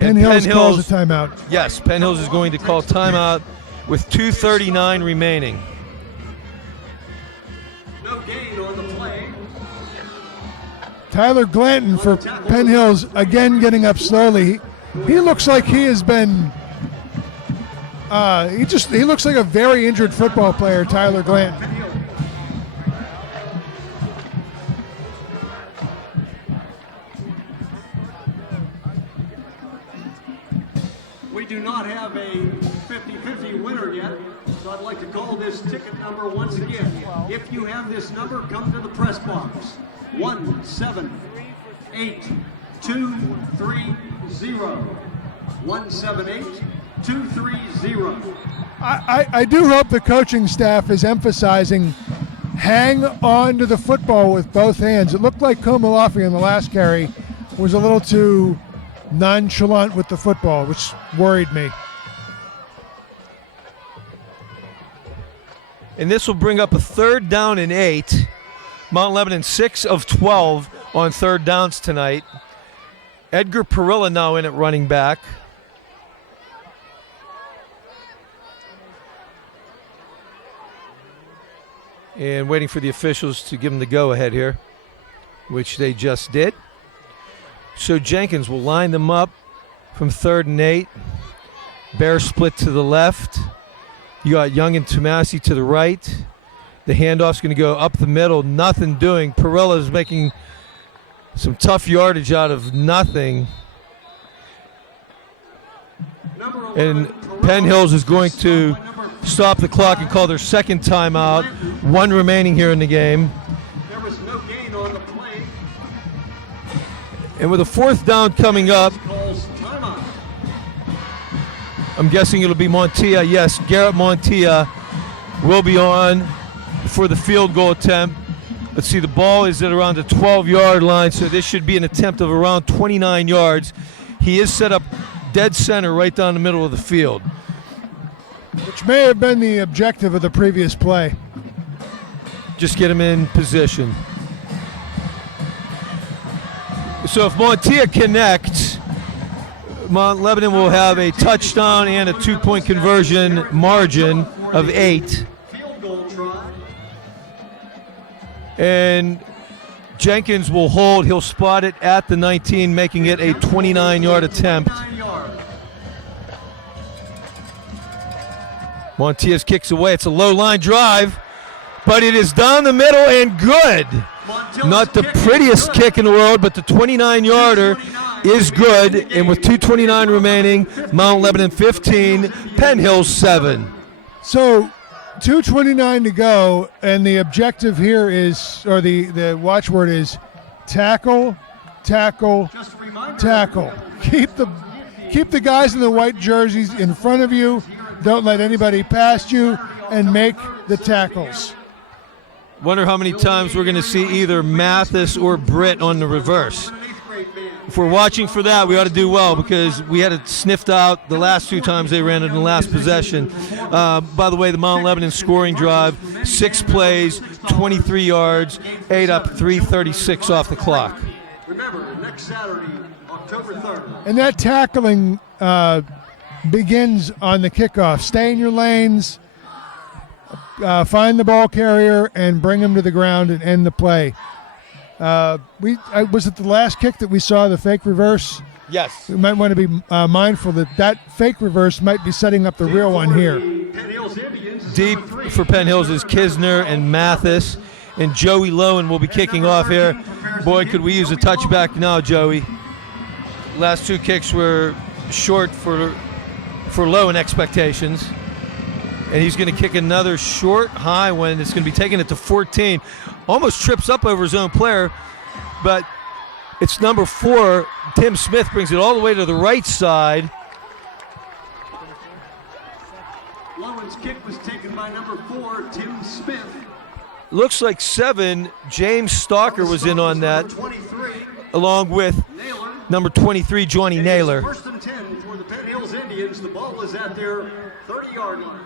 Penn Hills calls a timeout. Yes, Penn Hills is going to call timeout with 2:39 remaining. No gain on the play. Tyler Glanton for Penn Hills again getting up slowly. He looks like he has been he looks like a very injured football player, Tyler Glanton. We do not have a 50-50 winner yet, so I'd like to call this ticket number once again. If you have this number, come to the press box. 178230. 178230. I do hope the coaching staff is emphasizing hang on to the football with both hands. It looked like Komalafi in the last carry was a little too nonchalant with the football, which worried me. And this will bring up a 3rd down and 8. Mount Lebanon 6 of 12 on 3rd downs tonight. Edgar Perilla now in at running back. And waiting for the officials to give them the go-ahead here, which they just did. So Jenkins will line them up from 3rd and 8. Bear split to the left. You got Young and Tomasi to the right. The handoff's going to go up the middle. Nothing doing. Perilla is making some tough yardage out of nothing. And Penn Hills is going to stop the clock and call their 2nd timeout. 1 remaining here in the game. There was no gain on the play. And with a 4th down coming up, Calls timeout. I'm guessing it'll be Montilla. Yes, Garrett Montilla will be on for the field goal attempt. Let's see, the ball is at around the 12-yard line, so this should be an attempt of around 29 yards. He is set up dead center right down the middle of the field. Which may have been the objective of the previous play. Just get him in position. So if Montilla connects, Mount Lebanon will have a touchdown and a 2-point conversion margin of 8. Field goal try. And Jenkins will hold. He'll spot it at the 19, making it a 29-yard attempt. 9-yard. Montias kicks away. It's a low line drive, but it is down the middle and good. Not the prettiest kick in the world, but the 29-yarder is good. And with 2:29 remaining, Mount Lebanon 15, Penn Hills 7. So 2:29 to go, and the objective here is, or the watchword is tackle, tackle, tackle. Keep the guys in the white jerseys in front of you. Don't let anybody past you, and make the tackles. Wonder how many times we're going to see either Mathis or Britt on the reverse. If we're watching for that, we ought to do well, because we had it sniffed out the last 2 times they ran it in the last possession. By the way, the Mount Lebanon scoring drive, 6 plays, 23 yards, 8 up, 3:36 off the clock. Remember, next Saturday, October 3rd. And that tackling begins on the kickoff. Stay in your lanes, find the ball carrier, and bring him to the ground and end the play. Was it the last kick that we saw, the fake reverse? Yes. We might want to be mindful that fake reverse might be setting up the real one here. Deep for Penn Hills is Kisner and Mathis, and Joey Lowen will be kicking off here. Boy, could we use a touchback now, Joey. Last 2 kicks were short for Lowen expectations. And he's going to kick another short high one. It's going to be taking it to 14. Almost trips up over his own player, but it's number 4. Tim Smith brings it all the way to the right side. Lowen's kick was taken by number 4, Tim Smith. Looks like 7, James Stalker was in on that, 23, along with number 23, Johnny Naylor. First and 10 for the Penn Hills Indians. The ball is at their 30-yard line.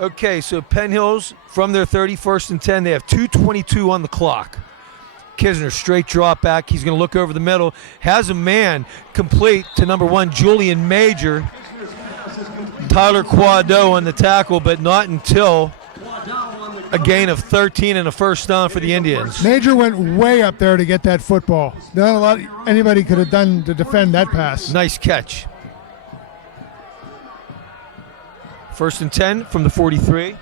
Okay, so Penn Hills from their 31st and 10, they have 2:22 on the clock. Kisner, straight drop back. He's going to look over the middle. Has a man complete to number 1, Julian Major. Tyler Quado on the tackle, but not until a gain of 13 and a first down for the Indians. Major went way up there to get that football. Not a lot anybody could have done to defend that pass. Nice catch. First and 10 from the 43.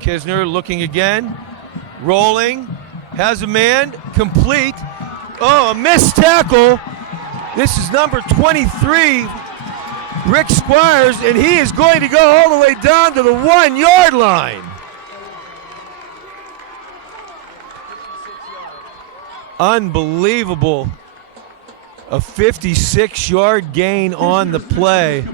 Kisner looking again, rolling, has a man, complete. Oh, a missed tackle. This is number 23, Rick Squires, and he is going to go all the way down to the 1-yard line. Unbelievable. A 56-yard gain on the play.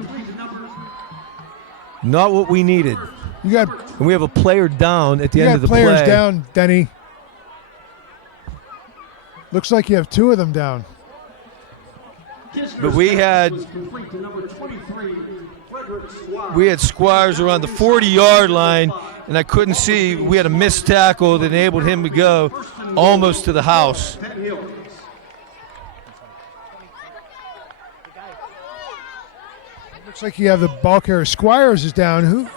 Not what we needed. And we have a player down at the end of the play. You got players down, Denny. Looks like you have 2 of them down. But we had Squires around the 40-yard line, and I couldn't see. We had a missed tackle that enabled him to go almost to the house. Looks like you have the ball carrier. Squires is down.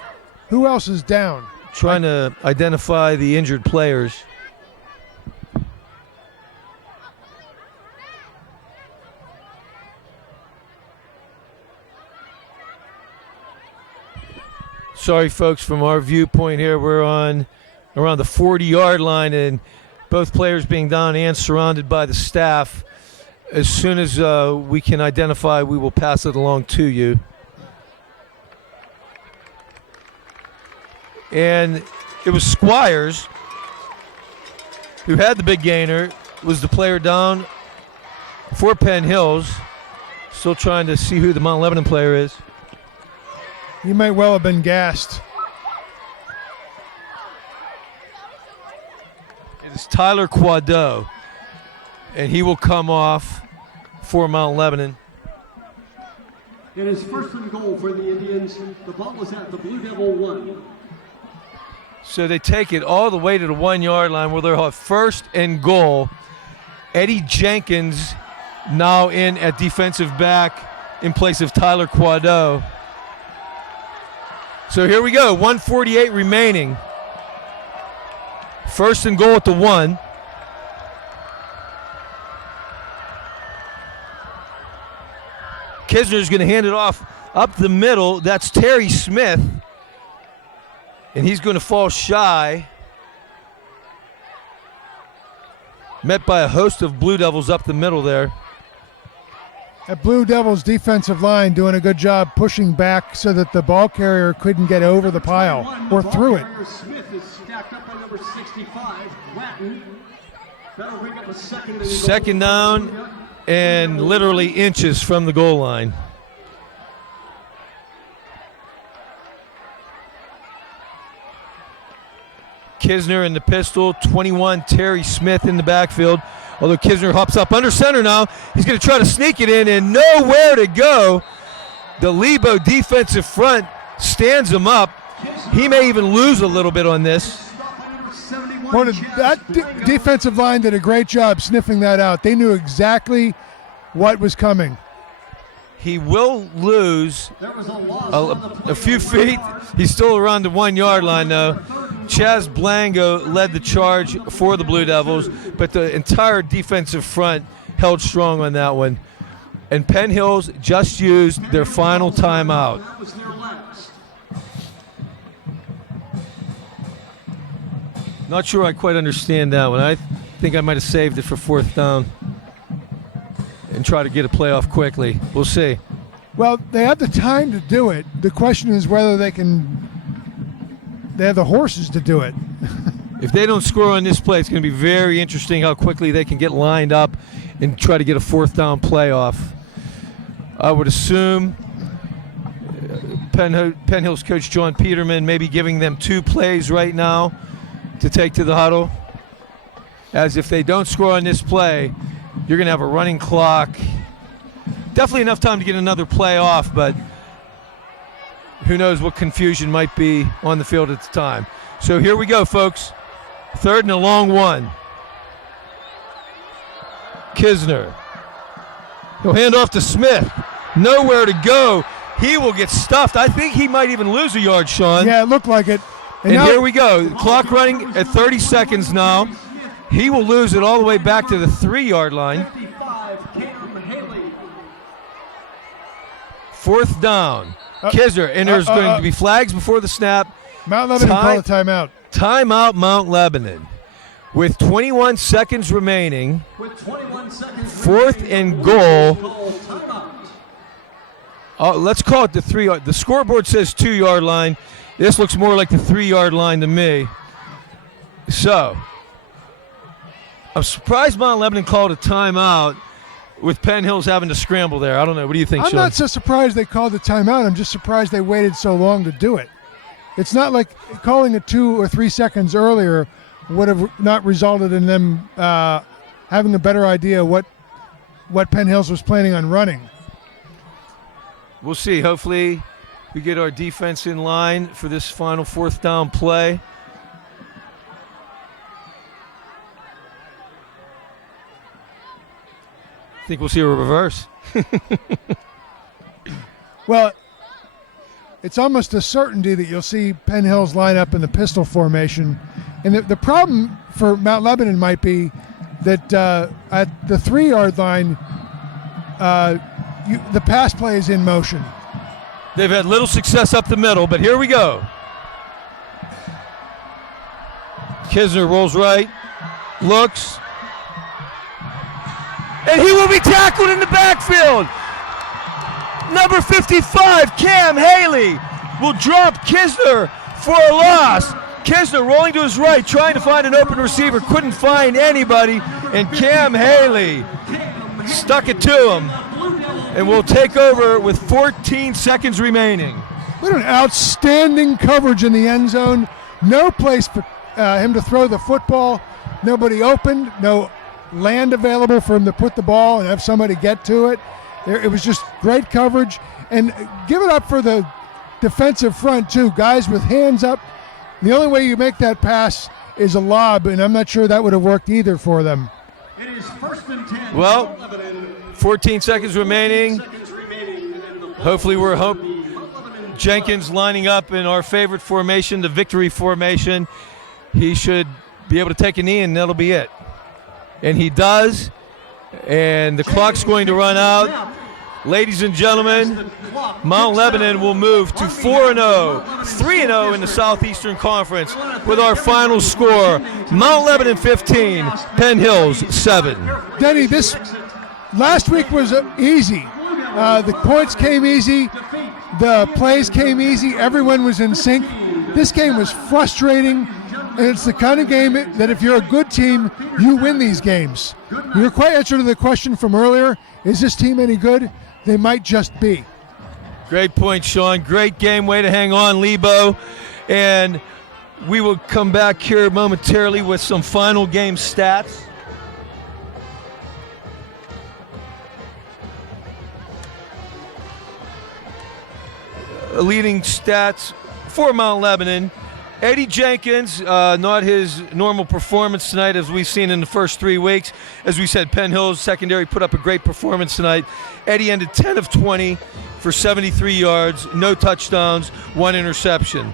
Who else is down? Trying to identify the injured players. Sorry, folks, from our viewpoint here, we're on around the 40-yard line, and both players being down and surrounded by the staff. As soon as we can identify, we will pass it along to you. And it was Squires who had the big gainer, was the player down for Penn Hills. Still trying to see who the Mount Lebanon player is. He might well have been gassed. It is Tyler Quado, and he will come off for Mount Lebanon. It is first and goal for the Indians. The ball is at the Blue Devil 1. So they take it all the way to the 1-yard line where they'll have first and goal. Eddie Jenkins now in at defensive back in place of Tyler Quado. So here we go, 1:48 remaining. First and goal at the 1. Kisner's going to hand it off up the middle. That's Terry Smith. And he's going to fall shy. Met by a host of Blue Devils up the middle there. That Blue Devils defensive line doing a good job pushing back so that the ball carrier couldn't get over the pile or through it. Smith is stacked up by number 65, Watton. That'll bring up a second. Second down and literally inches from the goal line. Kisner in the pistol, 21, Terry Smith in the backfield. Although Kisner hops up under center now. He's going to try to sneak it in and nowhere to go. The Lebo defensive front stands him up. He may even lose a little bit on this. Well, that defensive line did a great job sniffing that out. They knew exactly what was coming. He will lose a few feet. He's still around the 1 yard line, though. Chaz Blango led the charge for the Blue Devils, but the entire defensive front held strong on that one. And Penn Hills just used their final timeout. Not sure I quite understand that one. I think I might have saved it for fourth down and try to get a play off quickly. We'll see. Well, they have the time to do it. The question is whether they have the horses to do it. If they don't score on this play, it's going to be very interesting how quickly they can get lined up and try to get a fourth down play off. I would assume Penn Hills coach John Peterman may be giving them 2 plays right now to take to the huddle. As if they don't score on this play, you're going to have a running clock. Definitely enough time to get another play off, but who knows what confusion might be on the field at the time. So here we go, folks. 3rd and a long one. Kisner. He'll hand off to Smith. Nowhere to go. He will get stuffed. I think he might even lose a yard, Sean. Yeah, it looked like it. And here we go. Clock running at 30 seconds now. He will lose it all the way back to the 3 yard line. 4th down. Kisner, and there's going to be flags before the snap. Mount Lebanon called a timeout. Timeout, Mount Lebanon. With 21 seconds remaining, 4th and goal. Let's call it the 3 yard. The scoreboard says 2 yard line. This looks more like the 3 yard line to me. So, I'm surprised Mount Lebanon called a timeout with Penn Hills having to scramble there. I don't know. What do you think, I'm Sean? not so surprised they called the timeout. I'm just surprised they waited so long to do it. It's not like calling it 2 or 3 seconds earlier would have not resulted in them having a better idea what Penn Hills was planning on running. We'll see. Hopefully we get our defense in line for this final 4th down play. I think we'll see a reverse. Well, it's almost a certainty that you'll see Penn Hills line up in the pistol formation. And the problem for Mount Lebanon might be that at the 3 yard line, the pass play is in motion. They've had little success up the middle, but here we go. Kisner rolls right, looks, and he will be tackled in the backfield. Number 55, Cam Haley, will drop Kisner for a loss. Kisner rolling to his right, trying to find an open receiver, couldn't find anybody, and Cam Haley stuck it to him and will take over with 14 seconds remaining. What an outstanding coverage in the end zone. No place for him to throw the football. Nobody opened, no land available for him to put the ball and have somebody get to it. It was just great coverage. And give it up for the defensive front, too. Guys with hands up. The only way you make that pass is a lob, and I'm not sure that would have worked either for them. It is 1st and 10. Well, 14 seconds remaining. Hopefully Jenkins lining up in our favorite formation, the victory formation. He should be able to take a knee, and that'll be it. And he does. And the clock's going to run out. Ladies and gentlemen, Mount Lebanon will move to 4-0, 3-0 in the Southeastern Conference with our final score, Mount Lebanon 15, Penn Hills 7. Denny, this last week was easy. The points came easy. The plays came easy. Everyone was in sync. This game was frustrating, and it's the kind of game that if you're a good team, you win these games. Your answer to the question from earlier, is this team any good? They might just be. Great point, Sean. Great game. Way to hang on, Lebo. And we will come back here momentarily with some final game stats. Leading stats for Mount Lebanon. Eddie Jenkins, not his normal performance tonight as we've seen in the first 3 weeks. As we said, Penn Hills secondary put up a great performance tonight. Eddie ended 10 of 20 for 73 yards, no touchdowns, 1 interception.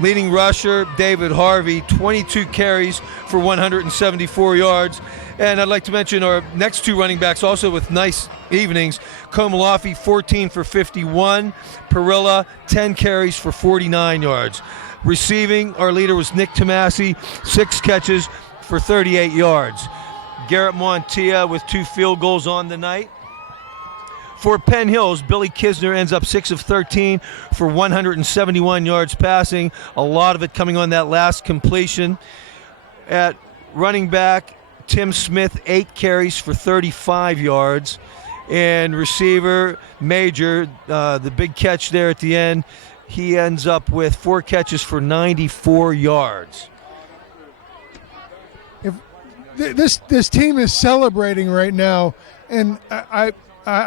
Leading rusher, David Harvey, 22 carries for 174 yards. And I'd like to mention our next 2 running backs also with nice evenings. Komalafi, 14 for 51. Perilla, 10 carries for 49 yards. Receiving, our leader was Nick Tomasi, 6 catches for 38 yards. Garrett Montilla with 2 field goals on the night. For Penn Hills, Billy Kisner ends up 6 of 13 for 171 yards passing, a lot of it coming on that last completion. At running back, Tim Smith, 8 carries for 35 yards. And receiver, Major, the big catch there at the end, he ends up with 4 catches for 94 yards. If this team is celebrating right now, and I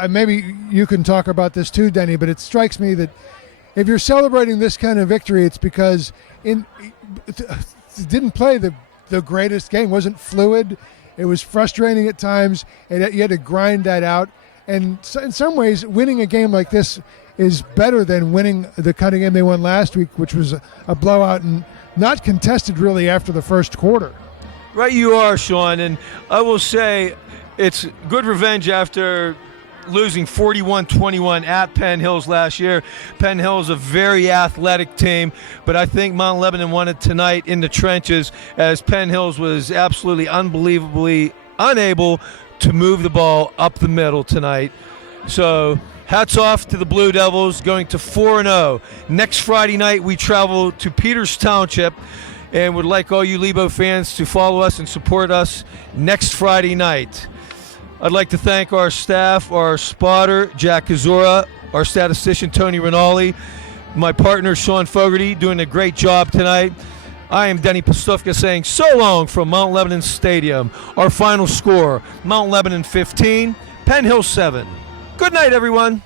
maybe you can talk about this too, Denny, but it strikes me that if you're celebrating this kind of victory, it's because it didn't play the greatest game. It wasn't fluid. It was frustrating at times, and you had to grind that out. And so in some ways, winning a game like this is better than winning the kind of game they won last week, which was a blowout and not contested really after the first quarter. Right you are, Sean, and I will say it's good revenge after losing 41-21 at Penn Hills last year. Penn Hills, a very athletic team, but I think Mount Lebanon won it tonight in the trenches as Penn Hills was absolutely unbelievably unable to move the ball up the middle tonight. So hats off to the Blue Devils going to 4-0. Next Friday night we travel to Peters Township and would like all you Lebo fans to follow us and support us next Friday night. I'd like to thank our staff, our spotter, Jack Kazura, our statistician, Tony Rinaldi, my partner, Sean Fogarty, doing a great job tonight. I am Denny Pastufka saying so long from Mount Lebanon Stadium. Our final score, Mount Lebanon 15, Penn Hills 7. Good night, everyone.